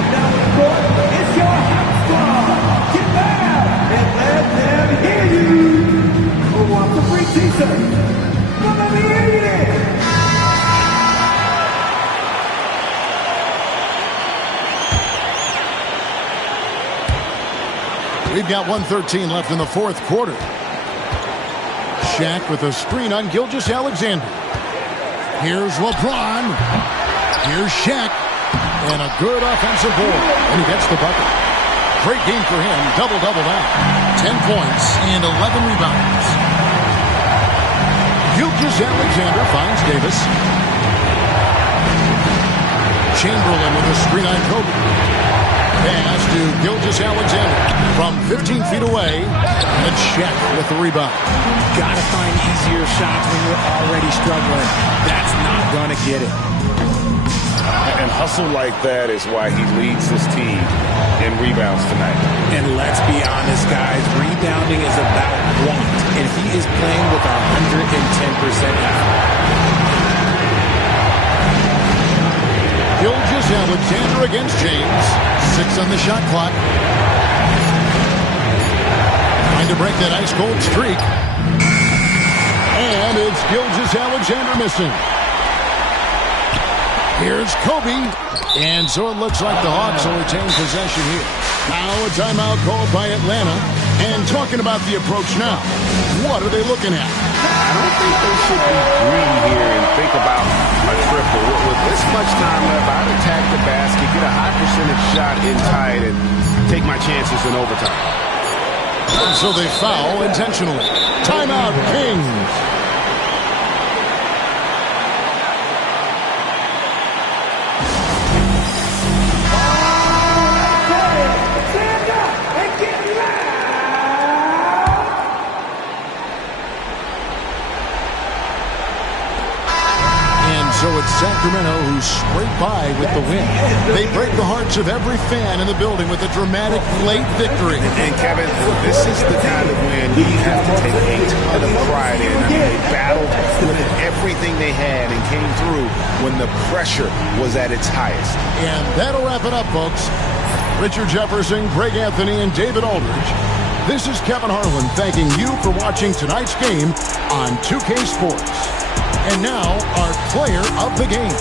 Now the court is your house squad. Get loud and let them hear you. Who wants a free t-shirt? Let me hear you. We've got 1:13 left in the fourth quarter. Shaq with a screen on Gilgeous-Alexander. Here's LeBron. Here's Shaq. And a good offensive board. And he gets the bucket. Great game for him. Double-double now. 10 points and 11 rebounds. Gilgeous-Alexander finds Davis. Chamberlain with a screen on Kobe. Pass to Gilgeous-Alexander from 15 feet away. And Shaq with the rebound. Gotta find easier shots when you're already struggling. That's not gonna get it. And hustle like that is why he leads this team in rebounds tonight. And let's be honest, guys, rebounding is about want. And he is playing with 110% effort. Gilgeous-Alexander against James. 6 on the shot clock. Trying to break that ice-cold streak. And it's Gilgeous-Alexander missing. Here's Kobe. And so it looks like the Hawks will retain possession here. Now a timeout called by Atlanta. And talking about the approach now, what are they looking at? I don't think they should be greedy here and think about a triple. With this much time left, I'd attack the basket, get a high percentage shot in tight, and take my chances in overtime. And so they foul intentionally. Timeout, Kings. So it's Sacramento who scrape by with the win. They break the hearts of every fan in the building with a dramatic late victory. And Kevin, this is the kind of win you have to take a ton of pride in. I mean, they battled with everything they had and came through when the pressure was at its highest. And that'll wrap it up, folks. Richard Jefferson, Greg Anthony, and David Aldridge. This is Kevin Harlan thanking you for watching tonight's game on 2K Sports. And now, our player of the game.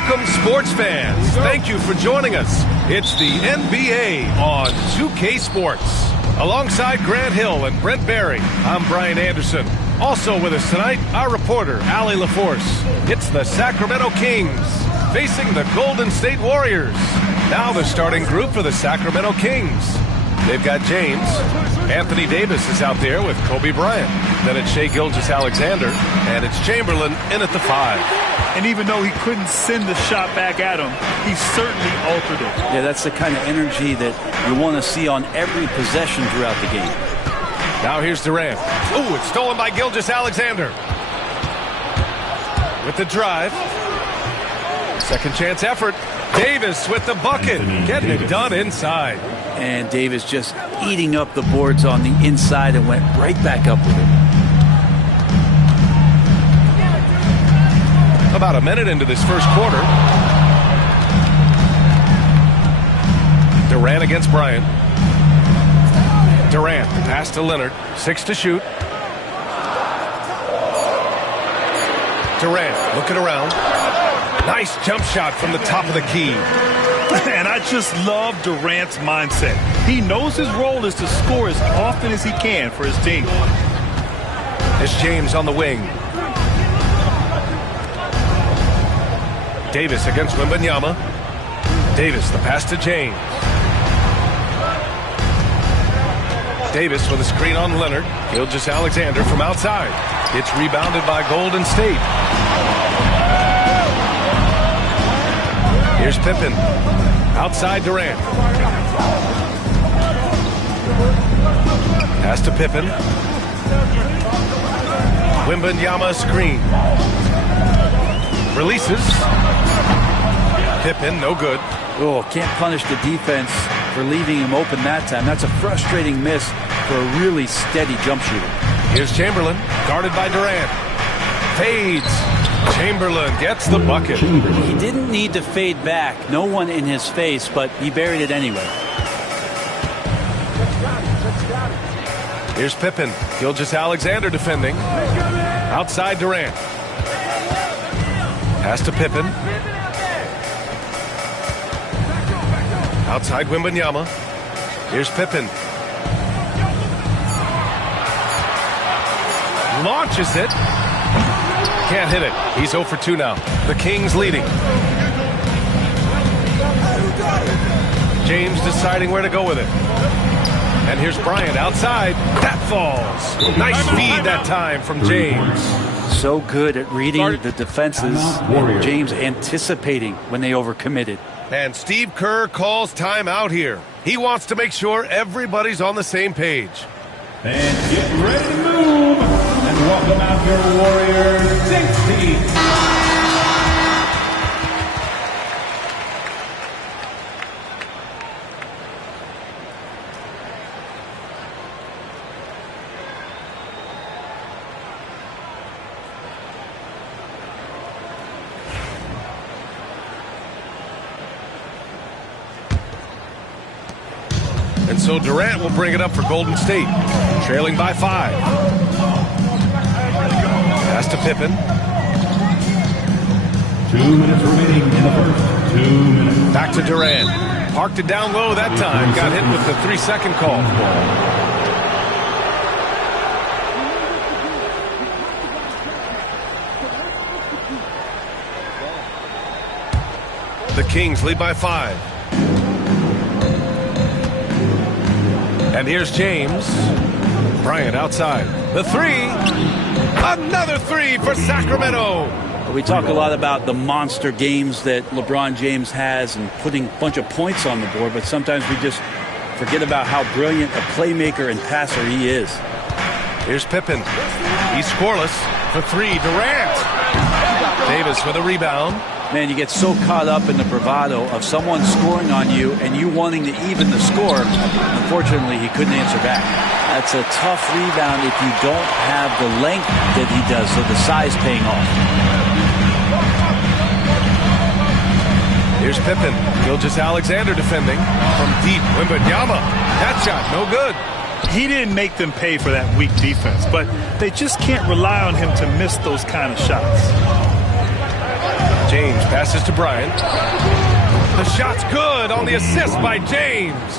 Welcome, sports fans. Thank you for joining us. It's the NBA on 2K Sports. Alongside Grant Hill and Brent Barry, I'm Brian Anderson. Also with us tonight, our reporter, Allie LaForce. It's the Sacramento Kings facing the Golden State Warriors. Now the starting group for the Sacramento Kings. They've got James. Anthony Davis is out there with Kobe Bryant. Then it's Shai Gilgeous-Alexander, and it's Chamberlain in at the 5. And even though he couldn't send the shot back at him, he certainly altered it. Yeah, that's the kind of energy that you want to see on every possession throughout the game. Now here's Durant. Ooh, it's stolen by Gilgeous-Alexander. With the drive. Second chance effort. Davis with the bucket. Getting it done inside. And Davis just eating up the boards on the inside and went right back up with it. About a minute into this first quarter. Durant against Bryant. Durant, pass to Leonard. 6 to shoot. Durant looking around. Nice jump shot from the top of the key. And I just love Durant's mindset. He knows his role is to score as often as he can for his team. It's James on the wing. Davis against Wembanyama. Davis, the pass to James. Davis with a screen on Leonard. Gilgeous-Alexander from outside. It's rebounded by Golden State. Here's Pippen. Outside Durant. Pass to Pippen. Wembanyama screen. Releases. Pippen, no good. Oh, can't punish the defense for leaving him open that time. That's a frustrating miss for a really steady jump shooter. Here's Chamberlain, guarded by Durant. Fades. Chamberlain gets the bucket. He didn't need to fade back. No one in his face, but he buried it anyway. Here's Pippen. Gilgeous-Alexander defending. Outside Durant. Pass to Pippen. Outside Wembanyama. Here's Pippen. Launches it. Can't hit it. He's 0 for 2 now. The Kings leading. James deciding where to go with it. And here's Bryant outside. That falls. Nice feed that time from James. So good at reading the defenses. And James anticipating when they overcommitted. And Steve Kerr calls timeout here. He wants to make sure everybody's on the same page. And get ready to move. And welcome out your Warriors 16. And so Durant will bring it up for Golden State, trailing by 5. Pass to Pippen. 2 minutes remaining in the first. 2 minutes. Back to Durant. Parked it down low that time. Got hit with the 3-second call. The Kings lead by 5. And here's James. Bryant outside. The 3. Another 3 for Sacramento. We talk a lot about the monster games that LeBron James has and putting a bunch of points on the board, but sometimes we just forget about how brilliant a playmaker and passer he is. Here's Pippen. He's scoreless for 3. Durant. Davis with a rebound. Man, you get so caught up in the bravado of someone scoring on you and you wanting to even the score. Unfortunately, he couldn't answer back. That's a tough rebound if you don't have the length that he does, so the size paying off. Here's Pippen. Gilgeous-Alexander defending from deep. Wembanyama. That shot, no good. He didn't make them pay for that weak defense, but they just can't rely on him to miss those kind of shots. James passes to Bryant. The shot's good on the assist by James.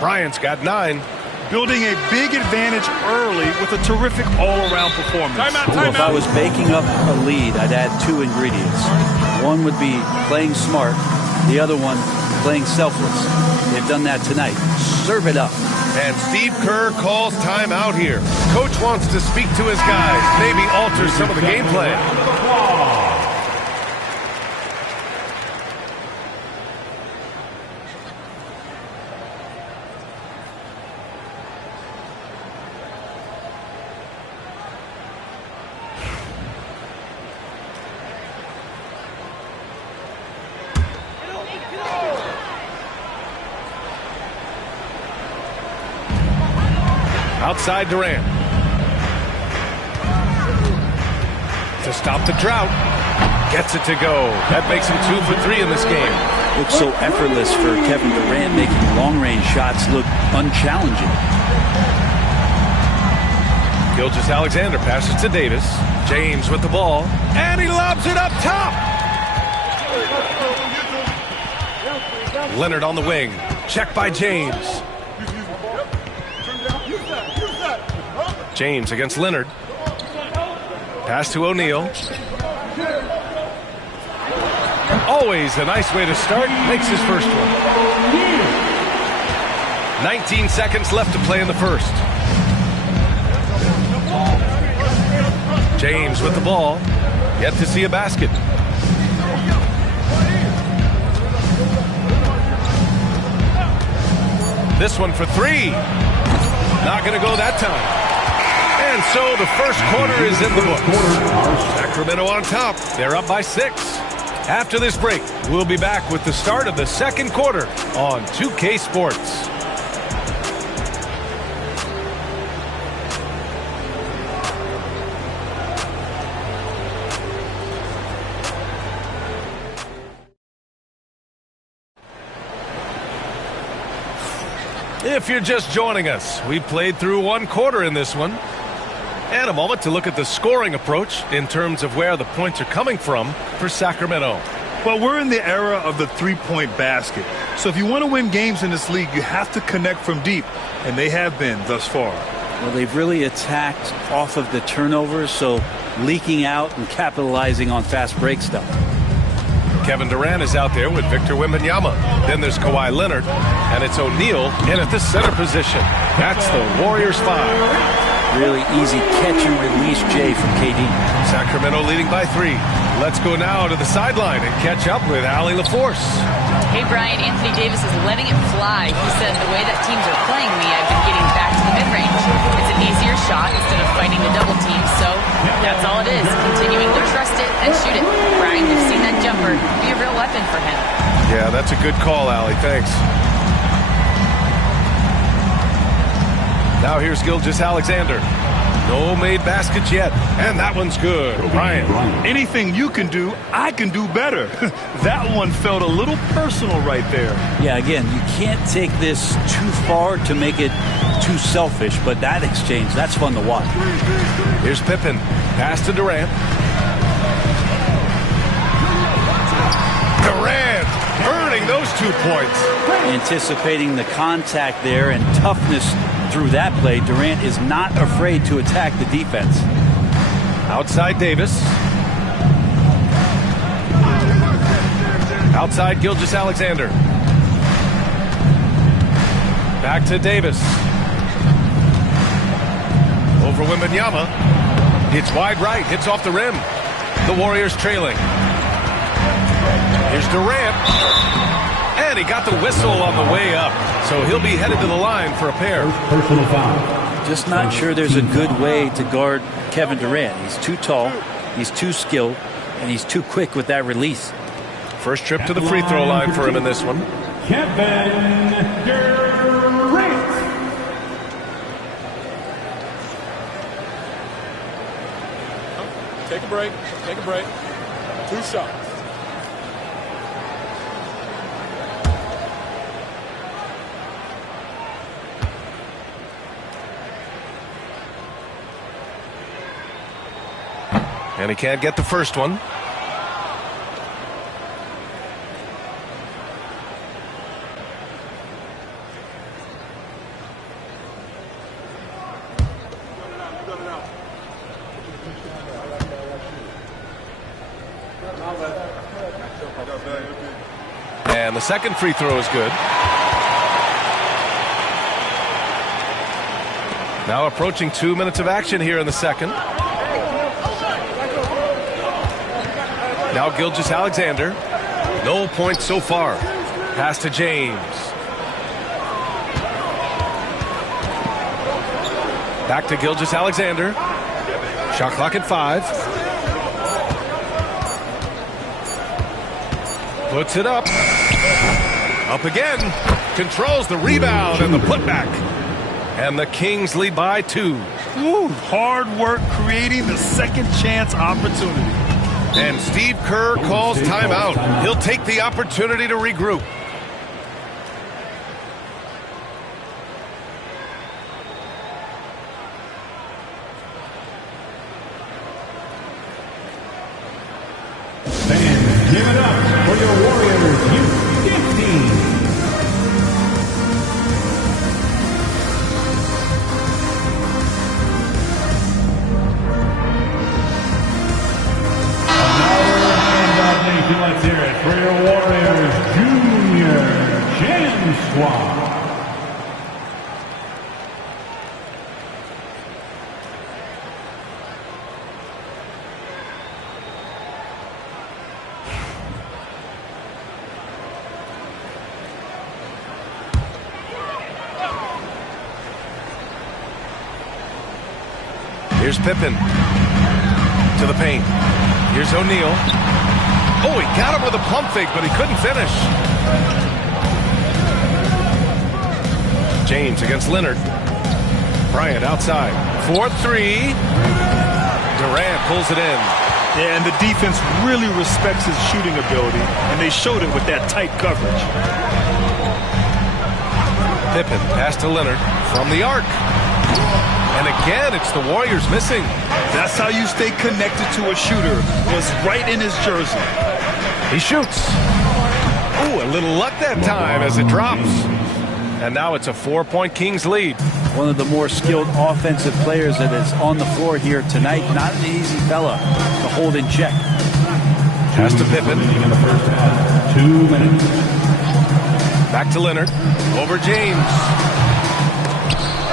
Bryant's got 9. Building a big advantage early with a terrific all-around performance. Well, if I was baking up a lead, I'd add 2 ingredients. One would be playing smart. The other one, playing selfless. They've done that tonight. Serve it up. And Steve Kerr calls timeout here. Coach wants to speak to his guys, maybe alter some of the game plan. Outside Durant. To stop the drought. Gets it to go. That makes him 2 for 3 in this game. Looks so effortless for Kevin Durant, making long-range shots look unchallenging. Gilgeous-Alexander passes to Davis. James with the ball. And he lobs it up top. Leonard on the wing. Check by James. James against Leonard. Pass to O'Neal. Always a nice way to start. Makes his first one. 19 seconds left to play in the first. James with the ball. Yet to see a basket. This one for 3. Not going to go that time. And so the first quarter is in the books. Sacramento on top. They're up by 6. After this break, we'll be back with the start of the second quarter on 2K Sports. If you're just joining us, we played through 1 quarter in this one. And a moment to look at the scoring approach in terms of where the points are coming from for Sacramento. Well, we're in the era of the three-point basket. So if you want to win games in this league, you have to connect from deep. And they have been thus far. Well, they've really attacked off of the turnovers, so leaking out and capitalizing on fast break stuff. Kevin Durant is out there with Victor Wembanyama. Then there's Kawhi Leonard, and it's O'Neal in at the center position. That's the Warriors 5. Really easy catch and release, Jay, from KD. Sacramento leading by 3. Let's go now to the sideline and catch up with Allie LaForce. Hey, Brian, Anthony Davis is letting it fly. He said, the way that teams are playing me, I've been getting back to the mid-range. It's an easier shot instead of fighting the double team, so that's all it is. Continuing to trust it and shoot it. Brian, you've seen that jumper be a real weapon for him. Yeah, that's a good call, Allie. Thanks. Now here's Gilgeous-Alexander. No made baskets yet, and that one's good. Brian. Anything you can do, I can do better. That one felt a little personal right there. Yeah, again, you can't take this too far to make it too selfish, but that exchange, that's fun to watch. Here's Pippen. Pass to Durant. Durant earning those 2 points. Anticipating the contact there and toughness through that play, Durant is not afraid to attack the defense. Outside Davis. Outside Gilgeous-Alexander. Back to Davis. Over Wembanyama. Hits wide right. Hits off the rim. The Warriors trailing. Here's Durant. And he got the whistle on the way up. So he'll be headed to the line for a pair. Personal foul. Just not sure there's a good way to guard Kevin Durant. He's too tall, he's too skilled, and he's too quick with that release. First trip to the free throw line for him in this one. Kevin Durant. Take a break. Take a break. 2 shots. And he can't get the first one. And the second free throw is good. Now approaching 2 minutes of action here in the second. Now Gilgeous-Alexander. No points so far. Pass to James. Back to Gilgeous-Alexander. Shot clock at 5. Puts it up. Up again. Controls the rebound and the putback. And the Kings lead by 2. Ooh, hard work creating the second chance opportunity. And Steve Kerr calls timeout. He'll take the opportunity to regroup. Fans, give it up for your Warriors U15. Let's hear it for your Warriors Junior Gym Squad. Here's Pippen to the paint. Here's O'Neal. Oh, he got him with a pump fake, but he couldn't finish. James against Leonard. Bryant outside. 4-3. Durant pulls it in. Yeah, and the defense really respects his shooting ability, and they showed it with that tight coverage. Pippen pass to Leonard from the arc. And again, it's the Warriors missing. That's how you stay connected to a shooter. Was right in his jersey. He shoots. Ooh, a little luck that time as it drops. And now it's a 4-point Kings lead. One of the more skilled offensive players that is on the floor here tonight. Not an easy fella to hold in check. Pass to Pippen. In the first half, 2 minutes. Back to Leonard. Over James.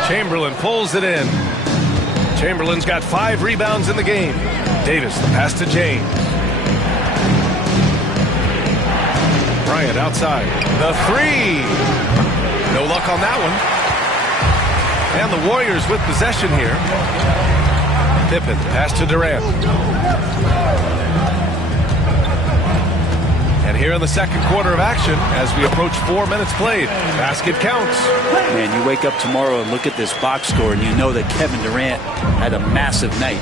Chamberlain pulls it in. Chamberlain's got 5 rebounds in the game. Davis, the pass to James. Bryant outside. The 3. No luck on that one. And the Warriors with possession here. Pippen, pass to Durant. And here in the second quarter of action, as we approach 4 minutes played, basket counts. Man, you wake up tomorrow and look at this box score, and you know that Kevin Durant had a massive night.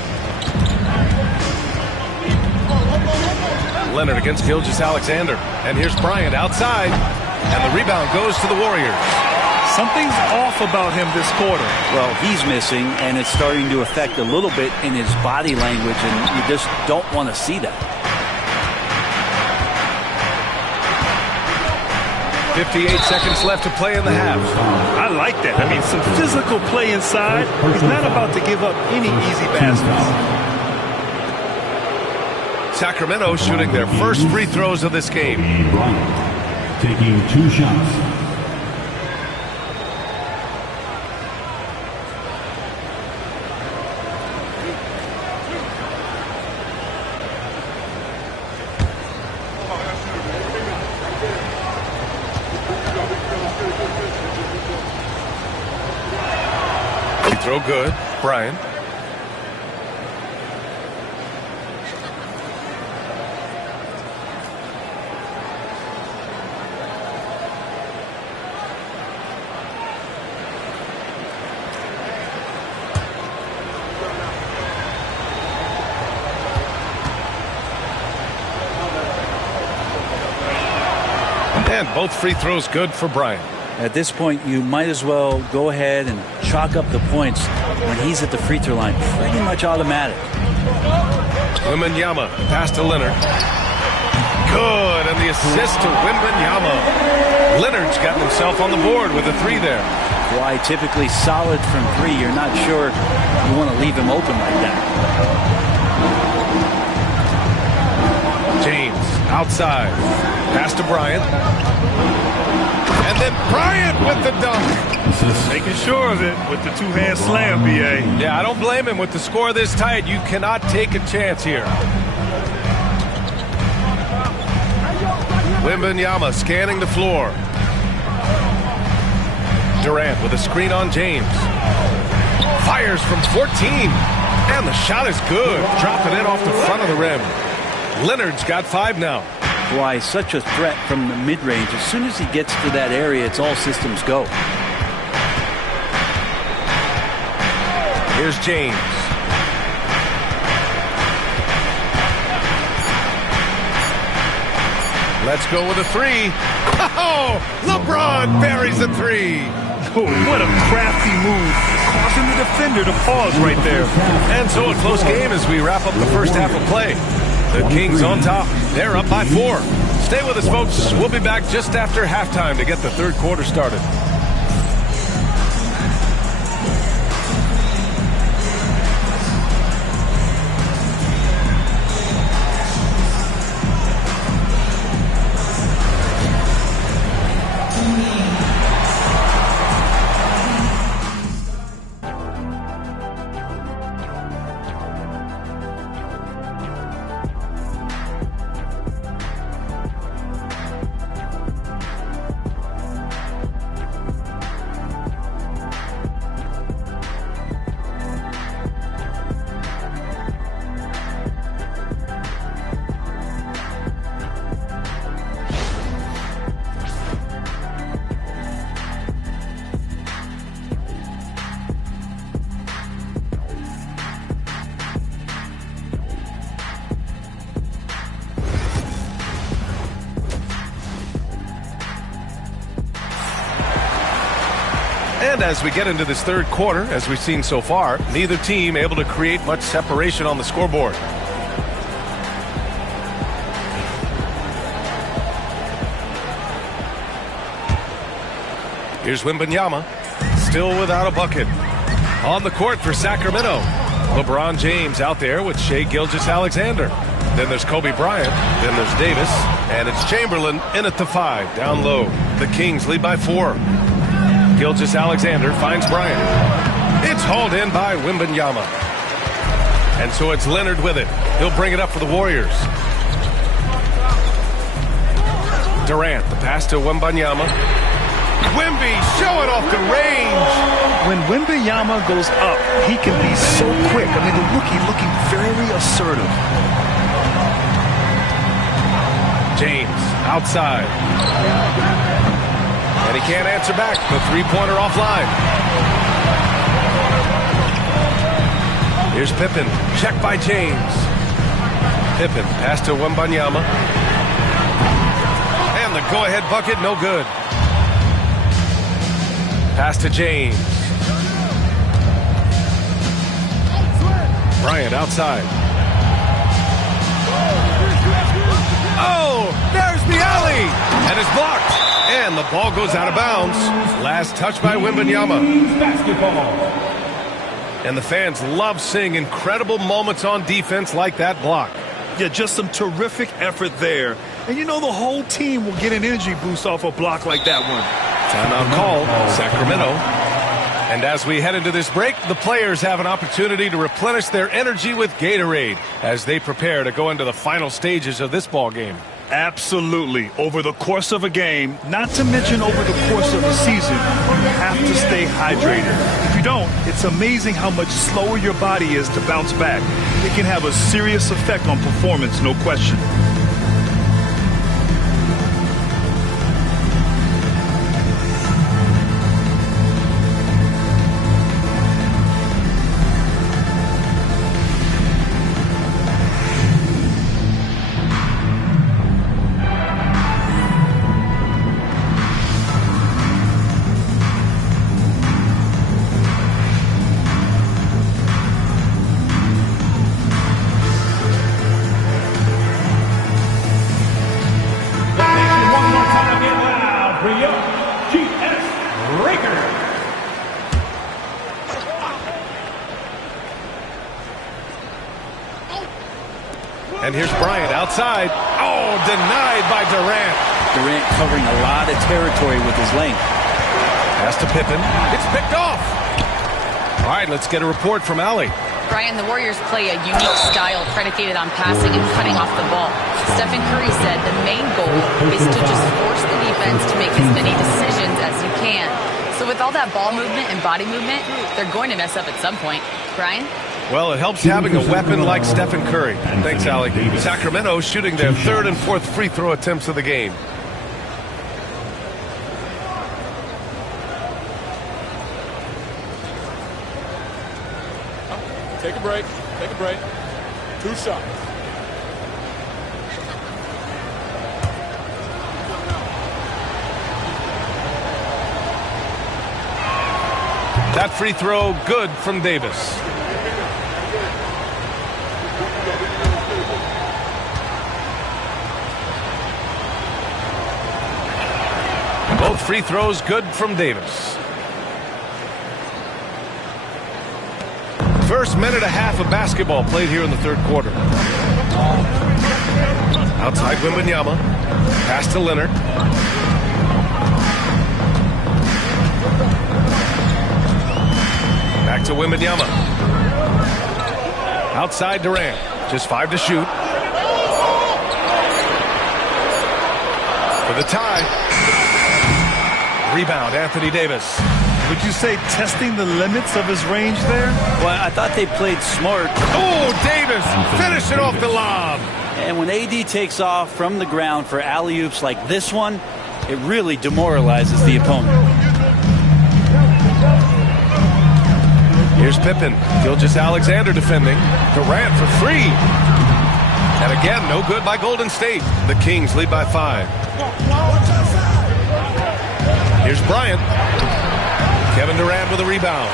Leonard against Gilgeous-Alexander. And here's Bryant outside. And the rebound goes to the Warriors. Something's off about him this quarter. Well, he's missing, and it's starting to affect a little bit in his body language, and you just don't want to see that. 58 seconds left to play in the half. I like that. I mean, some physical play inside. He's not about to give up any easy baskets. Sacramento shooting their first free throws of this game. Bryant taking 2 shots. Free throw good. Bryant. And both free throws good for Bryant. At this point, you might as well go ahead and chalk up the points when he's at the free throw line. Pretty much automatic. Wembanyama, pass to Leonard. Good, and the assist to Wembanyama. Leonard's gotten himself on the board with a 3 there. Why typically solid from 3. You're not sure you want to leave him open like that. James outside. Pass to Bryant. And then Bryant with the dunk. Just making sure of it with the two-hand slam, B.A. Yeah, I don't blame him. With the score this tight, you cannot take a chance here. Wembanyama scanning the floor. Durant with a screen on James. Fires from 14. And the shot is good. Dropping it off the front of the rim. Leonard's got 5 now. Why, such a threat from the mid-range. As soon as he gets to that area, it's all systems go. Here's James. Let's go with a 3. Oh, LeBron buries a 3. Oh, what a crafty move, causing the defender to pause right there. And so a close game as we wrap up the first half of play. The Kings on top. They're up by 4. Stay with us, folks. We'll be back just after halftime to get the third quarter started. And as we get into this third quarter, as we've seen so far, neither team able to create much separation on the scoreboard. Here's Wembanyama, still without a bucket. On the court for Sacramento. LeBron James out there with Shai Gilgeous-Alexander. Then there's Kobe Bryant. Then there's Davis. And it's Chamberlain in at the 5, down low. The Kings lead by 4. Gilgeous-Alexander finds Bryant. It's hauled in by Wembanyama. And so it's Leonard with it. He'll bring it up for the Warriors. Durant, the pass to Wembanyama. Wemby showing off the range. When Wembanyama goes up, he can be so quick. I mean, the rookie looking very assertive. James outside. And he can't answer back. The three-pointer offline. Here's Pippen. Check by James. Pippen pass to Wembanyama. And the go-ahead bucket, no good. Pass to James. Bryant outside. Oh, there's the alley. And it's blocked. And the ball goes out of bounds. Last touch by Wembanyama. Basketball. And the fans love seeing incredible moments on defense like that block. Yeah, just some terrific effort there. And you know the whole team will get an energy boost off a block like that one. Timeout call, Sacramento. And as we head into this break, the players have an opportunity to replenish their energy with Gatorade as they prepare to go into the final stages of this ball game. Absolutely. Over the course of a game, not to mention over the course of a season, you have to stay hydrated. If you don't, it's amazing how much slower your body is to bounce back. It can have a serious effect on performance, no question. And here's Bryant outside. Oh, denied by Durant. Durant covering a lot of territory with his length. Pass to Pippen. It's picked off. All right, let's get a report from Allie. Brian, the Warriors play a unique style predicated on passing and cutting off the ball. Stephen Curry said the main goal is to just force the defense to make as many decisions as you can. So with all that ball movement and body movement, they're going to mess up at some point. Brian? Well, it helps having a weapon like Stephen Curry. Thanks, Allie. Sacramento shooting their third and fourth free throw attempts of the game. Take a break. Take a break. 2 shots. That free throw good from Davis. Both free throws good from Davis. First minute and a half of basketball played here in the third quarter. Outside Wembanyama. Pass to Leonard. Back to Wembanyama. Outside Durant. Just 5 to shoot. For the tie. Rebound, Anthony Davis. Would you say testing the limits of his range there? Well, I thought they played smart. Oh, Davis finishing off the lob. And when AD takes off from the ground for alley-oops like this one, it really demoralizes the opponent. Here's Pippen. Gilgeous-Alexander defending. Durant for 3. And again, no good by Golden State. The Kings lead by 5. Here's Bryant. Kevin Durant with a rebound.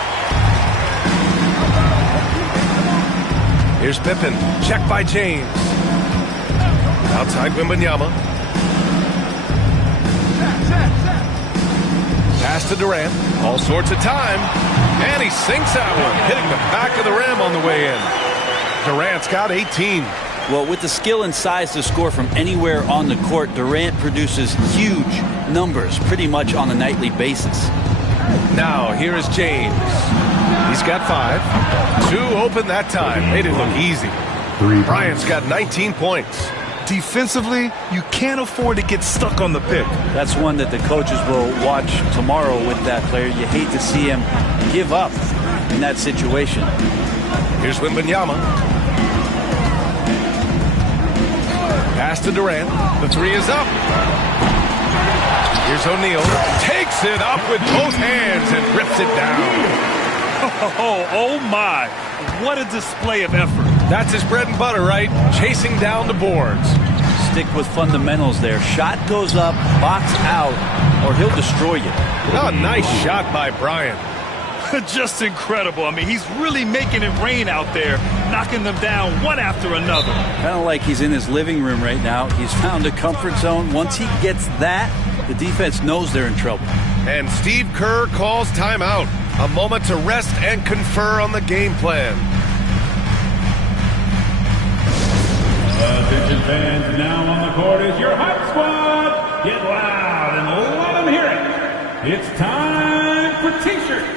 Here's Pippen. Checked by James. Outside Wembanyama. Pass to Durant. All sorts of time. And he sinks that one, hitting the back of the rim on the way in. Durant's got 18. Well, with the skill and size to score from anywhere on the court, Durant produces huge numbers pretty much on a nightly basis. Now, here is James. He's got 5. 2 open that time. Made it look easy. Bryant's got 19 points. Defensively, you can't afford to get stuck on the pick. That's one that the coaches will watch tomorrow with that player. You hate to see him give up in that situation. Here's Wembanyama. Pass to Durant. The 3 is up. Here's O'Neal. Takes it up with both hands and rips it down. Oh my. What a display of effort. That's his bread and butter, right? Chasing down the boards. Stick with fundamentals there. Shot goes up, box out, or he'll destroy you. Oh, nice shot by Bryant. Just incredible. I mean, he's really making it rain out there, knocking them down one after another. Kind of like he's in his living room right now. He's found a comfort zone. Once he gets that, the defense knows they're in trouble. And Steve Kerr calls timeout. A moment to rest and confer on the game plan. Attention fans, now on the court is your hype squad. Get loud and let them hear it. It's time for T-shirts.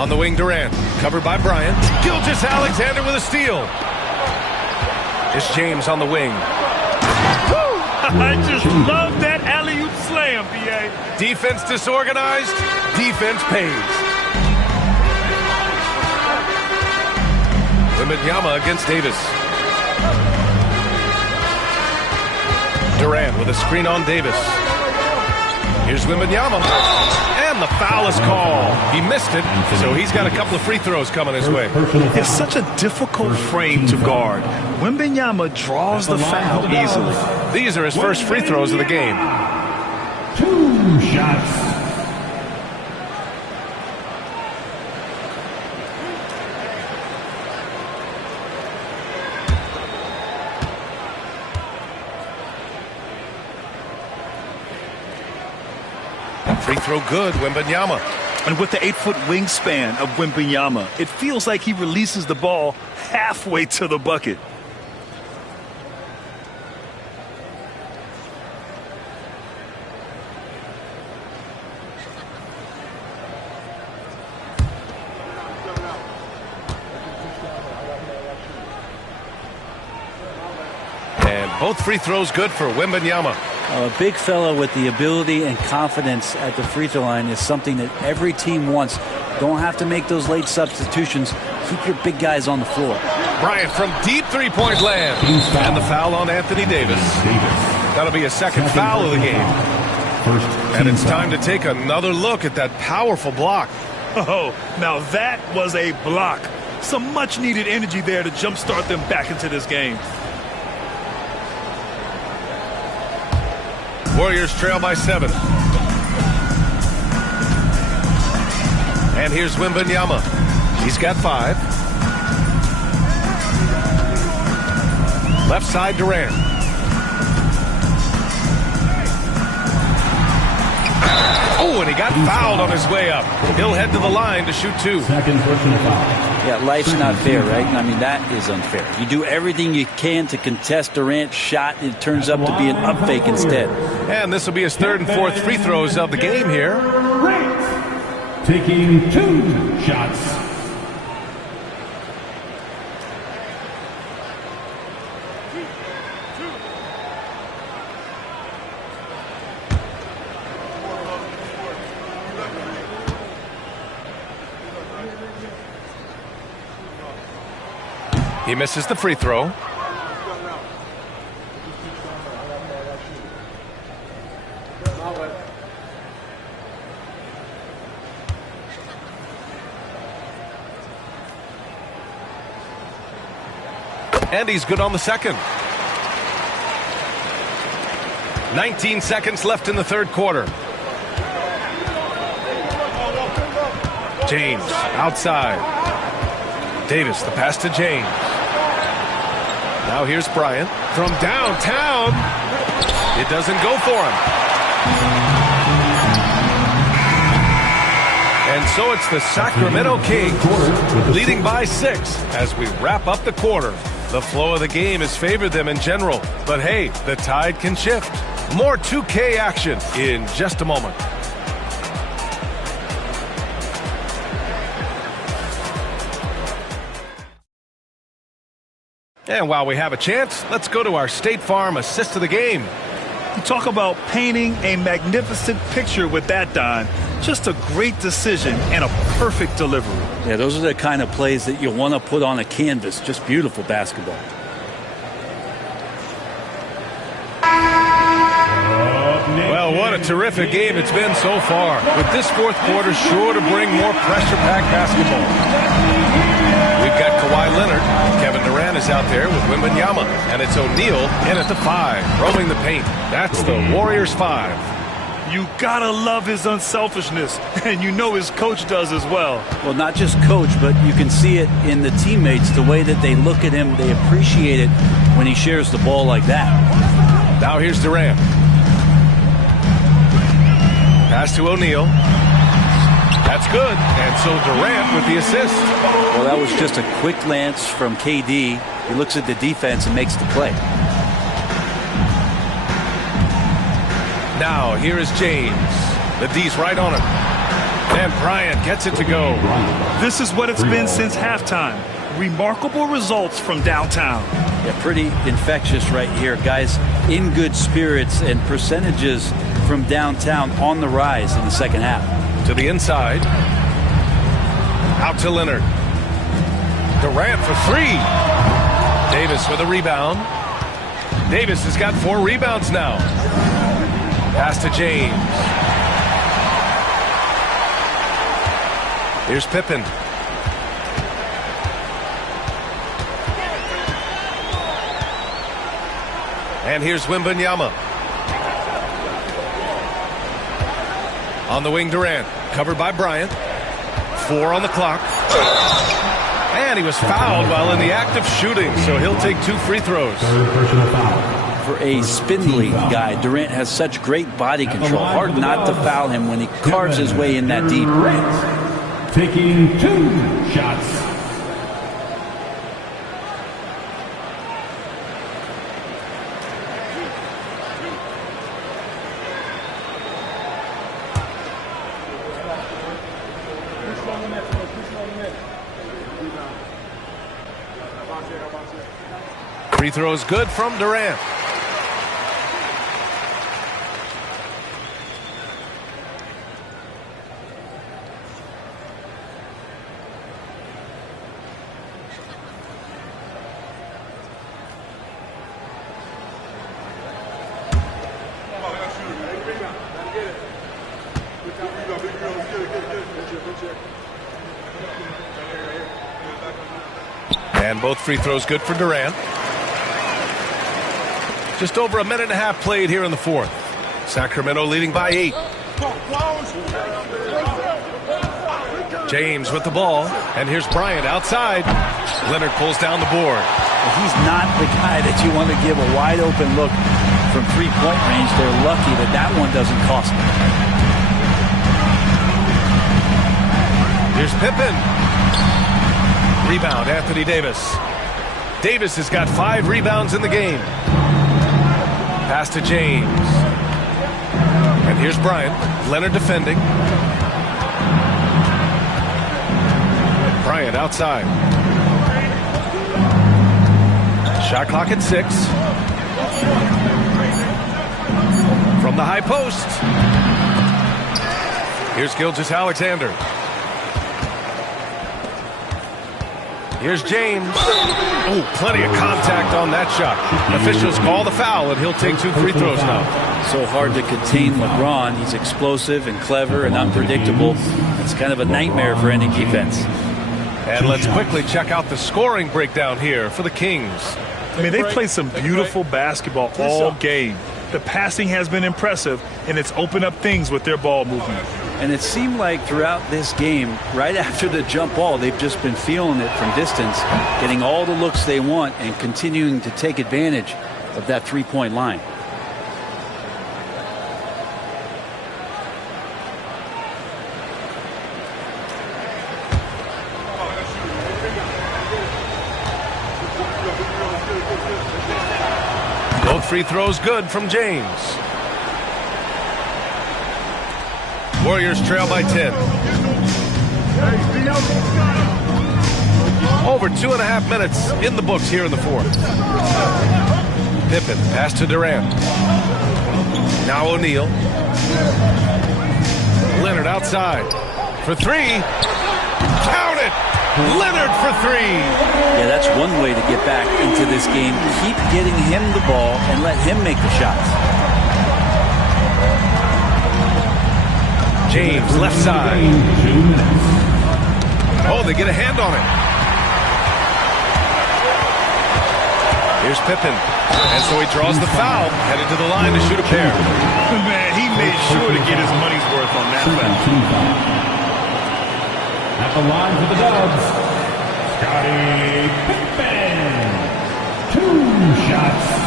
On the wing, Durant. Covered by Bryant. Gilgeous-Alexander with a steal. It's James on the wing. I just love that alley-oop slam, B.A. Defense disorganized. Defense pays. Wembanyama against Davis. Durant with a screen on Davis. Here's Wembanyama. And the foul is called. He missed it, so he's got a couple of free throws coming his way. It's such a difficult frame to guard. Wembanyama draws the foul easily. These are his first free throws of the game. 2 shots. Free throw good, Wembanyama. And with the 8-foot wingspan of Wembanyama, it feels like he releases the ball halfway to the bucket. And both free throws good for Wembanyama. A big fella with the ability and confidence at the free throw line is something that every team wants. Don't have to make those late substitutions. Keep your big guys on the floor. Bryant from deep three-point land. And the foul on Anthony Davis. That'll be a second foul of the game. And it's time to take another look at that powerful block. Oh, now that was a block. Some much-needed energy there to jumpstart them back into this game. Warriors trail by 7. And here's Wembanyama. He's got 5. Left side, Durant. Oh, and he got fouled on his way up. He'll head to the line to shoot 2. Second personal foul. Yeah, life's not fair, right? I mean, that is unfair. You do everything you can to contest Durant's shot, and it turns up to be an up fake instead. And this will be his 3rd and 4th free throws of the game here. Grant taking 2 shots. He misses the free throw. And he's good on the second. 19 seconds left in the 3rd quarter. James outside. Davis, the pass to James. Now here's Bryant from downtown. It doesn't go for him. And so it's the Sacramento Kings leading by 6 as we wrap up the quarter. The flow of the game has favored them in general, but hey, the tide can shift. More 2K action in just a moment. And while we have a chance, let's go to our State Farm assist of the game. You talk about painting a magnificent picture with that, Don. Just a great decision and a perfect delivery. Yeah, those are the kind of plays that you want to put on a canvas. Just beautiful basketball. Well, what a terrific game it's been so far. With this 4th quarter sure to bring more pressure-packed basketball. We've got Kawhi Leonard. Kevin Durant is out there with Wembanyama. And it's O'Neal in at the 5, roaming the paint. That's the Warriors 5. You gotta love his unselfishness, and you know his coach does as well. Well, not just coach, but you can see it in the teammates, the way that they look at him. They appreciate it when he shares the ball like that. Now here's Durant. Pass to O'Neal. That's good. And so Durant with the assist. Well, that was just a quick glance from KD. He looks at the defense and makes the play. Now, here is James. The D's right on him. And Bryant gets it to go. This is what it's been since halftime. Remarkable results from downtown. Yeah, pretty infectious right here. Guys in good spirits, and percentages from downtown on the rise in the second half. To the inside. Out to Leonard. Durant for three. Davis with a rebound. Davis has got 4 rebounds now. Pass to James. Here's Pippen. And here's Wembanyama. On the wing, Durant. Covered by Bryant. 4 on the clock. And he was fouled while in the act of shooting, so he'll take 2 free throws. For a spindly guy, Durant has such great body control. Hard not to foul him when he carves his way in that deep. Taking 2 shots. Free throw is good from Durant. And both free throws good for Durant. Just over a minute and a half played here in the fourth. Sacramento leading by 8. James with the ball. And here's Bryant outside. Leonard pulls down the board. He's not the guy that you want to give a wide open look from three-point range. They're lucky that that one doesn't cost them. Here's Pippen. Rebound, Anthony Davis. Davis has got 5 rebounds in the game. Pass to James. And here's Bryant. Leonard defending. Bryant outside. Shot clock at 6. From the high post. Here's Gilgeous-Alexander. Here's James. Oh, plenty of contact on that shot. Officials call the foul, and he'll take 2 free throws now. So hard to contain LeBron. He's explosive and clever and unpredictable. It's kind of a nightmare for any defense. And let's quickly check out the scoring breakdown here for the Kings. I mean, they played some beautiful basketball all game. The passing has been impressive, and it's opened up things with their ball movement. And it seemed like throughout this game, right after the jump ball, they've just been feeling it from distance, getting all the looks they want and continuing to take advantage of that three-point line. Both free throws good from James. Warriors trail by 10. Over 2.5 minutes in the books here in the fourth. Pippen, pass to Durant. Now O'Neal. Leonard outside. For 3. Count it! Leonard for 3. Yeah, that's one way to get back into this game. Keep getting him the ball and let him make the shots. James, left side. Oh, they get a hand on it. Here's Pippen. And so he draws the foul, headed to the line to shoot a pair. Man, he made sure to get his money's worth on that foul. At the line for the Dubs, Scottie Pippen. 2 shots.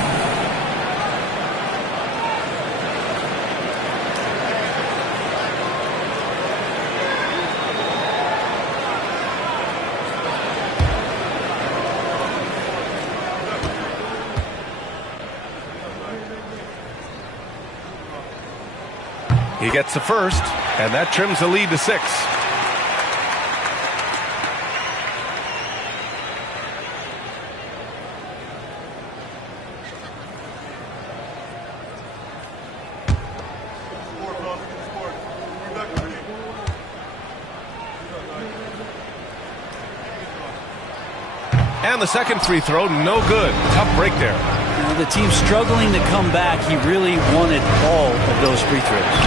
He gets the first, and that trims the lead to 6. And the second free throw, no good. Tough break there. The team's struggling to come back. He really wanted all of those free throws.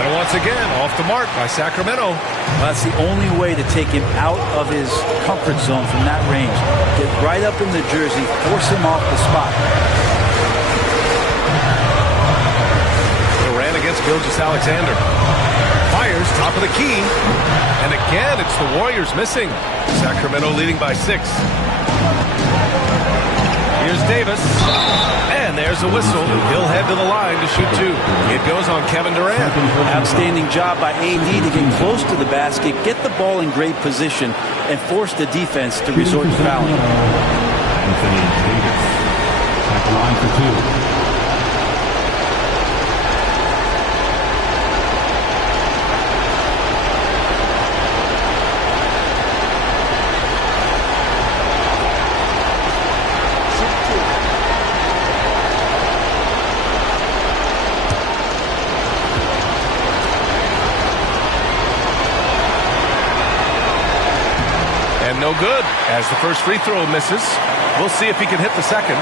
And once again, off the mark by Sacramento. Well, that's the only way to take him out of his comfort zone from that range. Get right up in the jersey, force him off the spot. Durant against Gilgeous-Alexander. Fires, top of the key. And again, it's the Warriors missing. Sacramento leading by 6. Here's Davis. And there's a whistle. He'll head to the line to shoot 2. It goes on Kevin Durant. Outstanding job by AD to get close to the basket, get the ball in great position, and force the defense to resort to fouling. Anthony Davis at the line for 2. No good, as the first free throw misses. We'll see if he can hit the second.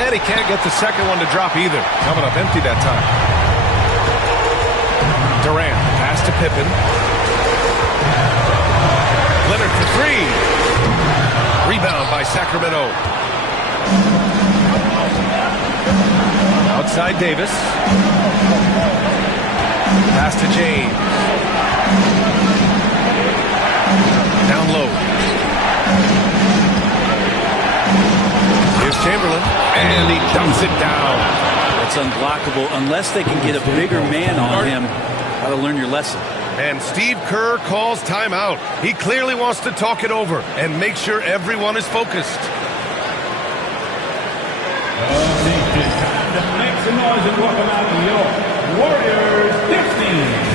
And he can't get the second one to drop either. Coming up empty that time. Durant, pass to Pippen. Leonard for 3. Rebound by Sacramento. Outside Davis. Pass to James. Down low. Here's Chamberlain. And he dumps it down. It's unblockable unless they can get a bigger man on him. How to learn your lesson. And Steve Kerr calls timeout. He clearly wants to talk it over and make sure everyone is focused. Time to make some noise and welcome out your Warriors 15.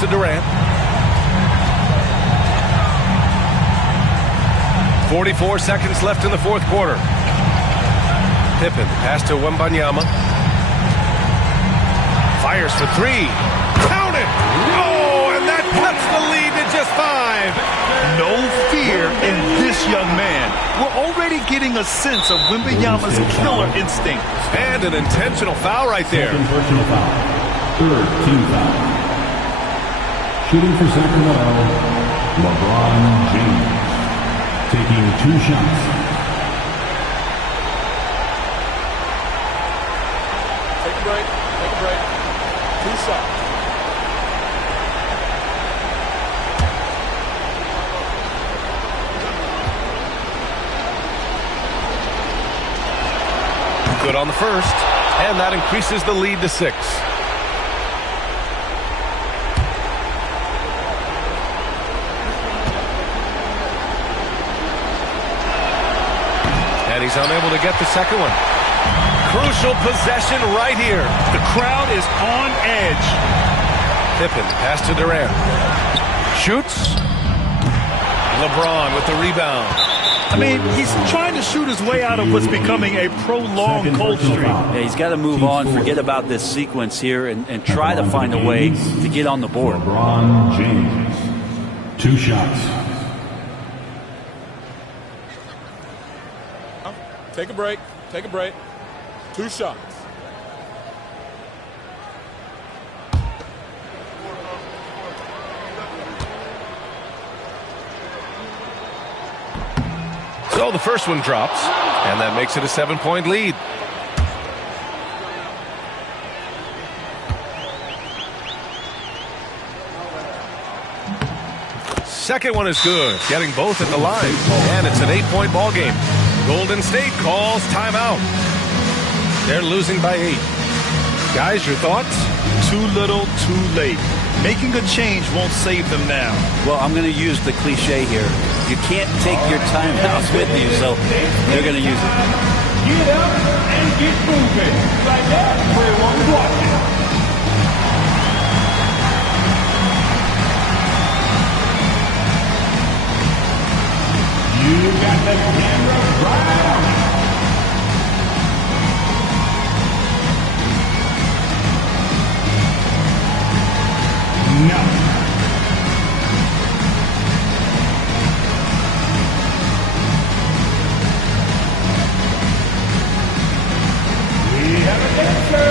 To Durant. 44 seconds left in the fourth quarter. Pippen, pass to Wembanyama. Fires for 3. Count it! Oh, and that cuts the lead to just 5. No fear in this young man. We're already getting a sense of Wembanyama's killer instinct. And an intentional foul right there. Personal foul. Third team foul. Shooting for Sacramento, LeBron James. Taking 2 shots. Take a break. Take a break. 2 shots. Good on the first, and that increases the lead to 6. And he's unable to get the second one. Crucial possession right here. The crowd is on edge. Pippen, pass to Durant. Shoots. LeBron with the rebound. I mean, he's trying to shoot his way out of what's becoming a prolonged cold streak. Yeah, he's got to move on, forget about this sequence here, and try to find a way to get on the board. LeBron James. 2 shots. Take a break. Take a break. 2 shots. So the first one drops, and that makes it a 7-point lead. Second one is good, getting both at the line, and it's an 8-point ball game. Golden State calls timeout. They're losing by 8. Guys, your thoughts? Too little, too late. Making a change won't save them now. Well, I'm going to use the cliche here. You can't take your timeouts with you, so they're going to use it. Get up and get moving. Right now, everyone's watching. You got the camera right on it. No. We have a dancer.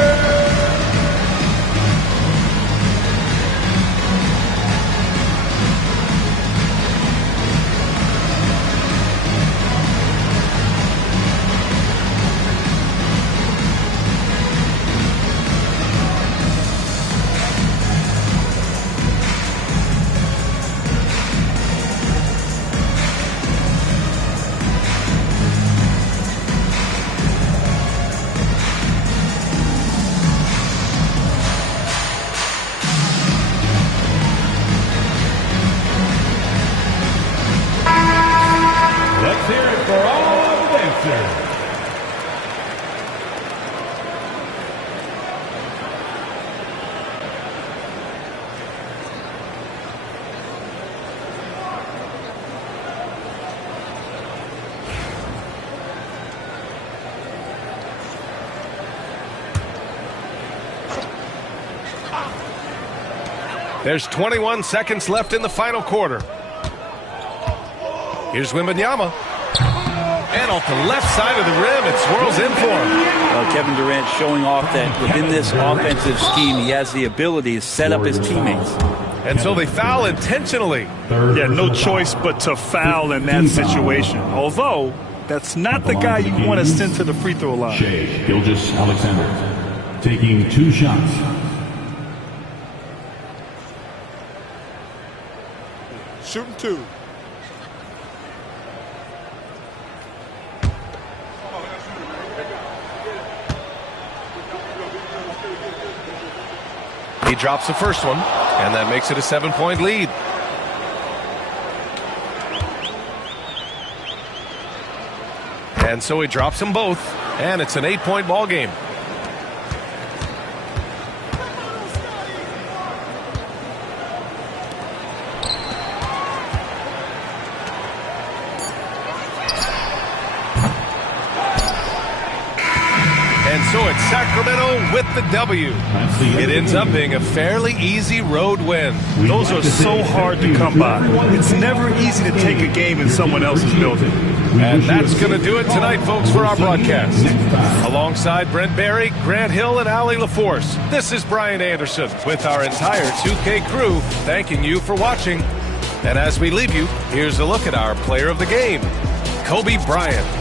There's 21 seconds left in the final quarter. Here's Wembanyama. And off the left side of the rim, it swirls in for him. Kevin Durant showing off that within this offensive scheme, he has the ability to set up his teammates. And so they foul intentionally. Yeah, no choice but to foul in that situation. Although, that's not the guy you want to send to the free throw line. Shai Gilgeous-Alexander taking 2 shots. Shooting 2. He drops the first one, and that makes it a 7-point lead. And so he drops them both, and it's an 8-point ball game. so it's Sacramento with the W. It ends up being a fairly easy road win. Those are so hard to come by. It's never easy to take a game in someone else's building. And that's going to do it tonight, folks, for our broadcast. Alongside Brent Barry, Grant Hill, and Allie LaForce, this is Brian Anderson with our entire 2K crew thanking you for watching. And as we leave you, here's a look at our player of the game, Kobe Bryant.